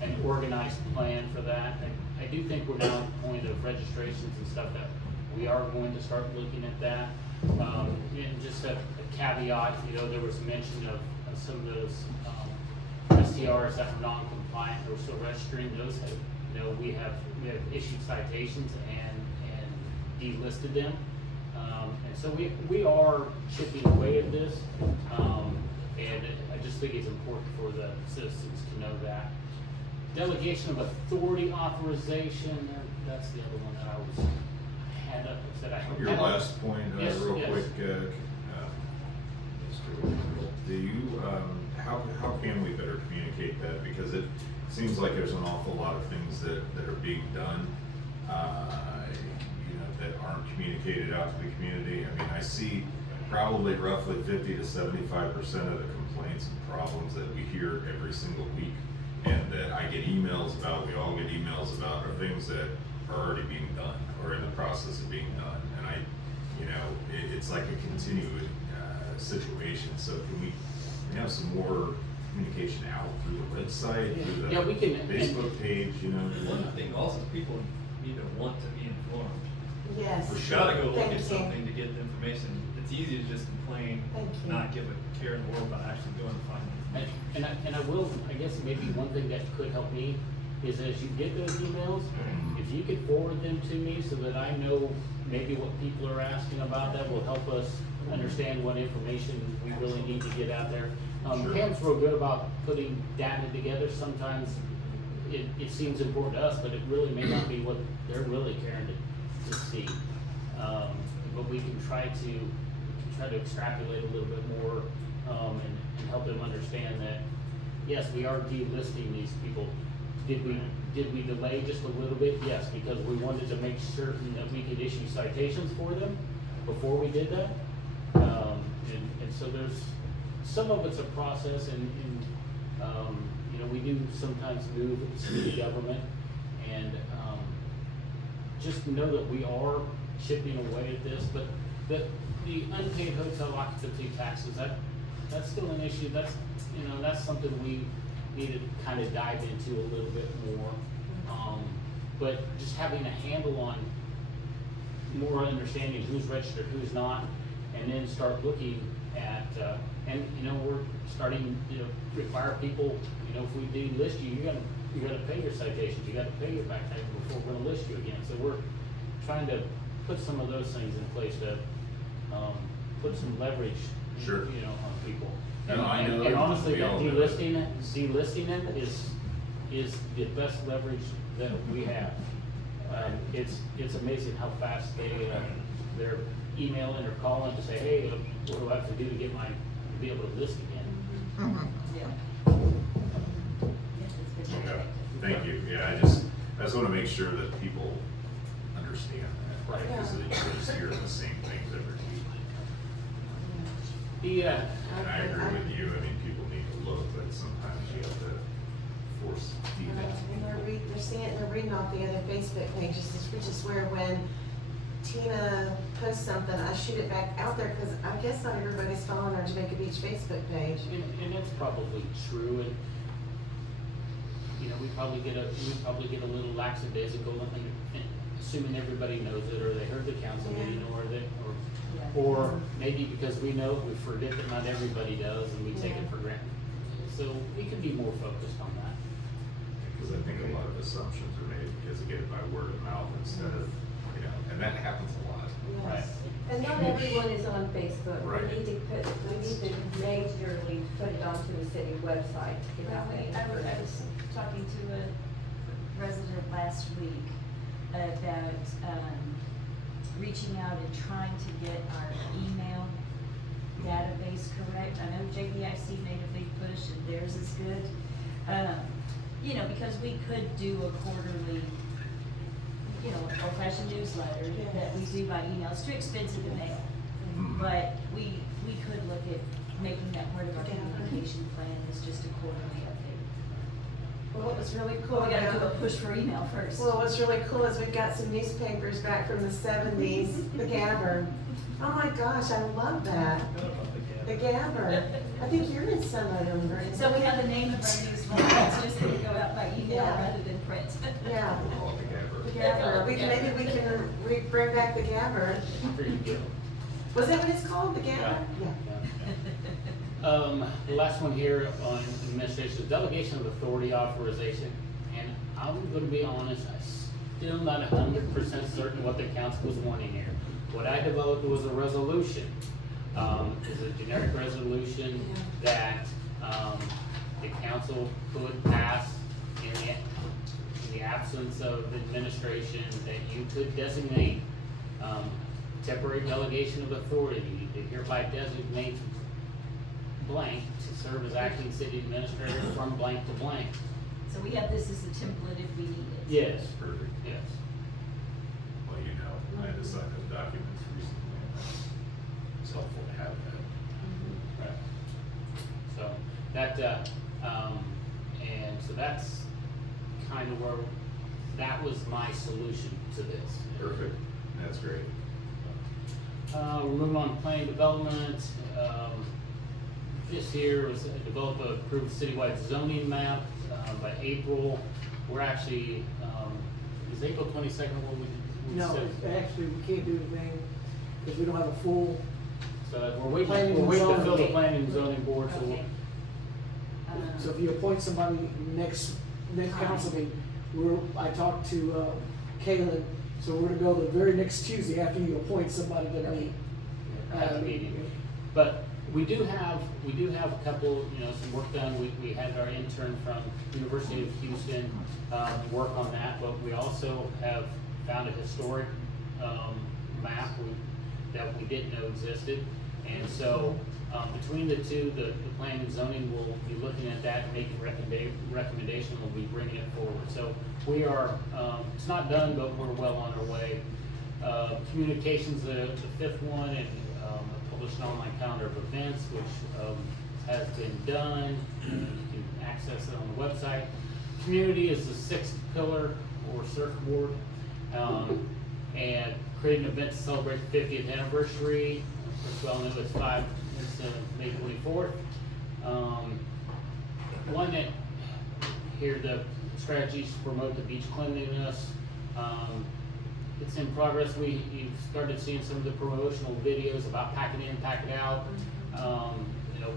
an organized plan for that. I do think we're now at the point of registrations and stuff that we are going to start looking at that. And just a caveat, there was mention some of those, STRs that were non-compliant, we're still registering those. You know, we have issued citations and delisted them. And so we are chipping away at this. And I just think it's important for the citizens to know that. Delegation of authority authorization, that's the other one that I had up, said I. Your last point, Yes, real yes. quick, Mr. Do you, how can we better communicate that? Because it seems like there's an awful lot of things that are being done, you know, that aren't communicated out to the community. I mean, I see probably roughly 50 to 75% of the complaints and problems that we hear every single week, and that I get emails about, we all get emails about, are things that are already being done or in the process of being done. And I, you know, it's like a continuing situation. So can we have some more communication out through the website, through the we can. Facebook page, you know? One thing also, people need to want to be informed. Yes. We gotta go look Thank at you. something to get the information. It's easy to just complain, Thank you. not give a care in the world about actually going to find it. And I will, I guess maybe one thing that could help me is as you get those emails, if you could forward them to me so that I know maybe what people are asking about, that will help us understand what information we really need to get out there. Sure. Pam's real good about putting data together. Sometimes it seems important to us, but it really may not be what they're really caring to see. But we can try to extrapolate a little bit more, and help them understand that, yes, we are delisting these people. Did we delay just a little bit? Yes, because we wanted to make certain that we could issue citations for them before we did that. And so there's, some of it's a process, and you know, we do sometimes move city government, and just know that we are chipping away at this, but the unpaid hotel occupancy taxes, that's still an issue. That's, you know, that's something we need to kind of dive into a little bit more. But just having a handle on more understanding who's registered, who's not, and then start looking at, and you know, we're starting, you know, require people, you know, if we delist you, you gotta pay your citations, you gotta pay your back tax before we're gonna list you again. So we're trying to put some of those things in place to, put some leverage, Sure. you know, on people. No, I know. And honestly, We that all know. delisting it is the best leverage that we have. It's amazing how fast they're emailing or calling to say, hey, what do I have to do to get be able to list again? Okay, thank you. Yeah, I just want to make sure that people understand that. Right. Because you just hear the same things every week. Yeah. And I agree with you. I mean, people need to look, but sometimes you have to force feed it. And they're seeing it, and they're reading off the other Facebook pages, which is where when Tina posts something, I shoot it back out there, because I guess not everybody's following our Jamaica Beach Facebook page. And it's probably true, and, you know, we probably get a little lackadaisical, and assuming everybody knows it, or they heard the council meeting, or maybe because we know, we forget that not everybody does, and we take it for granted. So we can be more focused on that. Because I think a lot of assumptions are made because you get it by word of mouth instead of, you know, and that happens a lot. Right. And not everyone is on Facebook. Right. We need to majorly put it onto the city website to get out there. I was talking to a resident last week about reaching out and trying to get our email database correct. I know JBIC made a big push and theirs is good. You know, because we could do a quarterly, you know, old-fashioned newsletter that we do by email. It's too expensive to mail. But we could look at making that part of our communication plan is just a quarterly update. Well, what was really cool. We gotta do a push for email first. Well, what's really cool is we've got some newspapers back from the 70s, the Gabber. Oh my gosh, I love that. The Gabber. I think you're in some of them, Brenda. So we have the name of our newsletter, it's just gonna go out by email rather than print. Yeah. We'll call it the The Gabber. Gabber. Maybe we can bring back the Gabber. There you go. Was that what it's called, the Gabber? Yeah. The last one here on administration, delegation of authority authorization, and I'm gonna be honest, I'm still not 100% certain what the council was wanting here. What I developed was a resolution, is a generic resolution that, the council could pass in the absence of administration, that you could designate, temporary delegation of authority to hereby designate blank to serve as acting city administrator from blank to blank. So we have this as a template if we need it. Yes. Perfect. Yes. Well, you know, I had to sign those documents recently, and it's helpful to have that. Right. So that, and so that's kind of where, that was my solution to this. Perfect, that's great. We're moving on to planning development. This here was develop a approved citywide zoning map by April. We're actually, is April 22nd what we No, said? actually, we can't do anything, because we don't have a full, So we're Planning waiting and to fill the zoning. planning and zoning board, so Okay. so if you appoint somebody next council meeting, I talked to, Kaylin, so we're gonna go the very next Tuesday after you appoint somebody to meet. at the meeting. But we do have a couple, some work done. We had our intern from University of Houston, work on that, but we also have found a historic, map that we didn't know existed. And so, between the two, the planning and zoning will be looking at that and making recommendation, we'll be bringing it forward. So we are, it's not done, but we're well on our way. Communications, the fifth one, and published an online calendar of events, which has been done. You can access it on the website. Community is the sixth pillar or surfboard, and create an event to celebrate the 50th anniversary. As well, it's May 24th. One that here, the strategies to promote the beach cleanliness. It's in progress. You've started seeing some of the promotional videos about packing in, packing out.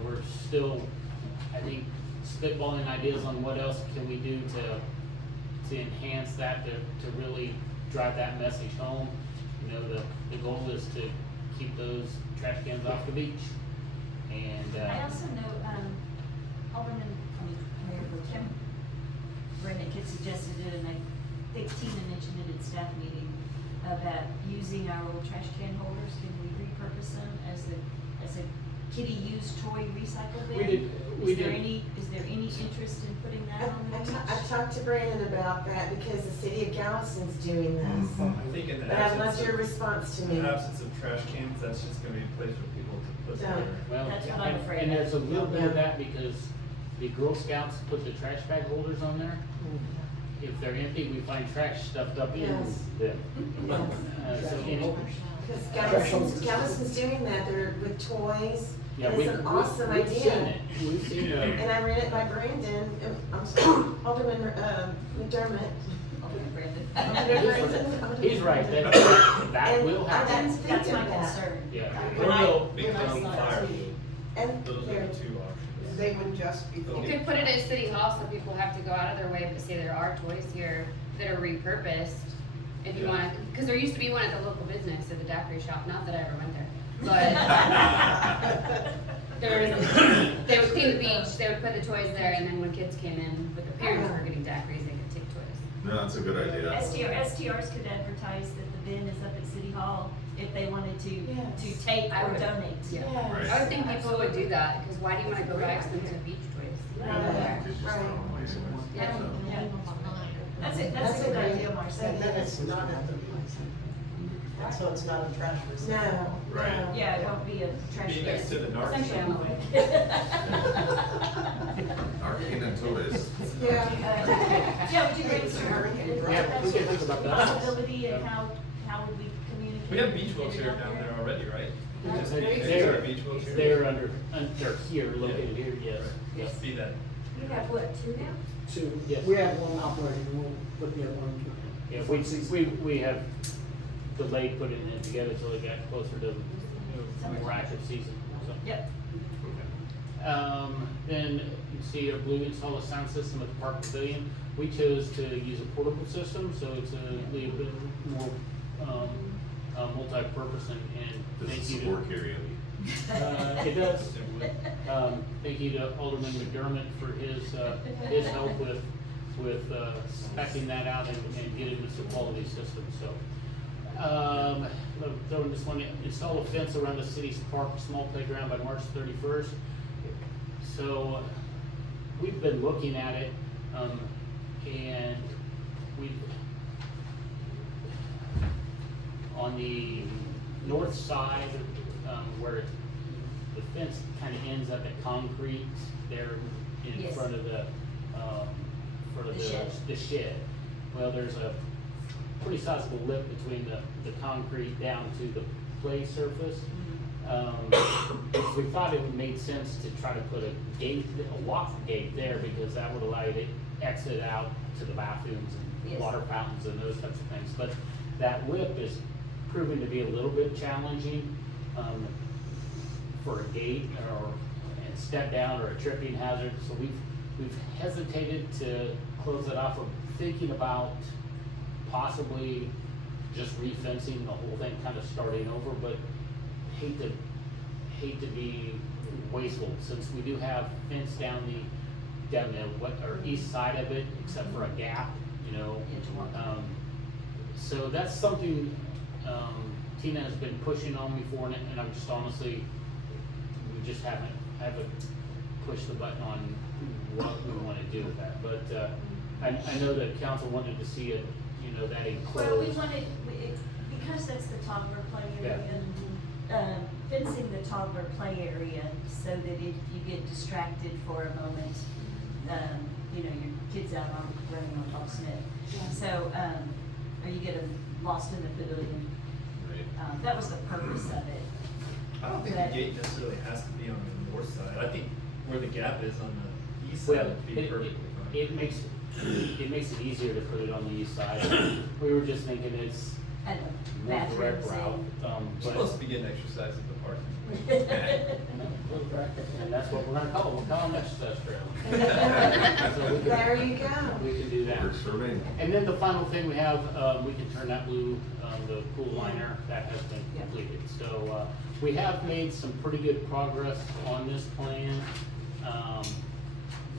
We're still, I think, spitballing ideas on what else can we do to enhance that, to really drive that message home. The goal is to keep those trash cans off the beach. And I also know, Mayor Pro Tem Brenda Kidd suggested it, and I think Tina mentioned it at staff meeting, about using our old trash can holders. Can we repurpose them as a kitty used toy recycle bin? We did. Is there any interest in putting that on the beach? I talked to Brandon about that because the city of Galveston's doing this. I think in the But I'd love absence your of, response to in me. the absence of trash cans, that's just gonna be a place for people to put Done. their. Well, That's what I'm afraid and of. there's a little bit of that because the Girl Scouts put the trash bag holders on there. If they're empty, we find trash stuffed up in Yes. them. Because Galveston's doing that, they're with toys. Yeah, And it's an awesome we've idea. seen it. We've seen it. And I ran it by Brandon, I'm sorry, Alderman, McDermott. He's right, that And will I happen. didn't think That's of my that. concern. Yeah. Or they'll become When I saw fire. it. And Those are they're, the two options. They would just be. You could put it at City Hall so people have to go out of their way to say there are toys here that are repurposed. If you want, because there used to be one at the local business at the daiquiri shop, not that I ever went there, but they would clean the beach, they would put the toys there, and then when kids came in with the parents who were getting daiquiris, they could take toys. No, that's a good idea. STRs could advertise that the bin is up at City Hall if they wanted to take I or would- donate. Yeah. Right. I would think people would do that, because why do you wanna go buy expensive beach toys? Yeah. That's it, that's a good idea, Marcia. And then it's not at the, so it's not a trash recycle. no, Right. no. Yeah, it won't be a trash Be bin. next to the narc Essentially, I'm shop. away. Arcane and toys. Yeah, would you brainstorm? Yeah, we can think about that. Possibility and how would we communicate? We have beach wheelchair down there already, right? Just They're beach wheelchair. they're here, located here, yes. Yes. Must be that. You have what, 2 now? Two, Yes. we have one operating, we'll put the other one. Yeah, we have delayed putting it together until it got closer to more active season, so. Yep. Then you see a blue install a sound system at the Park Pavilion. We chose to use a portable system, so it's a little bit more multi-purpose and Does thank it you support to. karaoke? It does. Thank you to Alderman McDermott for his help with specking that out and getting us a quality system, so. I'm throwing this one in, install a fence around the city's park, small playground by March 31st. So, we've been looking at it, and on the north side, where the fence kind of ends up at concrete, there in Yes. front of the shed. the shed. Well, there's a pretty sizable lip between the concrete down to the play surface. We thought it made sense to try to put a gate, a lock gate there, because that would allow you to exit out to the bathrooms and Yes. water fountains and those types of things. But that lip is proving to be a little bit challenging for a gate or a step down or a tripping hazard. So we've hesitated to close it off. We're thinking about possibly just refencing the whole thing, kind of starting over, but hate to be wasteful, since we do have fence down the east side of it, except for a gap, you know. So that's something Tina has been pushing on me for, and I'm just honestly, we just haven't pushed the button on what we want to do with that. But I know that council wanted to see it, you know, that enclosed. Well, we wanted, because that's the toddler play area, fencing the toddler play area so that if you get distracted for a moment, you know, your kid's out on running on Bob Smith. So, or you get lost in the pavilion. That was the purpose of it. I don't think But- the gate necessarily has to be on the north side. I think where the gap is on the east Well, side would be perfectly fine. it makes it easier to put it on the east side. We were just thinking it's And more direct bathrooms route, You're but. supposed to be getting exercise at the park. And that's what we're gonna call it, we'll call them exercise trail. So we can- There you go. We can do that. Works for me. And then the final thing we have, we can turn that blue, the pool liner, that has been completed. So, we have made some pretty good progress on this plan.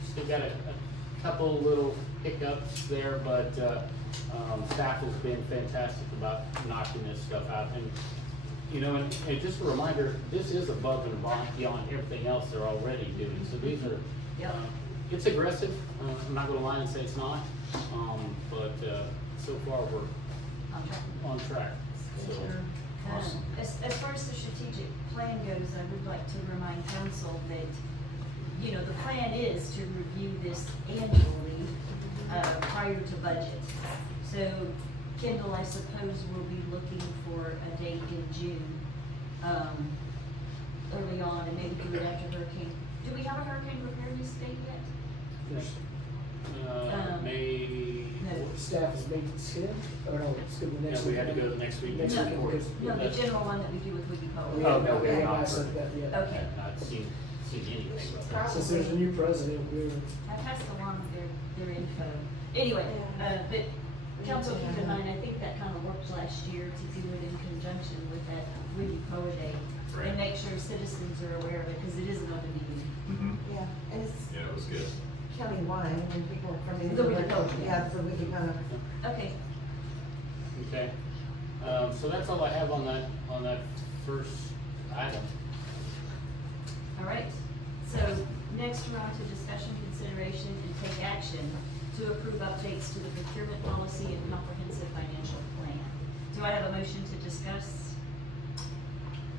Still got a couple little hiccups there, but, staff has been fantastic about knocking this stuff out. And, you know, and just a reminder, this is above and beyond everything else they're already doing. So these are, it's aggressive, I'm not gonna lie and say it's not, but, so far we're on track. So, As far as the strategic plan goes, I would like to remind council that, you know, the plan is to review this annually, prior to budget. So Kendall, I suppose, will be looking for a date in June, early on, and maybe do it after hurricane. Do we have a hurricane preparedness date yet? maybe, No. Staff is May 10th, or no, it's gonna be yeah, next we week. had to go the next week. Next No. week, because- No, the general one that we do with Wiggy Polo. Oh, no, we Yeah, have I not said heard. that, yeah. Okay. I've not seen anything. Since there's a new president, we're. I passed along their info. Anyway, but council, keep in mind, I think that kind of worked last year to do it in conjunction with that Wiggy Polo Day. Right. And make sure citizens are aware of it, because it is an open meeting. Mhm. Yeah, and it's Yeah, it was good. countywide, and people from The anywhere. Wiggy Polo. Yeah, so we can kind of. Okay, Okay, so that's all I have on that first item. all right. So next we're on to discussion, consideration, and take action to approve updates to the procurement policy and comprehensive financial plan. Do I have a motion to discuss?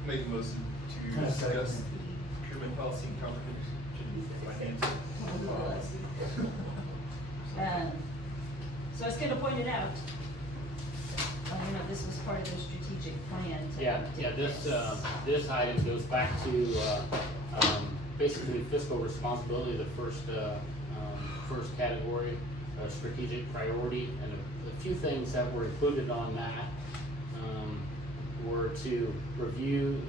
Make a motion to discuss procurement policy and comprehensive finance. So as Kendall pointed out, you know, this was part of the strategic plan. to Yeah, update this item goes back to, basically fiscal responsibility, the first category, strategic priority, and a few things that were included on that. were to review,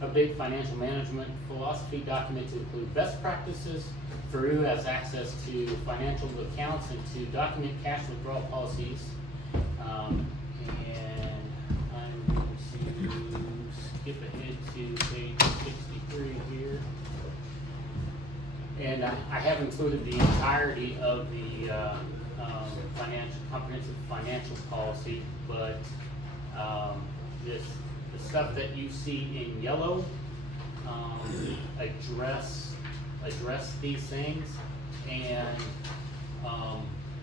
update financial management philosophy document to include best practices for who has access to financial accounts and to document cash withdrawal policies. And I'm going to skip ahead to page 63 here. And I have included the entirety of the comprehensive financial policy, but the stuff that you see in yellow address these things. And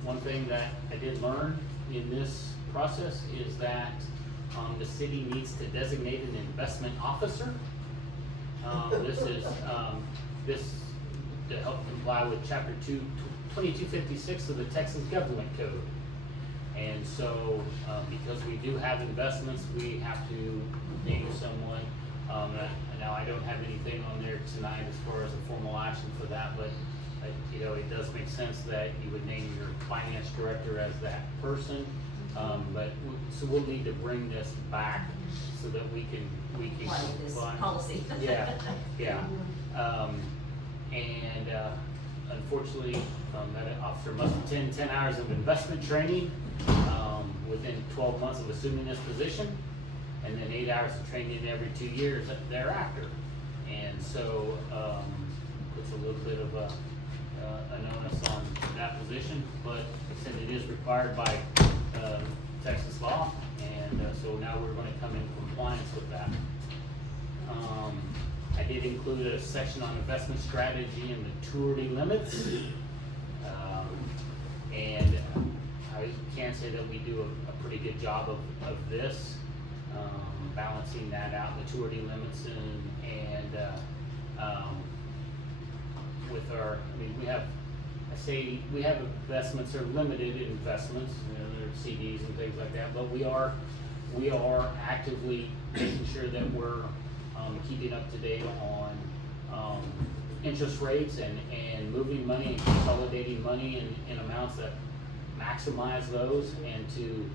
one thing that I did learn in this process is that the city needs to designate an investment officer. This to help comply with Chapter 2256 of the Texas Government Code. And so, because we do have investments, we have to name someone. Now, I don't have anything on there tonight as far as a formal action for that, but it does make sense that you would name your finance director as that person. So we'll need to bring this back so that we can Apply this comply. policy. Yeah. And unfortunately, that officer must attend 10 hours of investment training within 12 months of assuming this position, and then 8 hours of training every 2 years thereafter. And so puts a little bit of an onus on that position, but since it is required by Texas law, and so now we're going to come in compliance with that. I did include a section on investment strategy and maturity limits. And I can say that we do a pretty good job of this, balancing that out, maturity limits and with our, we have investments that are limited investments, they're CDs and things like that, but we are actively making sure that we're keeping up to date on interest rates and moving money and consolidating money in amounts that maximize those, and to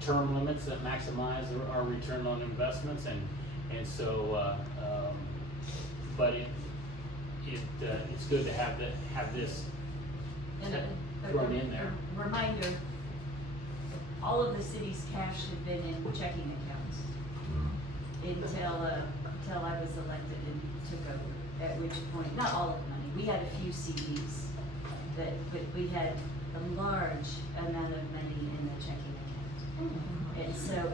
term limits that maximize our return on investments, and so but it's good to have this And thrown in there. Reminder, all of the city's cash had been in checking accounts until I was elected and took over, at which point, not all of the money, we had a few CDs, but we had a large amount of money in the checking account. And so,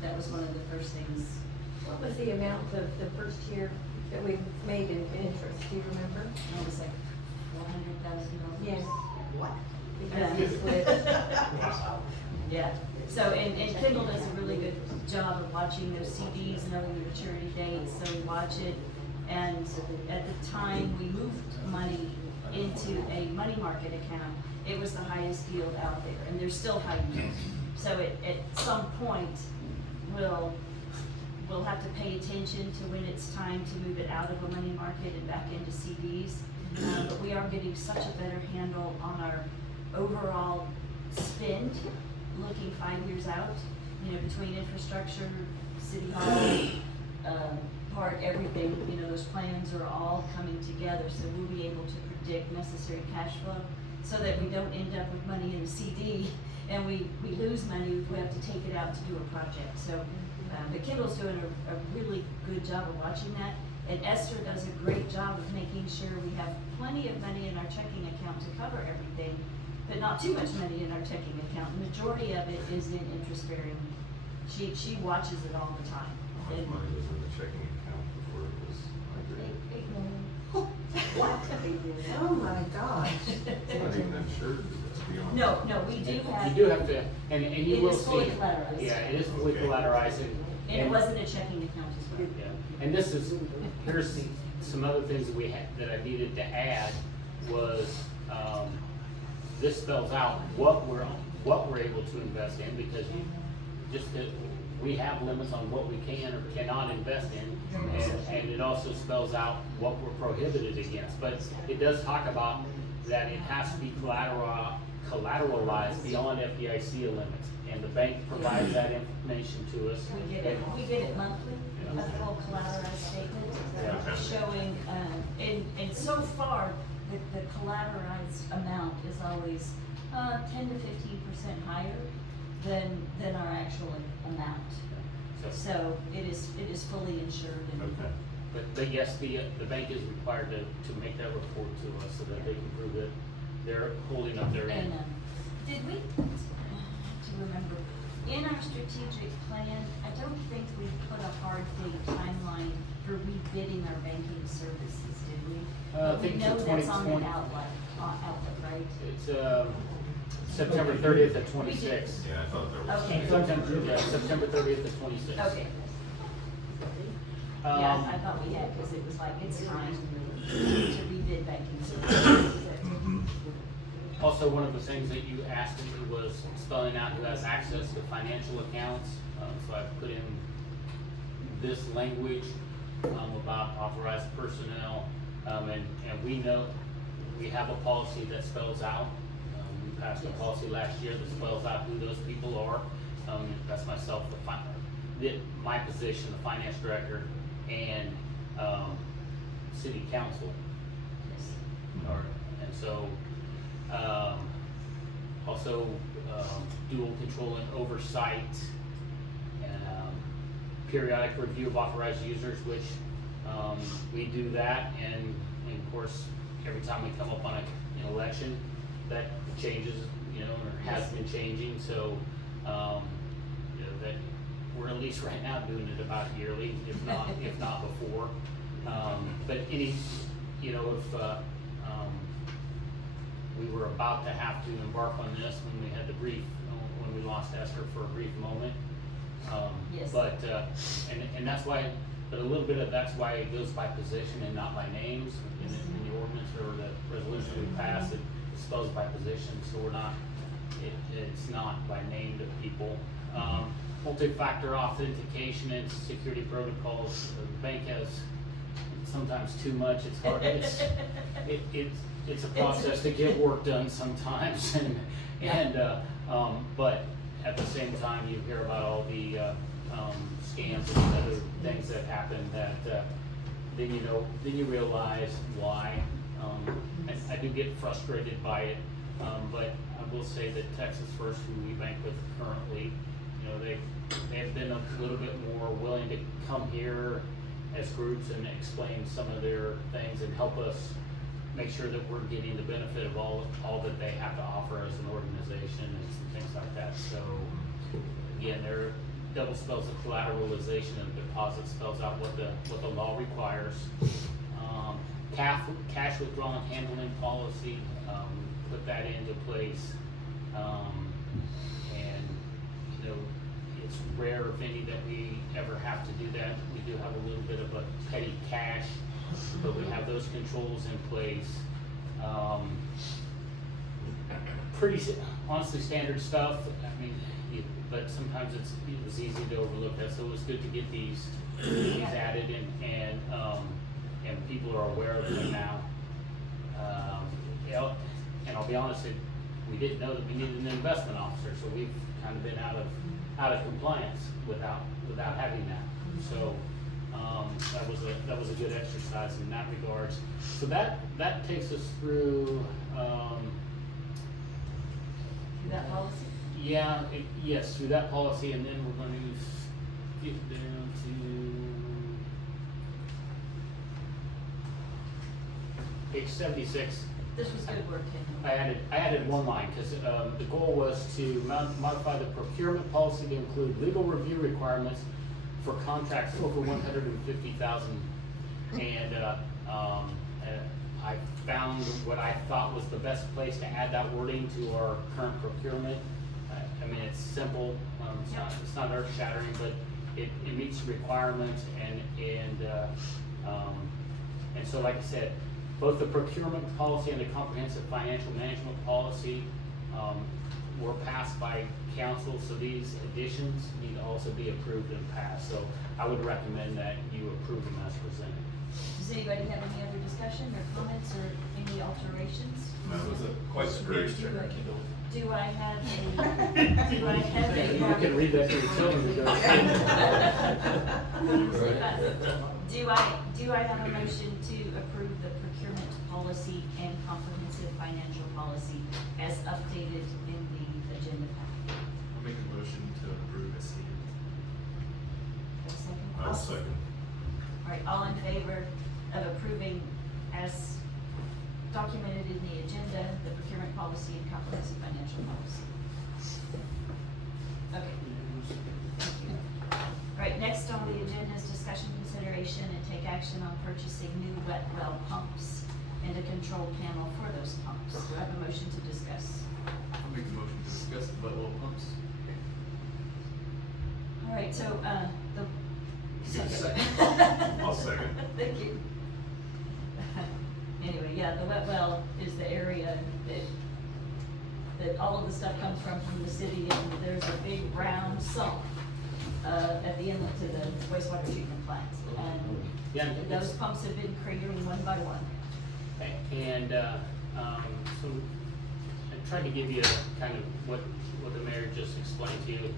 that was one of the first things. What was the amount of the first year that we made in interest, do you remember? It was like $400,000. Yes. What? Because we switched. Yeah, so, and Kendal does a really good job of watching those CDs, knowing the maturity dates, so we watch it. And at the time we moved money into a money market account, it was the highest yield out there, and there's still high yield. So at some point, we'll have to pay attention to when it's time to move it out of a money market and back into CDs. But we are getting such a better handle on our overall spend, looking 5 years out, between infrastructure, city hall, park, everything, those plans are all coming together, so we'll be able to predict necessary cash flow, so that we don't end up with money in a CD, and we lose money if we have to take it out to do a project. So, but Kendal's doing a really good job of watching that, and Esther does a great job of making sure we have plenty of money in our checking account to cover everything, but not too much money in our checking account. The majority of it is in interest bearing. She watches it all the time. How much money was in the checking account before it was migrated? $8 million. What? Oh my gosh. Not even insured, to be honest. No, we do have. You do have to, and you It will is see. fully collateralized. Yeah, it is fully Okay. collateralized, And it wasn't a checking account as well. Yeah, and here's some other things that that I needed to add was, this spells out what we're able to invest in, because we have limits on what we can or cannot invest in, and it also spells out what we're prohibited against. But it does talk about that it has to be collateralized beyond FDIC limits, and the bank provides that information to us. We get it monthly, a full collateralized statement Yeah. showing, and so far, the collateralized amount is always, 10 to 15% higher than our actual amount. So it is fully insured and. Okay. But yes, the bank is required to make that report to us so that they can prove that they're holding up their end. And, did we, to remember, in our strategic plan, I don't think we put a hard date timeline for rebidding our banking services, did we? I But we think know it's that's on the 2020. outlook, right? It's September 30th at 26. Yeah, I thought there was. Okay. September 30th at 26. Okay. Yeah, I thought we had, because it was like, it's time to rebid banking services. Also, one of the things that you asked me was spelling out who has access to financial accounts. So I've put in this language about authorized personnel. And we know, we have a policy that spells out. We passed a policy last year that spells out who those people are. That's myself, my position, the finance director, and city council. And so, also dual control and oversight, periodic review of authorized users, which we do that, and of course, every time we come up on an election, that changes, or has been changing, so, that we're at least right now doing it about yearly, if not before. But if we were about to have to embark on this when we had the brief, when we lost Esther for a brief moment. Yes. But, and that's why, but a little bit of that's why it goes by position and not by names in the ordinance or the resolution we pass, it spells by position, so we're not, it's not by name to people. Multi-factor authentication and security protocols, the bank has sometimes too much, it's hard, it's a process to get work done sometimes, but at the same time, you hear about all the scams and other things that happen that then you realize why. I do get frustrated by it, but I will say that Texas First, who we bank with currently, they have been a little bit more willing to come here as groups and explain some of their things and help us make sure that we're getting the benefit of all that they have to offer as an organization and some things like that. So again, there double spells the collateralization of deposit, spells out what the law requires. Cash withdrawal and handling policy, put that into place. And it's rare, if any, that we ever have to do that. We do have a little bit of a petty cash, but we have those controls in place. Pretty honestly standard stuff. I mean, but sometimes it's easy to overlook that. So it was good to get these added and people are aware of them now. And I'll be honest, we didn't know that we needed an investment officer, so we've kind of been out of compliance without having that. So that was a good exercise in that regards. So that takes us through. That policy? Yeah, yes, through that policy, and then we're going to get down to page 76. This was good work, Kendal. I added one line, because the goal was to modify the procurement policy to include legal review requirements for contracts over 150,000. And I found what I thought was the best place to add that wording to our current procurement. I mean, it's simple, it's not earth shattering, but it meets the requirements and so like I said, both the procurement policy and the comprehensive financial management policy were passed by council, so these additions need to also be approved and passed. So I would recommend that you approve them as presented. Does anybody have any other discussion or comments or any alterations? That was quite strange. Do I have a, do I have a? You can read that to the children. Do I have a motion to approve the procurement policy and comprehensive financial policy as updated in the agenda packet? I'll make a motion to approve as stated. Have a second? I'll second. All right, all in favor of approving as documented in the agenda, the procurement policy and comprehensive financial policy? Okay. Thank you. All right, next on the agenda is discussion, consideration, and take action on purchasing new wet well pumps and a control panel for those pumps. Do I have a motion to discuss? I'll make a motion to discuss the wet well pumps. All right, so, the. Get a second. I'll second. Thank you. Anyway, yeah, the wet well is the area that all of the stuff comes from the city, and there's a big round sump at the inlet to the wastewater treatment plant. Yeah, And those pumps have been cratering one by one. And, so I tried to give you kind of what the mayor just explained to you.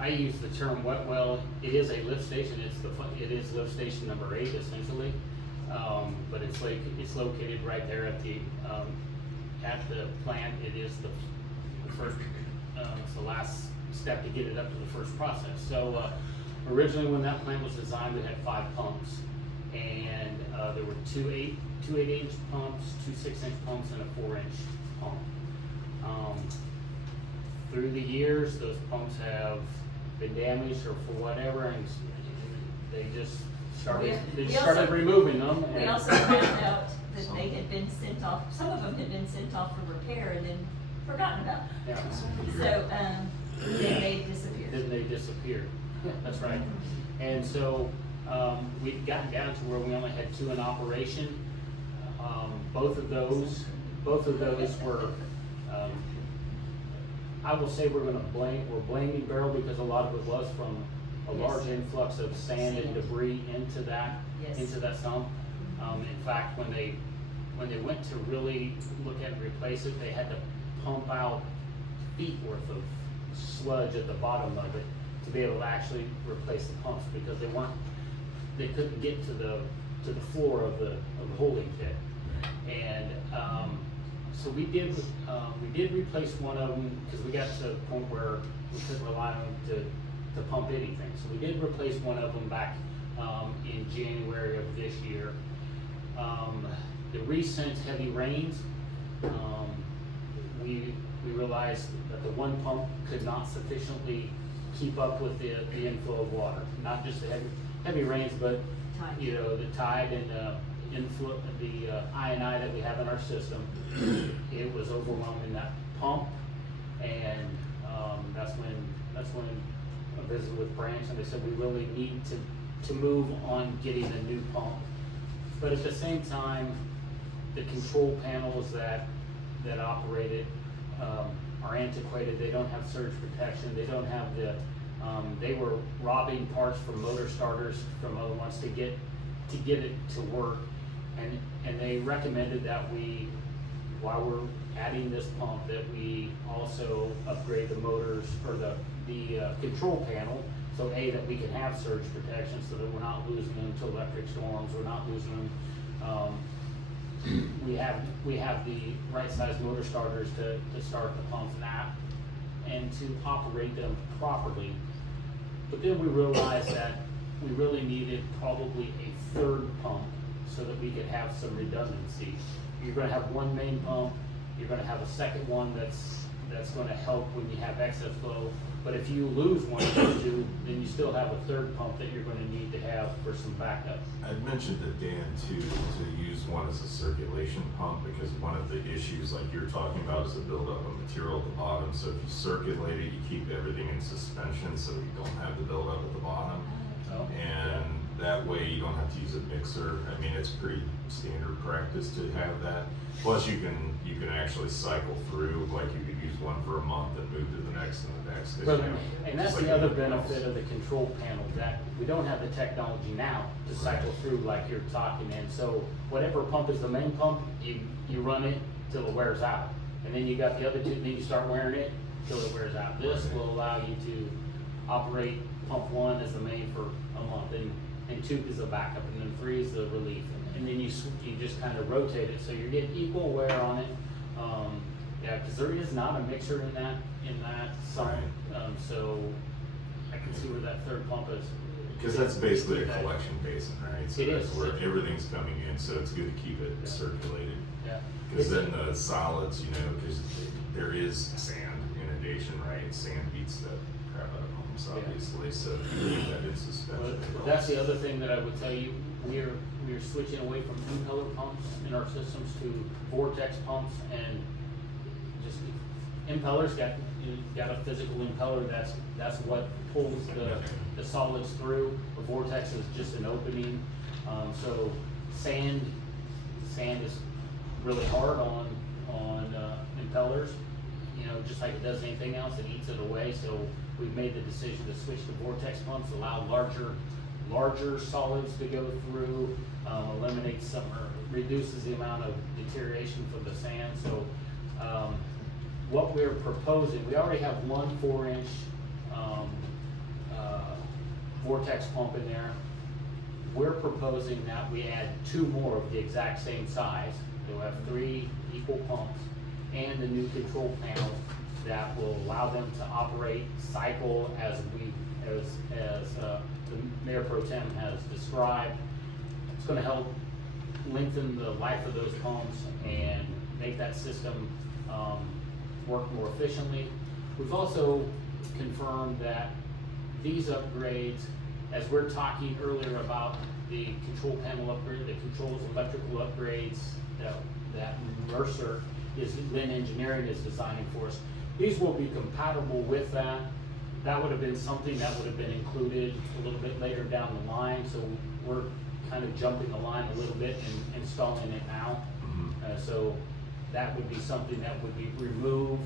I use the term wet well. It is a lift station. It is lift station number 8 essentially. But it's located right there at the plant. It is the first, it's the last step to get it up to the first process. So, originally when that plant was designed, we had 5 pumps. And, there were two 8-inch pumps, 2 6-inch pumps, and a 4-inch pump. Through the years, those pumps have been damaged or for whatever, and they just started removing them. We also found out that they had been sent off, some of them had been sent off for repair and then forgotten about. Yeah. So, then they disappeared. Then they disappeared. That's right. And so, we'd gotten down to where we only had 2 in operation. Both of those were, I will say we're blaming Beryl because a lot of it was from a large influx of sand and debris into that sump. In fact, when they went to really look at and replace it, they had to pump out feet worth of sludge at the bottom of it to be able to actually replace the pumps because they couldn't get to the floor of the holding pit. And so we did replace one of them because we got to the point where we couldn't rely on them to pump anything. So we did replace one of them back in January of this year. The recent heavy rains, we realized that the one pump could not sufficiently keep up with the inflow of water. Not just the heavy rains, but the tide and the I&I that we have in our system. It was overwhelming that pump, and that's when I visited with Branch, and they said we really need to move on getting a new pump. But at the same time, the control panels that operate it are antiquated. They don't have surge protection. They don't have they were robbing parts from motor starters from other ones to get it to work. And they recommended that while we're adding this pump, that we also upgrade the motors or the control panel. So that we can have surge protection so that we're not losing them to electric storms, we're not losing them. We have the right size motor starters to start the pumps and to operate them properly. But then we realized that we really needed probably a 3rd pump so that we could have some redundancy. You're gonna have one main pump, you're gonna have a second one that's gonna help when you have excess flow. But if you lose one of those 2, then you still have a 3rd pump that you're gonna need to have for some backup. I'd mentioned to Dan too, to use one as a circulation pump, because one of the issues like you're talking about is the buildup of material at the bottom. So if you circulate it, you keep everything in suspension so you don't have the buildup at the bottom. And that way you don't have to use a mixer. I mean, it's pretty standard practice to have that. Plus you can actually cycle through, like you could use one for a month and move to the next and the next. 'cause, Well, you know, and that's just like the other everything else. benefit of the control panel, that we don't have the technology now to cycle through like you're talking, and so whatever pump is the main pump, you run it till it wears out. And then you got the other two, then you start wearing it till it wears out. This will allow you to operate pump one as the main for a month, and two is a backup, and then three is the relief. And then you just kind of rotate it, so you're getting equal wear on it. Yeah, because there is not a mixer in that side, so I can see where that third pump is. Because that's basically a collection basin, right? So It that's is. where everything's coming in, so it's good to keep it circulated. Yeah. Because then the solids, you know, because there is sand inundation, right? Sand beats the crap out of pumps, obviously, so keep that in suspension. But that's the other thing that I would tell you, we're switching away from impeller pumps in our systems to vortex pumps, and just impellers got a physical impeller, that's what pulls the solids through. The vortex is just an opening. So sand is really hard on impellers, you know, just like it does anything else, it eats it away. So we've made the decision to switch to vortex pumps, allow larger solids to go through, eliminates some, or reduces the amount of deterioration from the sand. So what we're proposing, we already have one 4-inch vortex pump in there. We're proposing that we add 2 more of the exact same size. We'll have 3 equal pumps and the new control panel that will allow them to operate, cycle as the Mayor Pro Tem has described. It's gonna help lengthen the life of those pumps and make that system work more efficiently. We've also confirmed that these upgrades, as we're talking earlier about the control panel upgrade, the controls electrical upgrades that Mercer Lynn Engineering is designing for us, these will be compatible with that. That would have been something that would have been included a little bit later down the line, so we're kind of jumping the line a little bit and installing it now. So that would be something that would be removed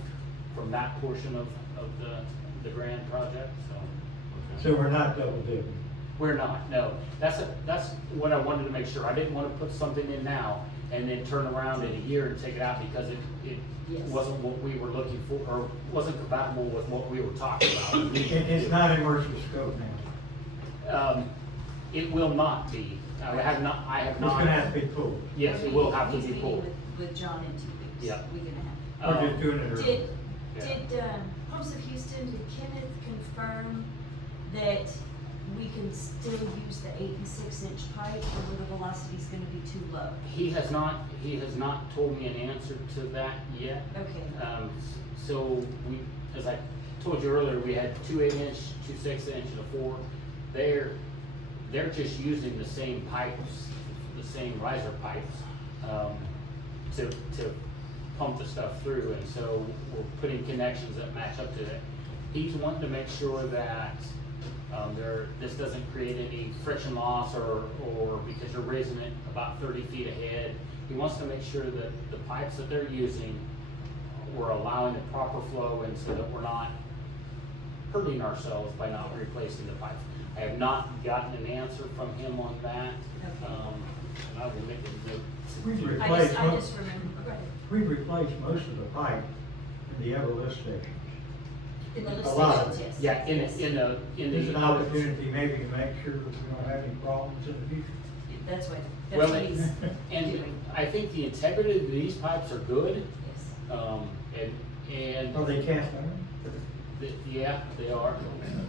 from that portion of the grand project, So we're not double dipping. We're not, no. That's what I wanted to make sure. I didn't want to put something in now and then turn around in a year and take it out because it wasn't what we were looking for, or wasn't compatible with what we were talking about. It's not in Mercer's scope now. It will not be. I have not. It's gonna have to be pulled. Yes, it will have to be He's pulled. meeting with John in 2 weeks. Yeah. We're gonna have. We're just doing it early. Did Pumps of Houston, did Kenneth confirm that we can still use the 8 and 6 inch pipe, or were the velocities gonna be too low? He has not told me an answer to that yet. Okay. So we, as I told you earlier, we had 2 8-inch, 2 6-inch, and a 4. They're just using the same pipes, the same riser pipes, to pump the stuff through, and so we're putting connections that match up to it. He's wanting to make sure that this doesn't create any friction loss or because you're raising it about 30 feet ahead. He wants to make sure that the pipes that they're using, we're allowing the proper flow, and so that we're not hurting ourselves by not replacing the pipes. I have not gotten an answer from him on that. And I will make a note. We've replaced most of the pipe in the other lift stations. In the lift A lot. stations, yes. Yeah, There's an opportunity maybe to make sure that we don't have any problems in the future. That's what Well, he's and doing. I think the integrity of these pipes are good. Yes. And Are they cast iron? yeah, they are.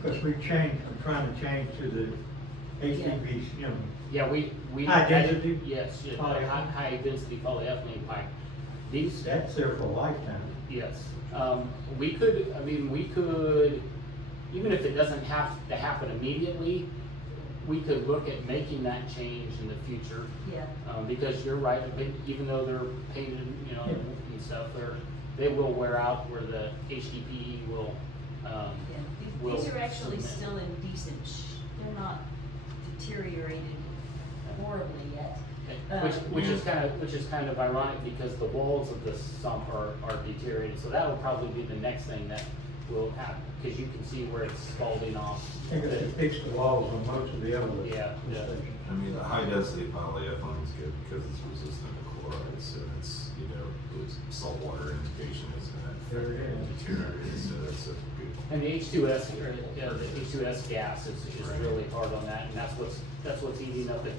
Because we're trying to change to the HDPE, you know. Yeah, we. High density? Yes, yeah, Polyethylene. high density polyethylene pipe. These. That's there for a lifetime. Yes, we could, even if it doesn't have to happen immediately, we could look at making that change in the future. Yeah. Because you're right, even though they're painted, you know, and stuff, they will wear out where the HDPE will, These are actually still in decent they're not deteriorated horribly yet. Which is kind of ironic because the walls of the sump are deteriorated, so that will probably be the next thing that will happen, because you can see where it's scalding off. I think if they fix the walls on most of the other. Yeah. I mean, the high density polyethylene is good because it's resistant to chloride, so it's, you know, it's saltwater integration isn't deteriorated, so that's a good. And the H2S, or, the H2S gas is really hard on that, and that's what's eating up the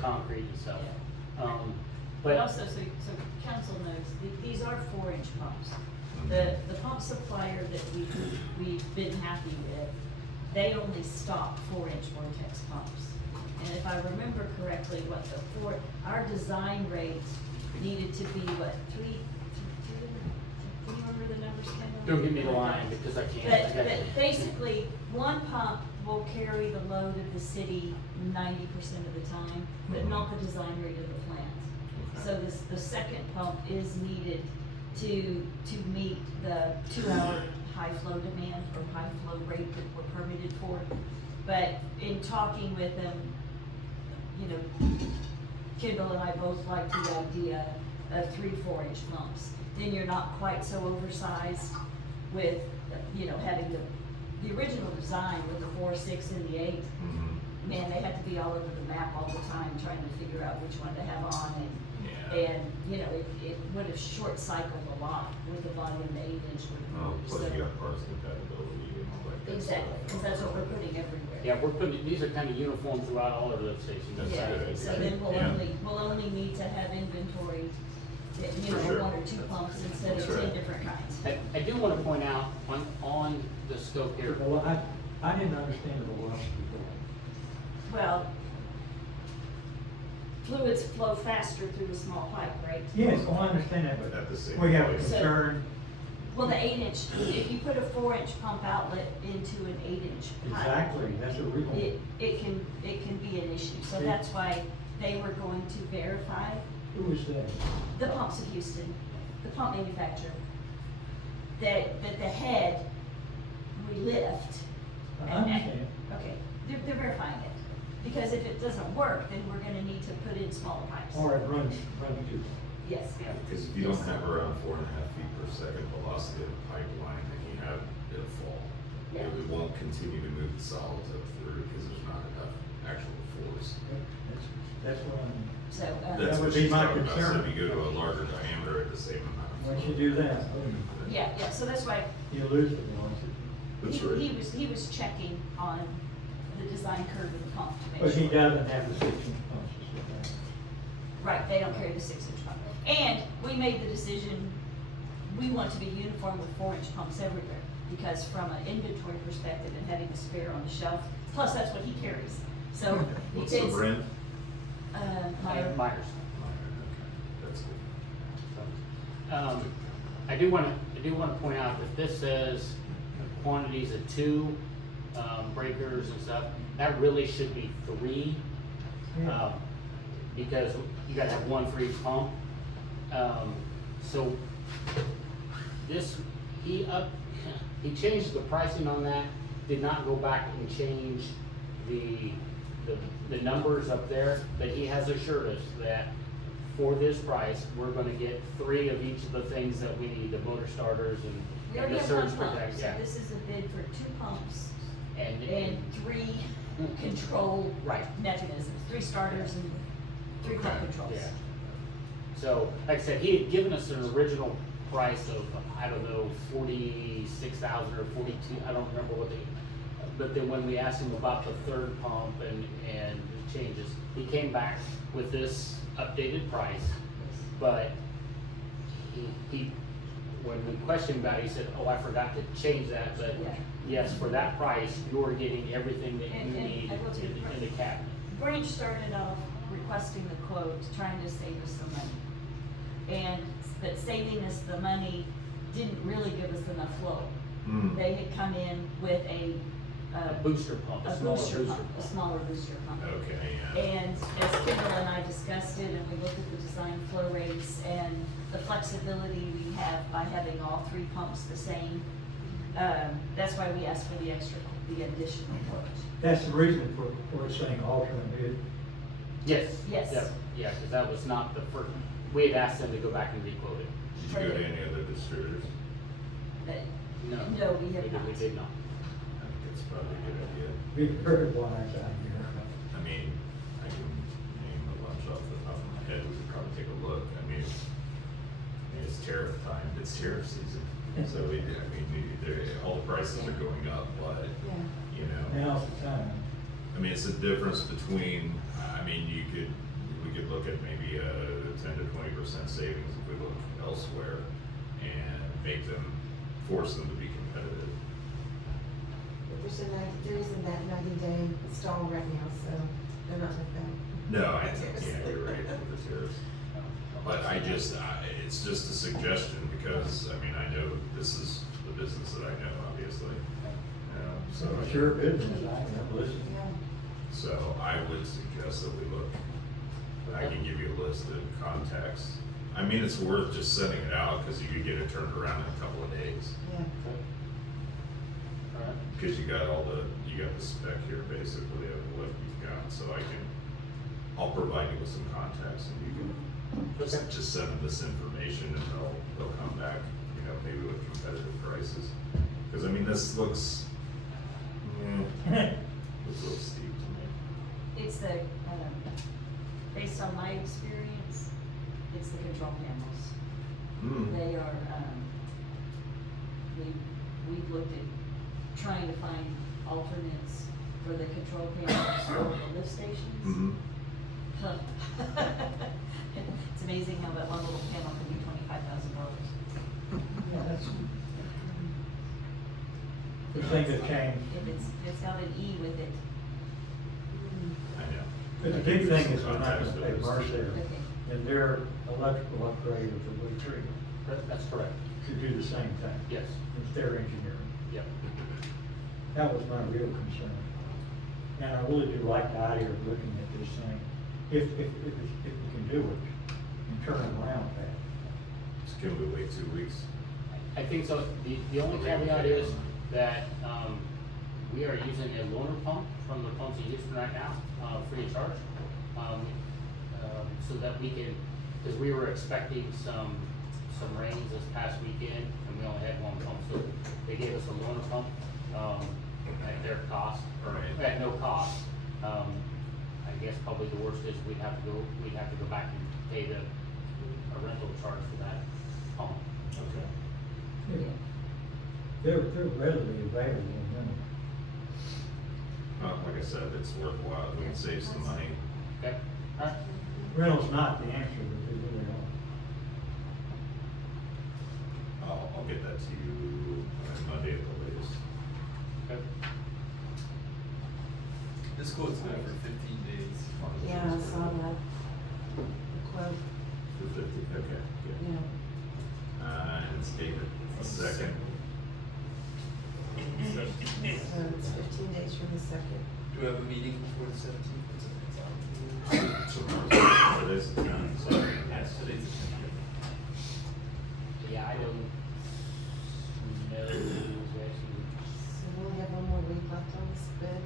concrete and stuff. But also, so council knows, these are 4-inch pumps. The pump supplier that we've been happy with, they only stock 4-inch vortex pumps. And if I remember correctly, our design rate needed to be what, do you remember the numbers, Kendall? Don't give me the line because I can't. But basically, one pump will carry the load of the city 90% of the time, but not the design rate of the plant. So the second pump is needed to meet the 2-hour high flow demand or high flow rate that we're permitted for. But in talking with them, you know, Kendall and I both like the idea of 3 4-inch pumps. Then you're not quite so oversized with, you know, having the original design with the 4, 6, and the 8. Man, they had to be all over the map all the time trying to figure out which one to have on, and you know, it would have short cycled a lot with the volume 8-inch. Plus you got parts compatibility and all that. Exactly, because that's what we're putting everywhere. Yeah, these are kind of uniform throughout all of those stations. Yeah, so then we'll only need to have inventory, you know, 1 or 2 pumps instead of 10 different kinds. I do want to point out on the scope here. Well, I didn't understand the velocity. Well, fluids flow faster through a small pipe, right? Yes, I understand that, At the but same we have a place. concern. Well, the 8-inch, if you put a 4-inch pump outlet into an 8-inch pipe. Exactly, that's a real. It can be an issue, so that's why they were going to verify. Who is that? The Pumps of Houston, the pump manufacturer. That the head, we lift. I understand. Okay, they're verifying it, because if it doesn't work, then we're gonna need to put in smaller pipes. Or it runs too. Yes. Because if you don't have around 4.5 feet per second velocity of the pipeline, then you have, it'll fall. Yeah. It won't continue to move the solids up through because there's not enough actual force. That's what I'm. So, That's that what would be she's my talking about, so concern. if you go to a larger diameter at the same amount of. Once you do that, yeah, so that's why you lose the velocity. That's right. he was checking on the design curve of the pump to make But he sure. doesn't have the 16 pumps, is what that is. Right, they don't carry the 6-inch pump. And we made the decision, we want to be uniform with 4-inch pumps everywhere, because from an inventory perspective and having a spare on the shelf, plus that's what he carries. So What's the brand? Meyer. Myers. That's good. I do want to point out that this says quantities of 2 breakers and stuff. That really should be 3, because you got to have 1 for each pump. So this he changed the pricing on that. Did not go back and change the numbers up there, but he has assured us that for this price, we're gonna get 3 of each of the things that we need, the motor starters We and already the have surge 1 pump, protect, so yeah. this is a bid for 2 pumps And 3 control mechanisms, 3 starters and 3 pump controls. Yeah. So, like I said, he had given us an original price of, I don't know, 46,000 or 42, I don't remember what but then when we asked him about the 3rd pump and the changes, he came back with this updated price, but he when we questioned about it, he said, oh, I forgot to change that, but yes, for that price, you're getting everything that you need I will tell you, in the cabinet. Branch started off requesting the quote, trying to save us some money. But saving us the money didn't really give us enough flow. They had come in with a booster pump, a smaller booster pump. A smaller booster pump. Okay, yeah. And as Kendall and I discussed it, and we looked at the design flow rates and the flexibility we have by having all 3 pumps the same, that's why we asked for the additional quote. That's the reason for saying alternate bid. Yes. Yes. Yep. Yeah, because that was not the first, we had asked them to go back and re-quote it. Did you go to any other distributors? But No. no, we have not. We did not. I think it's probably a good idea. Be very wise out here. I mean, I can name a bunch off the top of my head, we could probably take a look, I mean, it's tariff time, it's tariff season, so all the prices are going up, but, you know. Now's the time. I mean, it's the difference between, I mean, we could look at maybe a 10 to 20% savings if we look elsewhere and make them, force them to be competitive. There isn't that 90-day stall right now, so they're not like that. No, I think, yeah, you're right with the tariffs. But it's just a suggestion because, I mean, I know this is the business that I know, obviously. So It's your business, I have listened. So I would suggest that we look, I can give you a list of contacts. I mean, it's worth just sending it out because you could get it turned around in a couple of days. Yeah. Alright. Because you got the spec here basically of what you've got, so I'll provide you with some contacts and you can just send them this information and they'll come back, you know, maybe with competitive prices. Because I mean, this looks a little steep to me. It's the, based on my experience, it's the control panels. They are, we've looked at trying to find alternates for the control panels for the lift stations. Huh. It's amazing how that one little panel can be $25,000. Yeah, that's. The thing that changed. If it's got an E with it. I know. But the big thing is we're not Contacts gonna pay for those. Mercer and their electrical upgrade of the wood treatment That's correct. to do the same thing. Yes. It's their engineering. Yep. That was my real concern. And I really do like the idea of looking at this thing, if we can do it and turn it around fast. Can we wait 2 weeks? I think so. The only caveat is that, we are using a loaner pump from the pumps in Houston right now, free of charge. So that we can, because we were expecting some rains this past weekend and we only had one pump, so they gave us a loaner pump, at their cost, or at no cost. I guess probably the worst is we'd have to go back and pay a rental charge for that pump. Okay. They're readily available, you know. Like I said, it's worthwhile, we can save some money. Okay, alright. Rental's not the answer, but they really are. I'll get that to you Monday at the latest. Okay. This quote's good for 15 days. Yeah, I saw that. The quote, For 50, okay, good. yeah. And it's dated the second. So it's 15 days from the second. Do we have a meeting before the 17th? Today's the 10th, so. Yes, today's the 10th. Yeah, I don't know exactly. So we only have one more week left on this bid.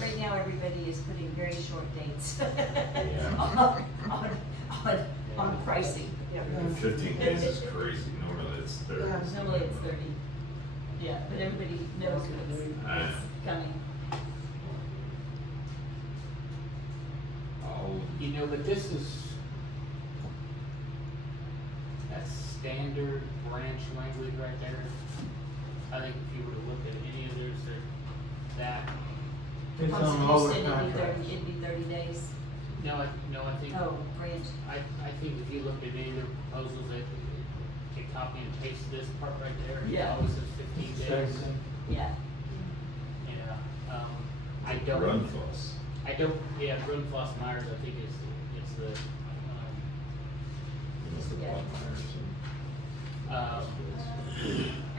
Right now, everybody is putting very short dates Yeah. on pricing. 15 days is crazy, normally it's 30. Yeah. Normally it's 30. Yeah, but everybody knows it's coming. You know, but this is, that's standard branch language right there. I think if you were to look at any of theirs, that, It's Pumps in on all the Houston, contracts. it'd be 30 days. no, I think, Oh, branch. I think if you looked at any of their proposals, they could copy and paste this part right there. Yeah. It always says 15 days. Same thing. Yeah. I don't. Runfuss. I don't, yeah, Grundfos Myers, I think it's the, It's the Yeah.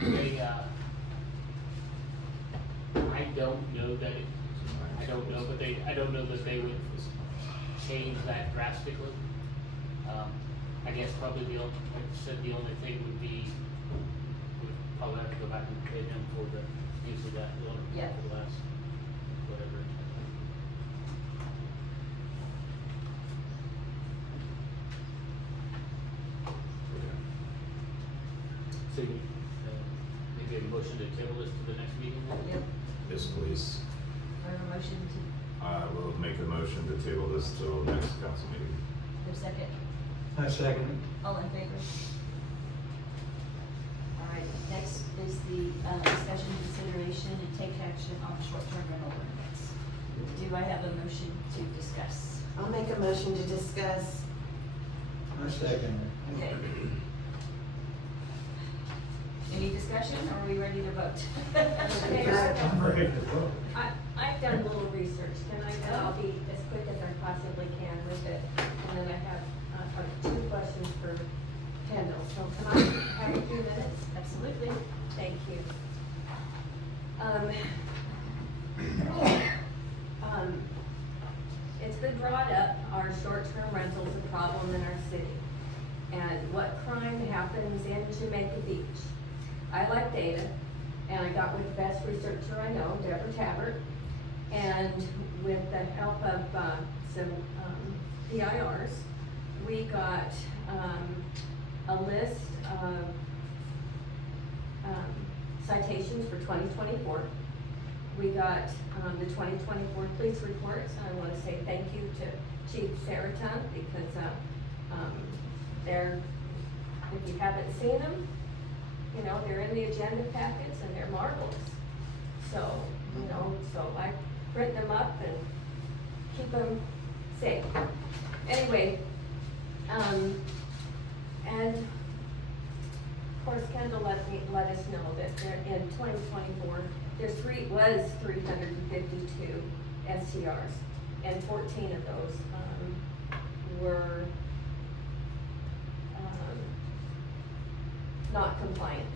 they, I don't know that it, I don't know, but I don't know that they would change that drastically. I guess probably like I said, the only thing would be, we'd probably have to go back and pay them for the use of that loaner Yeah. for the last, whatever. So you, maybe a motion to table this to the next meeting? Yep. Yes, please. I have a motion to, I will make a motion to table this till next council meeting. there's a second. I second it. All in favor? All right, next is the discussion, consideration, and take action on short-term rental ordinance. Do I have a motion to discuss? I'll make a motion to discuss. I second it. Okay. Any discussion, or are we ready to vote? I'm ready to vote. I've done a little research, and I'll be as quick as I possibly can with it. And then I have 2 questions for Kendall. So can I have a few minutes? Absolutely. Thank you. It's been brought up, our short-term rental is a problem in our city. And what crime happens in Jamaica Beach? I like data, and I got with the best researcher I know, Deborah Tabbert, and with the help of some PIRs, we got a list of citations for 2024. We got the 2024 police reports. I want to say thank you to Chief Seurattan because they're, if you haven't seen them, you know, they're in the agenda packets and they're marvelous. So, you know, so I print them up and keep them safe. Anyway, and of course, Kendall let us know that there, in 2024, was 352 STRs, and 14 of those were not compliant.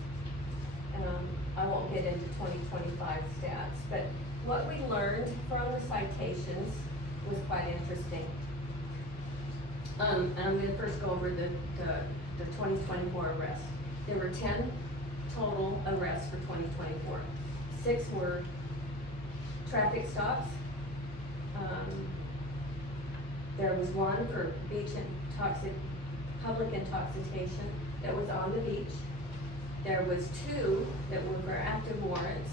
I won't get into 2025 stats, but what we learned from the citations was quite interesting. And I'm gonna first go over the 2024 arrests. There were 10 total arrests for 2024. 6 were traffic stops. There was 1 for public intoxication that was on the beach. There was 2 that were for active warrants.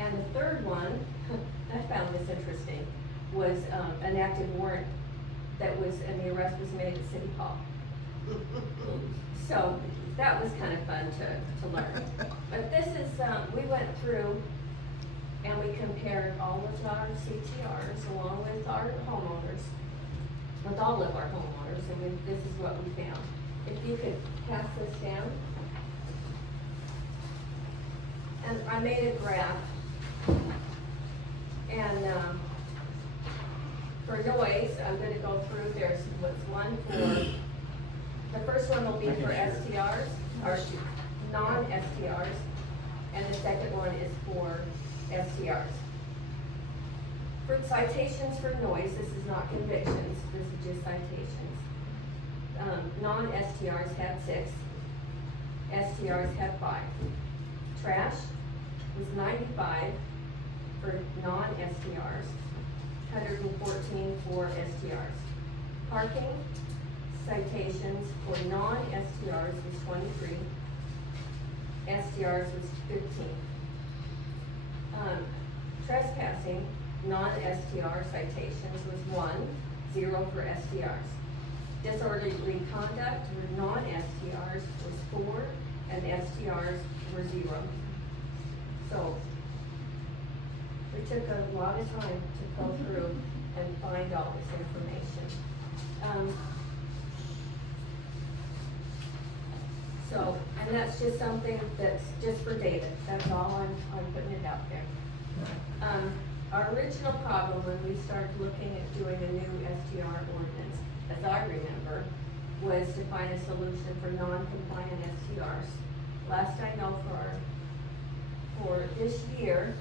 And the third one, I found this interesting, was an active warrant that was, and the arrest was made at City Hall. So that was kind of fun to learn. But this is, we went through and we compared all of our CTRs along with our homeowners, with all of our homeowners, and this is what we found. If you could pass this down. And I made a graph. And for noise, I'm gonna go through, there's one for, the first one will be for STRs, or non-STRs, and the second one is for STRs. For citations for noise, this is not convictions, this is just citations. Non-STRs had 6, STRs had 5. Trash was 95 for non-STRs, 114 for STRs. Parking citations for non-STRs was 23, STRs was 15. Trespassing, non-STR citations was 1, 0 for STRs. Disorderly conduct for non-STRs was 4, and STRs were 0. So, we took a lot of time to go through and find all this information. So, and that's just something that's just for data, that's all I'm putting it out there. Our original problem when we started looking at doing a new STR ordinance, as I remember, was to find a solution for non-compliant STRs. Last I know for this year,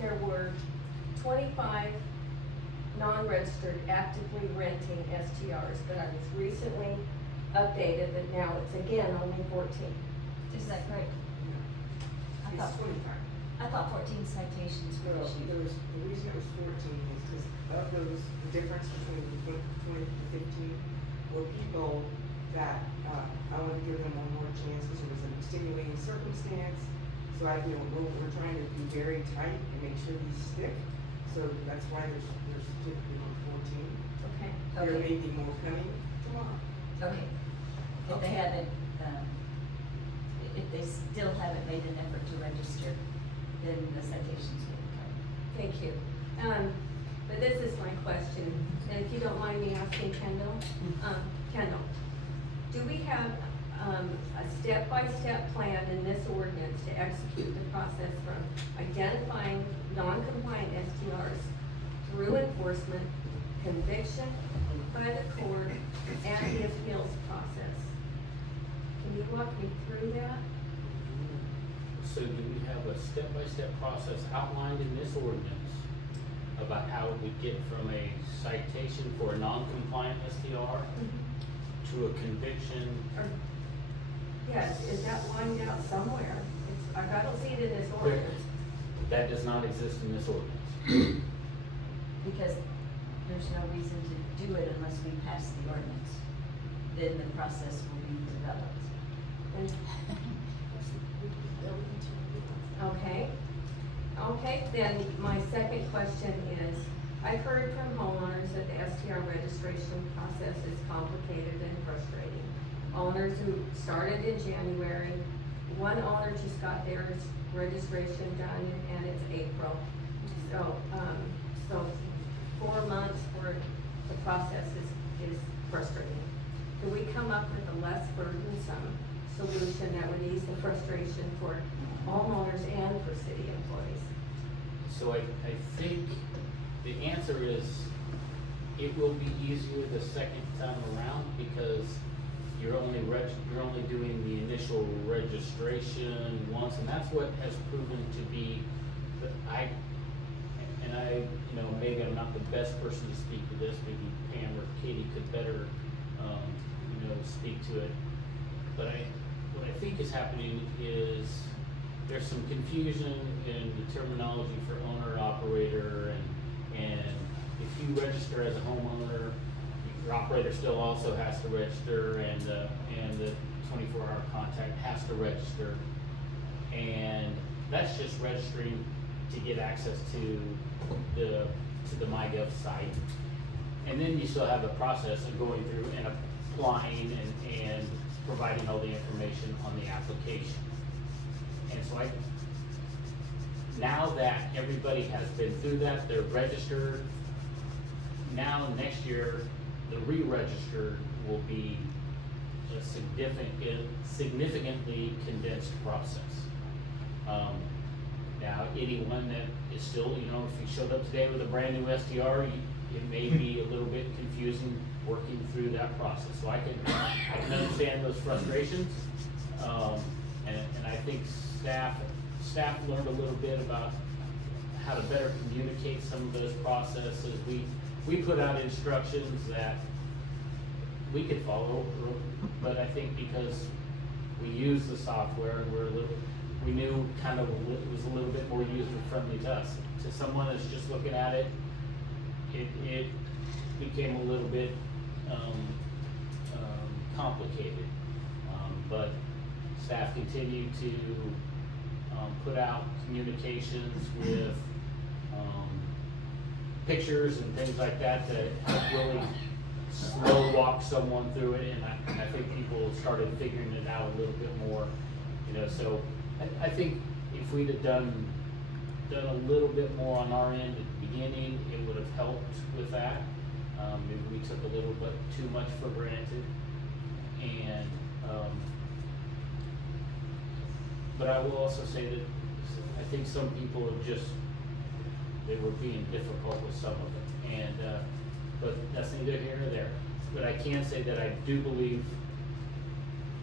there were 25 non-registered actively renting STRs, but I was recently updated that now it's again only 14. Is that correct? I thought 14 citations were Well, issued. the reason it was 14 is because of those, the difference between 20 and 15 were people that, I want to give them one more chance because it was an extenuating circumstance. So we're trying to be very tight and make sure these stick. So that's why there's typically 14. Okay. There may be more coming tomorrow. Okay. If they haven't, if they still haven't made an effort to register, then the citations will come. Thank you. But this is my question, and if you don't mind me asking Kendal, Kendal, do we have, a step-by-step plan in this ordinance to execute the process from identifying non-compliant STRs through enforcement, conviction by the court, and the appeals process? Can you walk me through that? So do we have a step-by-step process outlined in this ordinance about how we get from a citation for a non-compliant STR to a conviction? Yes, is that lined out somewhere? I don't see it in this ordinance. That does not exist in this ordinance. Because there's no reason to do it unless we pass the ordinance. Then the process will be developed. Okay. Okay, then my second question is, I've heard from homeowners that the STR registration process is complicated and frustrating. Owners who started in January, one owner just got their registration done and it's April. So, 4 months for the process is frustrating. Do we come up with a less burdensome solution that would ease the frustration for homeowners and for city employees? So I think the answer is it will be easier the second time around because you're only doing the initial registration once, and that's what has proven to be maybe I'm not the best person to speak to this, maybe Pam or Katie could better speak to it. But what I think is happening is there's some confusion in the terminology for owner operator, and if you register as a homeowner, your operator still also has to register, and the 24-hour contact has to register, and that's just registering to get access to the MyGov site. And then you still have the process of going through and applying and providing all the information on the application. And so now that everybody has been through that, they're registered, now next year, the re-registered will be a significantly condensed process. Now, anyone that is still, if you showed up today with a brand new STR, it may be a little bit confusing working through that process. So I can understand those frustrations, and I think staff learned a little bit about how to better communicate some of those processes. We put out instructions that we could follow, but I think because we use the software and we knew kind of it was a little bit more user friendly to us. To someone that's just looking at it, it became a little bit complicated. But staff continued to put out communications with pictures and things like that help really slow walk someone through it, and I think people started figuring it out a little bit more. So I think if we'd have done a little bit more on our end at the beginning, it would have helped with that. Maybe we took a little bit too much for granted, and but I will also say that I think some people they were being difficult with some of it, and but that's neither here nor there. But I can say that I do believe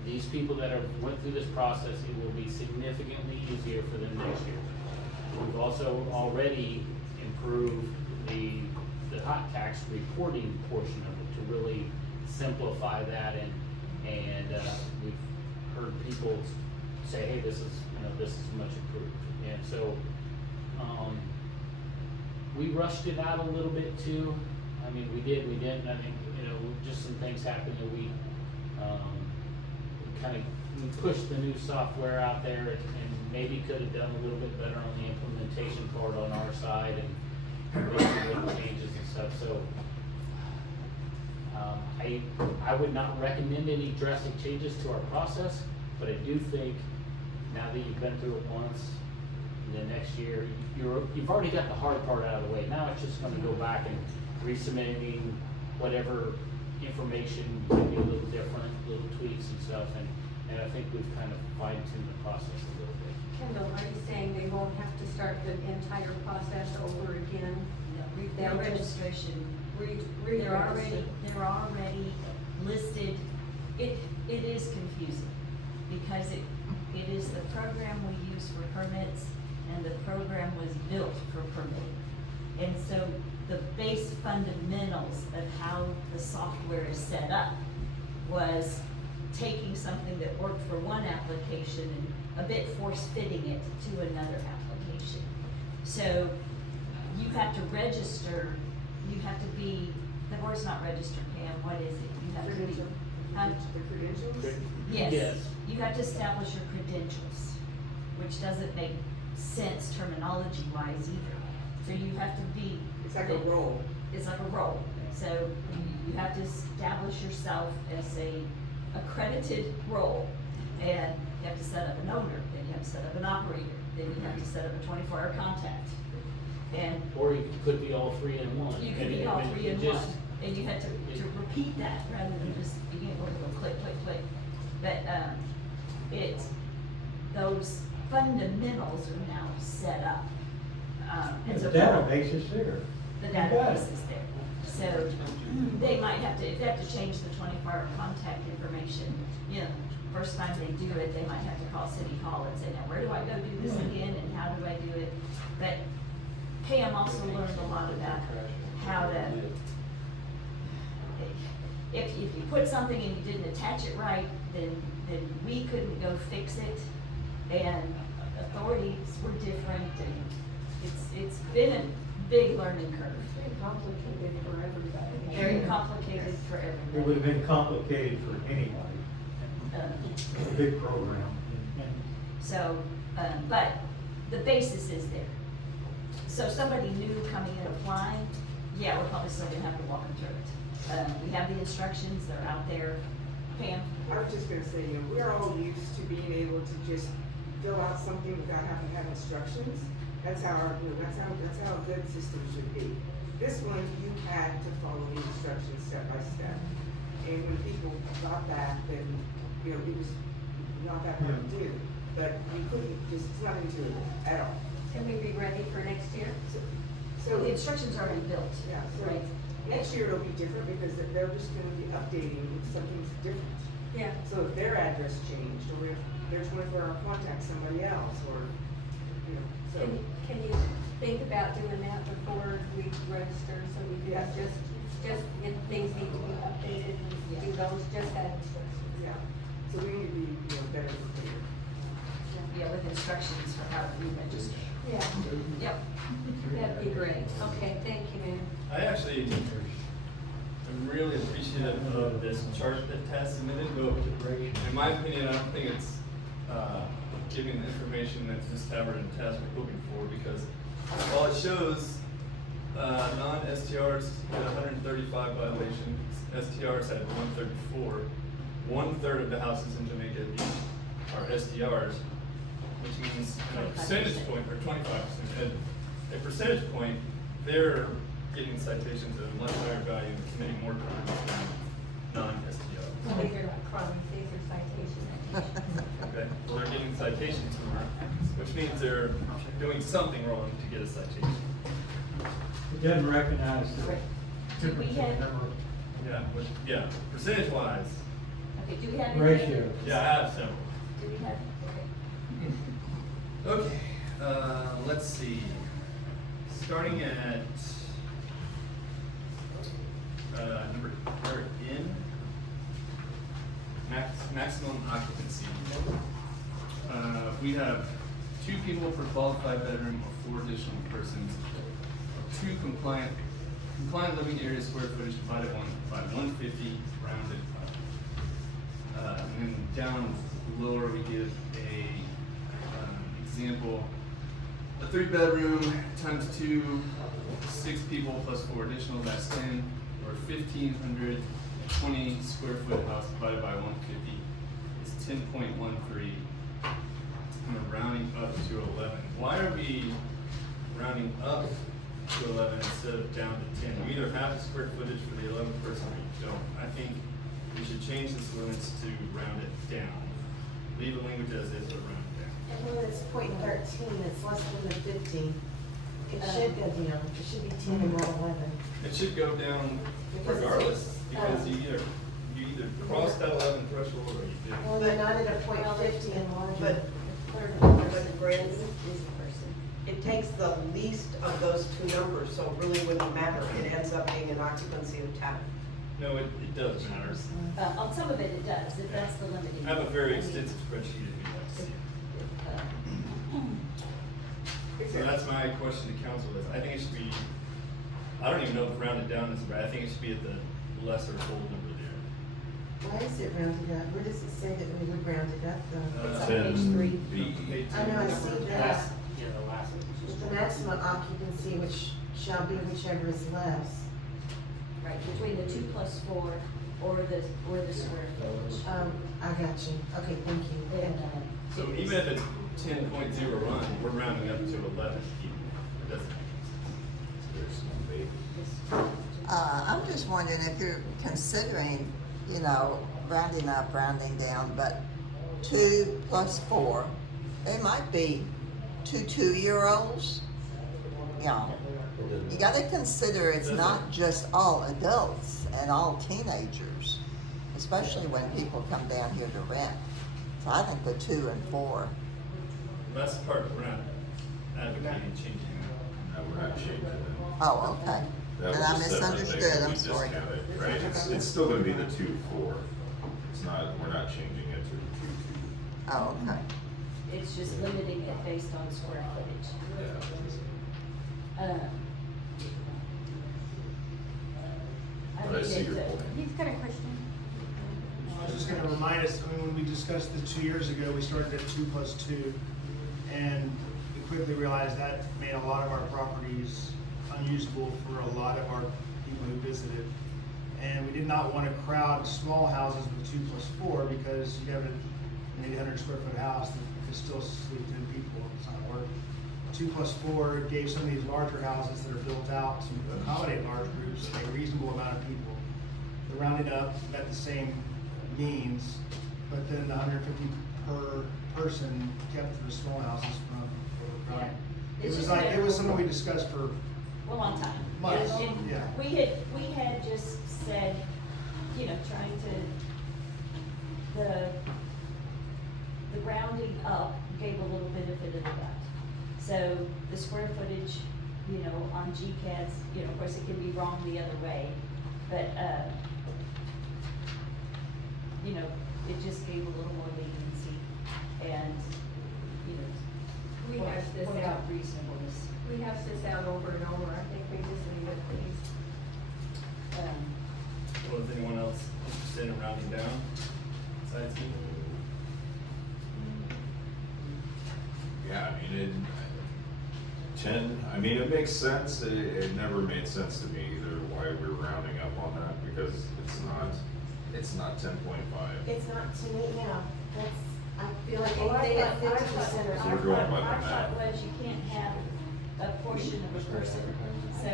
these people that have went through this process, it will be significantly easier for them next year. We've also already improved the hot tax reporting portion of it to really simplify that, and we've heard people say, hey, this is much improved. And so we rushed it out a little bit too. I mean, we didn't. I think just some things happened that Kind of pushed the new software out there and maybe could have done a little bit better on the implementation part on our side and made some little changes and stuff, so. I would not recommend any drastic changes to our process, but I do think now that you've been through it once, then next year, you've already got the hard part out of the way. Now it's just gonna go back and resubmitting whatever information can be a little different, little tweaks and stuff, and I think we've kind of fine-tuned the process a little bit. Kendall, are you saying they won't have to start the entire process over again? Their registration, they're already listed. It is confusing because it is the program we use for permits, and the program was built for permitting. And so the base fundamentals of how the software is set up was taking something that worked for one application and a bit force-fitting it to another application. So you have to register, you have to be, the word's not registered, Pam, what is it? You have to be. The credentials? Yes, you have to establish your credentials, which doesn't make sense terminology-wise either. So you have to be. It's like a role. It's like a role. So you have to establish yourself as a accredited role, and you have to set up an owner, then you have to set up an operator, then you have to set up a 24-hour contact. And Or you could be all three in one. you could And be it- all and three it in just- one, and you had to repeat that rather than just being able to go click, click, click. But, those fundamentals are now set up. And so The database is there. the You got it. database is there. So they might have to, if they have to change the 24-hour contact information, you know, first time they do it, they might have to call City Hall and say, now where do I go do this again and how do I do it? But Pam also learned a lot about how to, if you put something and you didn't attach it right, then we couldn't go fix it. And authorities were different, and it's been a big learning curve. Very complicated for everybody. Very complicated for everybody. It would have been complicated for anybody. It's a big program. And So, but the basis is there. So somebody new coming in applying, yeah, we're probably still gonna have to walk them through it. We have the instructions, they're out there. Pam? I was just gonna say, you know, we're all used to being able to just fill out something without having to have instructions. That's how a good system should be. This one, you had to follow the instructions step by step. And when people got that, then, you know, it was not that hard to do. But we couldn't, just, it's not intuitive at all. Can we be ready for next year? So the instructions are already built. Yeah, so Right. next year it'll be different because they're just gonna be updating if something's different. Yeah. So if their address changed, or if there's one for our contact somebody else, or, you know, so. Can you think about doing that before we register, so we can Yes. just if things need to be updated, and do those, just that instructions? Yeah, so we need to be, you know, better prepared. Yeah, with instructions for how to re-register. Yeah. Yep. That'd be great. Okay, thank you, ma'am. I actually am really appreciative of this chart that Tess submitted, but in my opinion, I don't think it's giving the information that Ms. Tabard and Tess were hoping for, because while it shows non-STRs had 135 violations, STRs had 134. 1/3 of the houses in Jamaica Beach are STRs, which means a percentage point, or 25%, a percentage point, they're getting citations at a much higher value and committing more crimes than non-STRs. Well, these are not crimes, these are citations. Okay, well, they're getting citations more, which means they're doing something wrong to get a citation. It doesn't recognize the Do we have, Yeah, percentage-wise, okay, do we have? any- ratio. yeah, I have several. Do we have, okay. Okay, let's see. Starting at number N, maximum occupancy. We have 2 people per qualified bedroom or 4 additional persons. 2 compliant living area square footage divided by 150 rounded. And then down lower, we give a example. A 3-bedroom times 2, 6 people plus 4 additional, that's 10, or 1,520 square foot house divided by 150 is 10.13. Kind of rounding up to 11. Why are we rounding up to 11 instead of down to 10? You either have the square footage for the 11th person or you don't. I think we should change this ordinance to round it down. Leave the language as is, but round it down. And when it's .13, it's less than the 15. It should go down, it should be 10 and not 11. It should go down regardless, because you either cross that 11 threshold or you didn't. Well, they're not at a .50 enlargement. But Brandon, it takes the least of those two numbers, so it really wouldn't matter. It ends up being an occupancy of 10. No, it does matter. On some of it does, if that's the limiting. I have a very extensive spreadsheet if you'd like to see it. So that's my question to council is, I think it should be, I don't even know if rounded down is right, I think it should be at the lesser whole number there. Why is it rounded up? Where does it say that we would round it up though? It's on page 3. I know, I see that. Yeah, the last one. The maximum occupancy which shall be whichever is less. Right, between the 2 plus 4 or the square footage. I got you. Okay, thank you. And, So even if it's 10.01, we're rounding up to 11 even. It doesn't make sense. I'm just wondering if you're considering, rounding up, rounding down, but 2 plus 4, they might be 2 2-year-olds. You gotta consider it's not just all adults and all teenagers, especially when people come down here to rent. So I think the 2 and 4. That's the part we're not advocating changing. No, we're not changing it. Oh, okay. That Then was I a separate thing misunderstood, that I'm we sorry. discounted, right? It's still gonna be the 2-4. It's not, we're not changing it to the 2-2. Oh, okay. It's just limiting it based on square footage. But I see your point. He's got a question. I was just gonna remind us, when we discussed this 2 years ago, we started at 2 plus 2, and we quickly realized that made a lot of our properties unusable for a lot of our people who visited. And we did not want to crowd small houses with 2 plus 4, because you have an 800 square foot house that could still sleep 10 people, it's not worth it. 2 plus 4 gave some of these larger houses that are built out to accommodate large groups, a reasonable amount of people. The rounding up met the same means, but then the 150 per person kept the small houses from overcrowding. Yeah. It was something we discussed for A long time. months, And yeah. We had just said, trying to, the rounding up gave a little benefit of the doubt. So the square footage, on GCADs, of course it can be wrong the other way, but, it just gave a little more leniency and, We hash this point out. out reasonableness. We hash this out over and over, I think we just leave it, please. Well, is anyone else interested in rounding down? Besides me? Yeah, it makes sense. It never made sense to me either why we're rounding up on that, because it's not 10.5. It's not to me, yeah. I feel like Well, anything at I 50% or thought- something. We're going by the Our thought math. was you can't have a portion of a person. So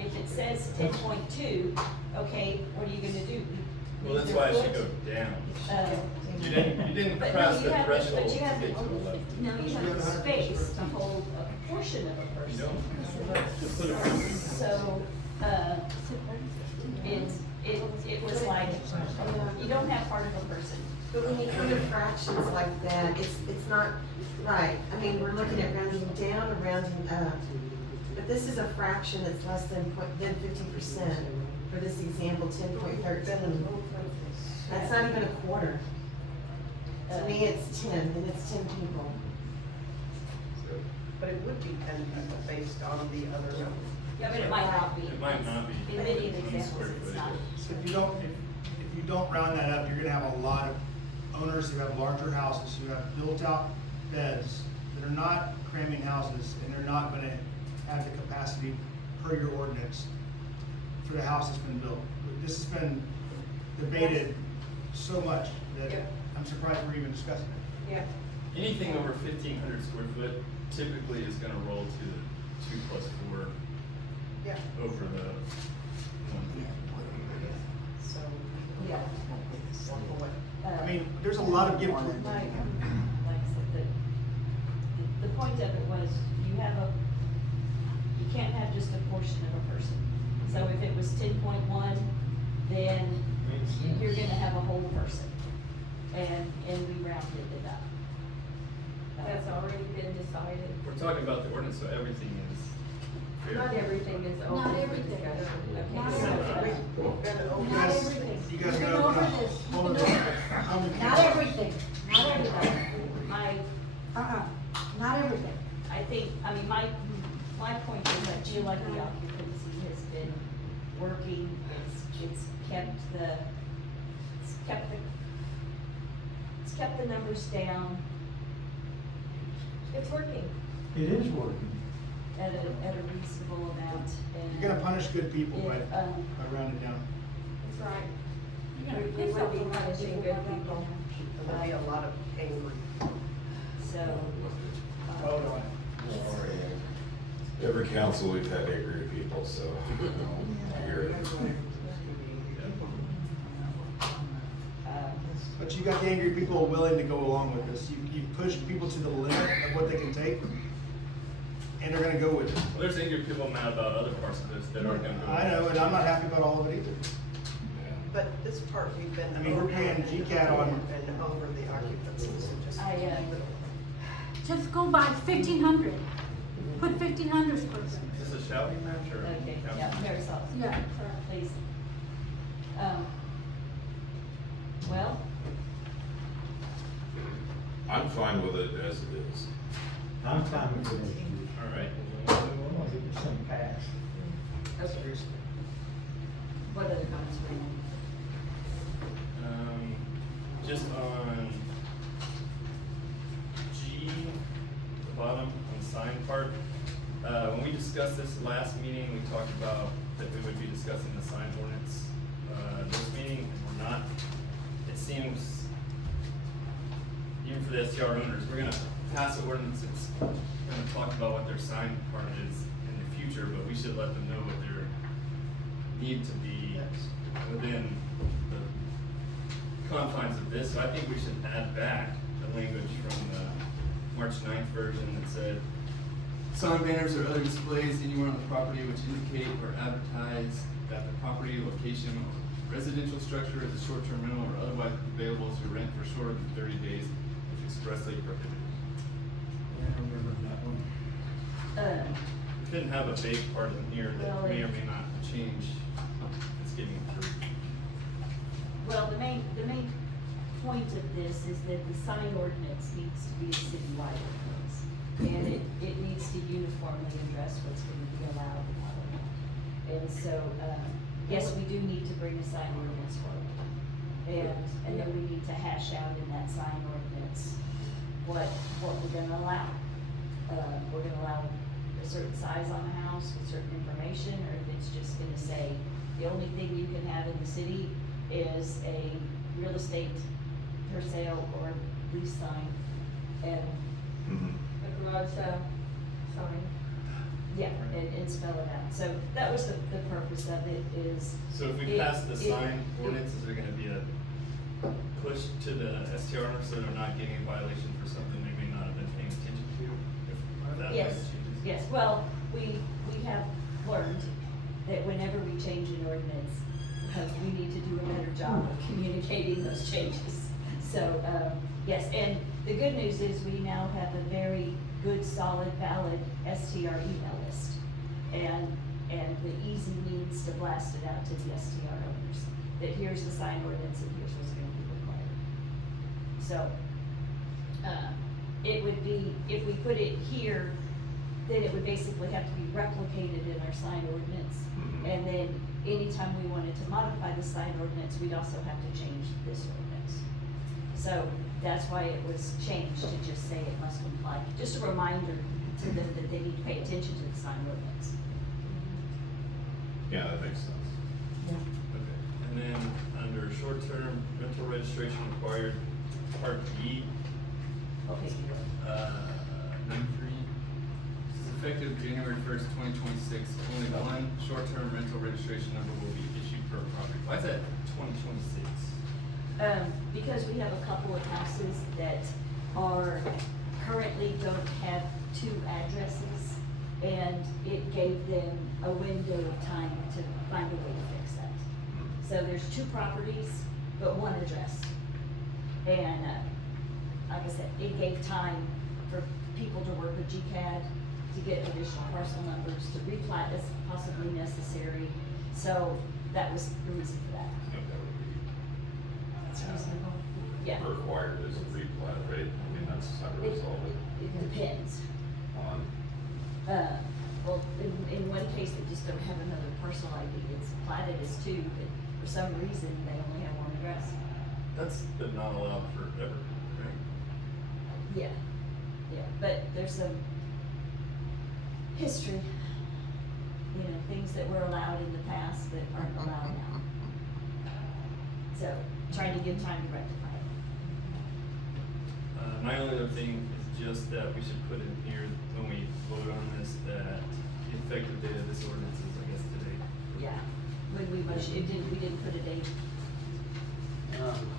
if it says 10.2, okay, what are you gonna do? Well, that's why it should go down. You didn't But cross no, you the have, threshold but you to have, get to 11. no, you have the space to hold a portion of a You person. don't. Just put it. So, it was like, you don't have part of a person. But when you come to fractions like that, it's not right. I mean, we're looking at rounding down or rounding up. But this is a fraction that's less than 50%. For this example, 10.13. That's not even a quarter. To me, it's 10, and it's 10 people. But it would be 10 people based on the other numbers. Yeah, but it might not be. It might not be. In many of the On examples, square it's footage. not. So if you don't round that up, you're gonna have a lot of owners who have larger houses, who have built-out beds, that are not cramming houses, and they're not gonna have the capacity per your ordinance for the house that's been built. This has been debated so much that Yep. I'm surprised we're even discussing it. Yeah. Anything over 1,500 square foot typically is gonna roll to the 2+4 Yeah. over the one. So, Yeah. walk away. I mean, there's a lot of give. Like I said, the point of it was, you can't have just a portion of a person. So if it was 10.1, then you're gonna have a whole person, and we rounded it up. That's already been decided. We're talking about the ordinance, so everything is fair. Not everything is open Not for everything. discussion. Okay, Not so, everything. We've been over You guys- Not everything. You guys You've gotta been open over up. this. You've Hold been on. over this. How many Not people- everything, not everything. Not everything. I think, I mean, my point is, I feel like the occupancy has been working, it's kept the numbers down it's working. It is working. at a reasonable amount, and. You're gonna punish good people by If, rounding it down. That's right. You're gonna We piss would off be a lot of punishing people good by that. people. There'll be a lot of angry. So. Hold on. Every council, we've had angry people, so I hear it. But you got the angry people willing to go along with this. You push people to the limit of what they can take, and they're gonna go with it. Well, there's angry people mad about other parts of this that aren't gonna go. I know, and I'm not happy about all of it either. But this part we've been. I mean, we're paying GCAT on- And over the occupancy, so just. Just go by 1,500. Put 1,500 square feet. Is this a shouting match or? Okay, yeah, Marisol. Yeah. Please. Well, I'm fine with it as it is. I'm fine with it. All right. We'll get this thing passed. okay. What other comments were you Just on G, the bottom, on the sign part. When we discussed this last meeting, we talked about that we would be discussing the sign ordinance, this meeting, and we're not. It seems, even for the STR owners, we're gonna pass an ordinance that's gonna talk about what their sign part is in the future, but we should let them know what their need to be within the confines of this. So I think we should add back the language from the March 9th version that said, sign banners or other displays anywhere on the property which indicate or advertise that the property, location, or residential structure is a short-term rental or otherwise available to rent for shorter than 30 days, which expressly prohibited. Yeah, I remember that one. We couldn't have a vague part in here that Well, may or may not change. It's getting through. Well, the main point of this is that the sign ordinance needs to be a citywide ordinance. And it needs to uniformly address what's going to be allowed and not allowed. And so, yes, we do need to bring a sign ordinance forward. And then we need to hash out in that sign ordinance what we're gonna allow. We're gonna allow a certain size on the house with certain information, or if it's just gonna say, the only thing you can have in the city is a real estate for sale or lease sign. And, A garage sale sign. yeah, and spell it out. So that was the purpose of it, is. So if we pass the sign ordinance, is there gonna be a push to the STR owners so they're not getting a violation for something they may not have been paying attention to? If that Yes, changes? yes, well, we have learned that whenever we change an ordinance, we need to do a better job of communicating those changes. So, yes, and the good news is we now have a very good, solid, valid STR email list. And the easy means to blast it out to the STR owners, that here's the sign ordinance and here's what's gonna be required. So, it would be, if we put it here, then it would basically have to be replicated in our sign ordinance. And then anytime we wanted to modify the sign ordinance, we'd also have to change this ordinance. So that's why it was changed to just say it must comply, just a reminder to them that they need to pay attention to the sign ordinance. Yeah, that makes sense. Okay, and then under short-term rental registration required, part B, Okay. 93. This is effective January 1st, 2026. Only one short-term rental registration number will be issued per property. Why is that 2026? Because we have a couple of houses that currently don't have two addresses, and it gave them a window of time to find a way to fix that. So there's two properties, but one address. And, like I said, it gave time for people to work with GCAD to get additional parcel numbers, to replat as possibly necessary. So that was the reason for that. That's reasonable. Yeah. Required as a replat, right? I mean, that's how to resolve it. It depends. Well, in one case, they just don't have another parcel ID. It's platted as two, but for some reason, they only have one address. That's been not allowed forever, right? Yeah, yeah, but there's some history, you know, things that were allowed in the past that aren't allowed now. So, trying to give time to rectify it. My only other thing is just that we should put in here when we vote on this, that the effective date of this ordinance is, I guess, today. Yeah, when we we didn't put a date.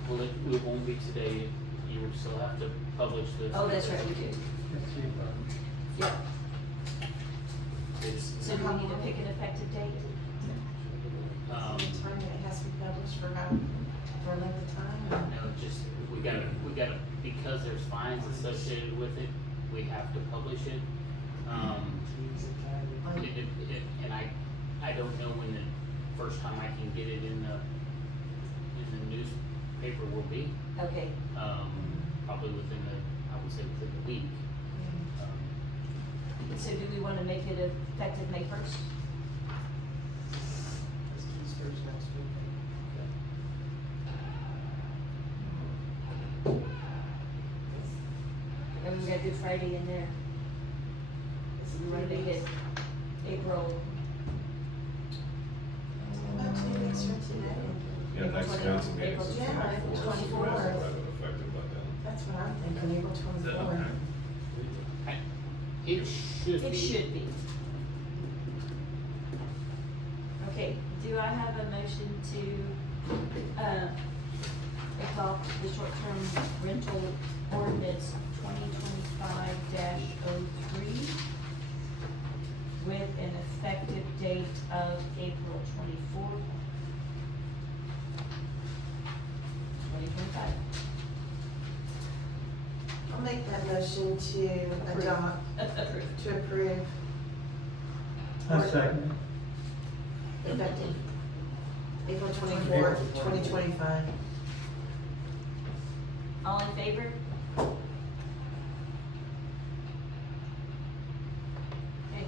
Well, it won't be today, you will still have to publish this. Oh, that's right, we do. Yeah. So do we need to pick an effective date? Um, Time that it has to be published for a length of time? No, just, we gotta, because there's fines associated with it, we have to publish it. And I don't know when the first time I can get it in the newspaper will be. Okay. Probably within I would say within the week. So do we want to make it effective May 1st? And we got Good Friday in there. We want to make it April. About 2 weeks from today. Yeah, next council meeting is Yeah, April 24th, so we might as 24th. well have it effective by then. That's what I'm thinking, April Is that 24th. okay? It should be. It should be. Okay, do I have a motion to, adopt the short-term rental ordinance 2025-03 with an effective date of April 24th, 2025? I'll make that motion to adopt, Approved. to approve. A second. Effective April 24th, 2025. All in favor? Okay,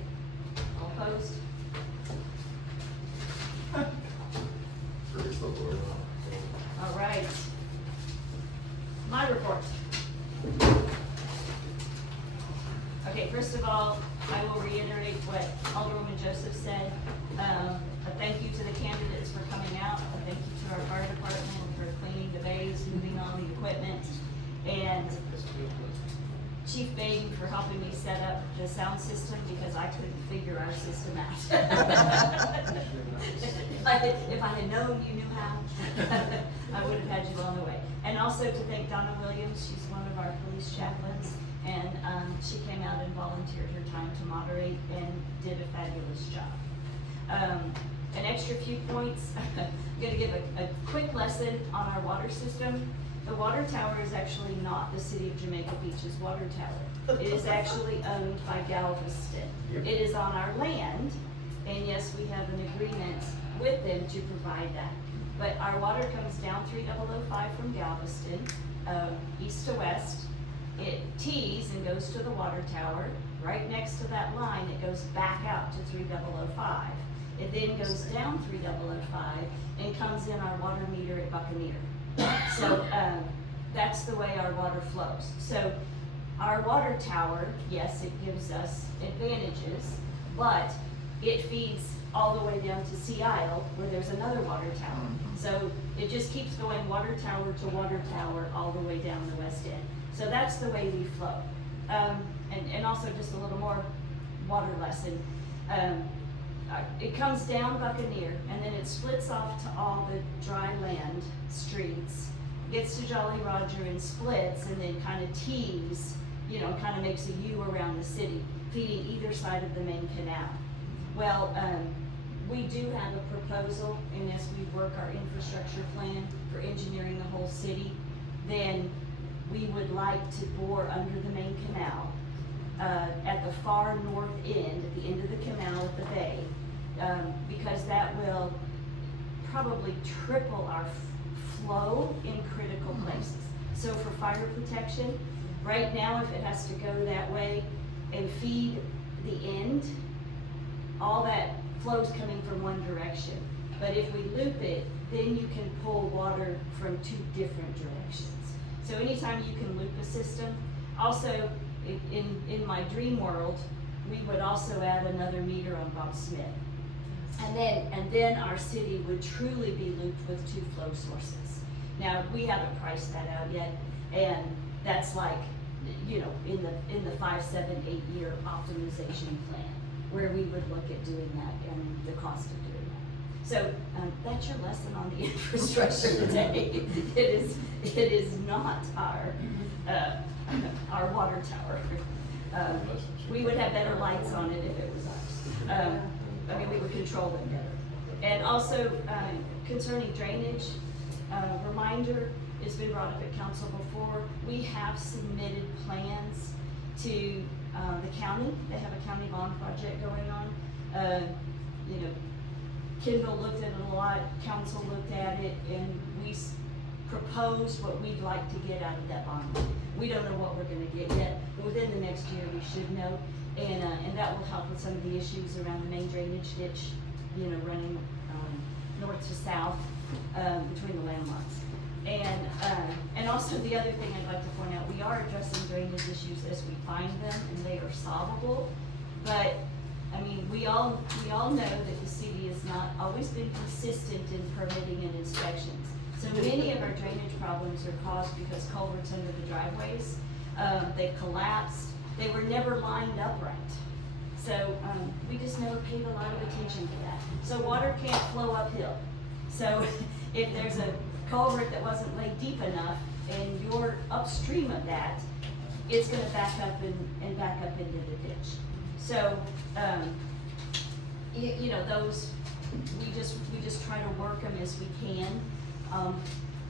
all opposed? Praise the Lord. All right. My report. Okay, first of all, I will reiterate what Alderwoman Joseph said. A thank you to the candidates for coming out. A thank you to our fire department for cleaning the bays, moving all the equipment. And Chief Baden for helping me set up the sound system because I couldn't figure our system out. If I had known you knew how, I would have had you on the way. And also to thank Donna Williams, she's one of our police chaplains, and she came out and volunteered her time to moderate and did a fabulous job. An extra few points, I'm gonna give a quick lesson on our water system. The water tower is actually not the city of Jamaica Beach's water tower. It is actually owned by Galveston. It is on our land, and yes, we have an agreement with them to provide that. But our water comes down 3005 from Galveston, east to west. It tees and goes to the water tower. Right next to that line, it goes back out to 3005. It then goes down 3005 and comes in our water meter at Buccaneer. So that's the way our water flows. So our water tower, yes, it gives us advantages, but it feeds all the way down to Sea Isle where there's another water tower. So it just keeps going water tower to water tower all the way down the west end. So that's the way we flow. And also just a little more water lesson. It comes down Buccaneer and then it splits off to all the dry land streets, gets to Jolly Roger and splits and then kind of tees, you know, kind of makes a U around the city, feeding either side of the main canal. Well, we do have a proposal, and as we work our infrastructure plan for engineering the whole city, then we would like to bore under the main canal at the far north end, at the end of the canal at the bay, because that will probably triple our flow in critical places. So for fire protection, right now if it has to go that way and feed the end, all that flow's coming from one direction. But if we loop it, then you can pull water from two different directions. So anytime you can loop a system, also in my dream world, we would also add another meter on Bob Smith. And then our city would truly be looped with two flow sources. Now, we haven't priced that out yet, and that's like, you know, in the 5, 7, 8 year optimization plan, where we would look at doing that and the cost of doing that. So that's your lesson on the infrastructure today. It is not our water tower. We would have better lights on it if it was ours. I mean, we would control it better. And also concerning drainage, reminder, it's been brought up at council before. We have submitted plans to the county. They have a county bond project going on. You know, Kendal looked at it a lot, council looked at it, and we proposed what we'd like to get out of that bond. We don't know what we're gonna get yet, but within the next year we should know. And that will help with some of the issues around the main drainage ditch, you know, running north to south between the landlots. And also the other thing I'd like to point out, we are addressing drainage issues as we find them, and they are solvable. But I mean, we all know that the city has not always been consistent in permitting and inspections. So many of our drainage problems are caused because culverts under the driveways, they've collapsed. They were never lined up right. So we just never paid a lot of attention to that. So water can't flow uphill. So if there's a culvert that wasn't laid deep enough and you're upstream of that, it's gonna back up and back up into the ditch. So, you know, those, we just try to work them as we can.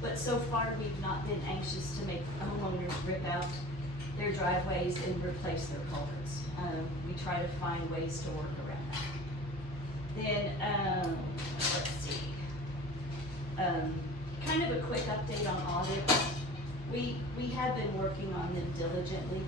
But so far, we've not been anxious to make homeowners rip out their driveways and replace their culverts. We try to find ways to work around that. Then, let's see. Kind of a quick update on audits. We have been working on them diligently.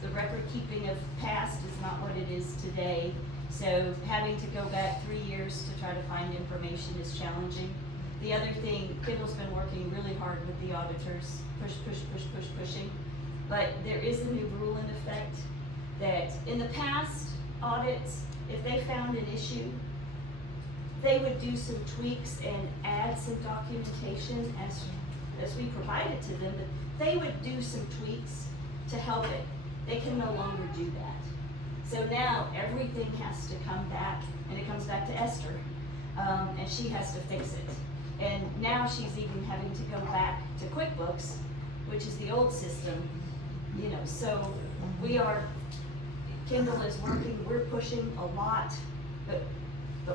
The record keeping of past is not what it is today. So having to go back 3 years to try to find information is challenging. The other thing, Kendal's been working really hard with the auditors, pushing. But there is a new rule in effect that in the past audits, if they found an issue, they would do some tweaks and add some documentation as we provided to them, but they would do some tweaks to help it. They can no longer do that. So now everything has to come back, and it comes back to Esther, and she has to fix it. And now she's even having to go back to QuickBooks, which is the old system, you know, so Kendal is working, we're pushing a lot, but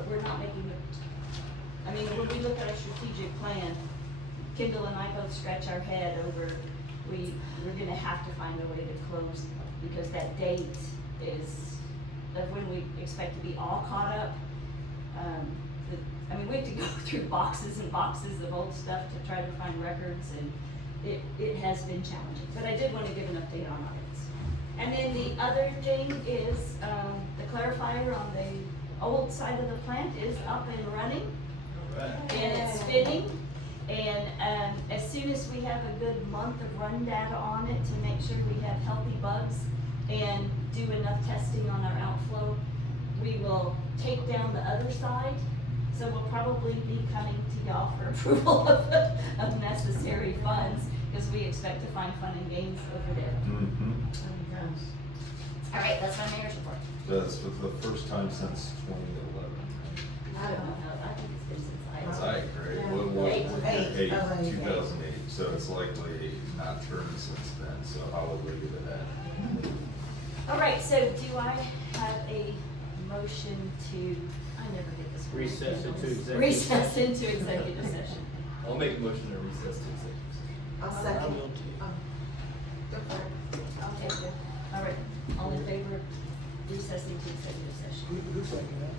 we're not making it. I mean, when we look at our strategic plan, Kendal and I both scratch our head over, we're gonna have to find a way to close, because that date is of when we expect to be all caught up. I mean, we have to go through boxes and boxes of old stuff to try to find records, and it has been challenging. But I did want to give an update on audits. And then the other thing is the clarifier on the old side of the plant is up and running, and it's spinning. And, as soon as we have a good month of run data on it to make sure we have healthy bugs and do enough testing on our outflow, we will take down the other side. So we'll probably be coming to y'all for approval of necessary funds, because we expect to find fun and games over there. All right, that's my mayor's report. That's for the first time since 2011. I don't know, I think it's been since It's I. like, right? Eight, Eight. Oh, okay. 2008, so it's likely not turned since then, so how will we give it that? All right, so do I have a motion to, I never get this. word. Recess into executive Recess into executive session. I'll make a motion to recess to executive session. I'll I second. will too. Go for it. Okay, good. All right, all in favor of recessing to executive session? Who seconded that?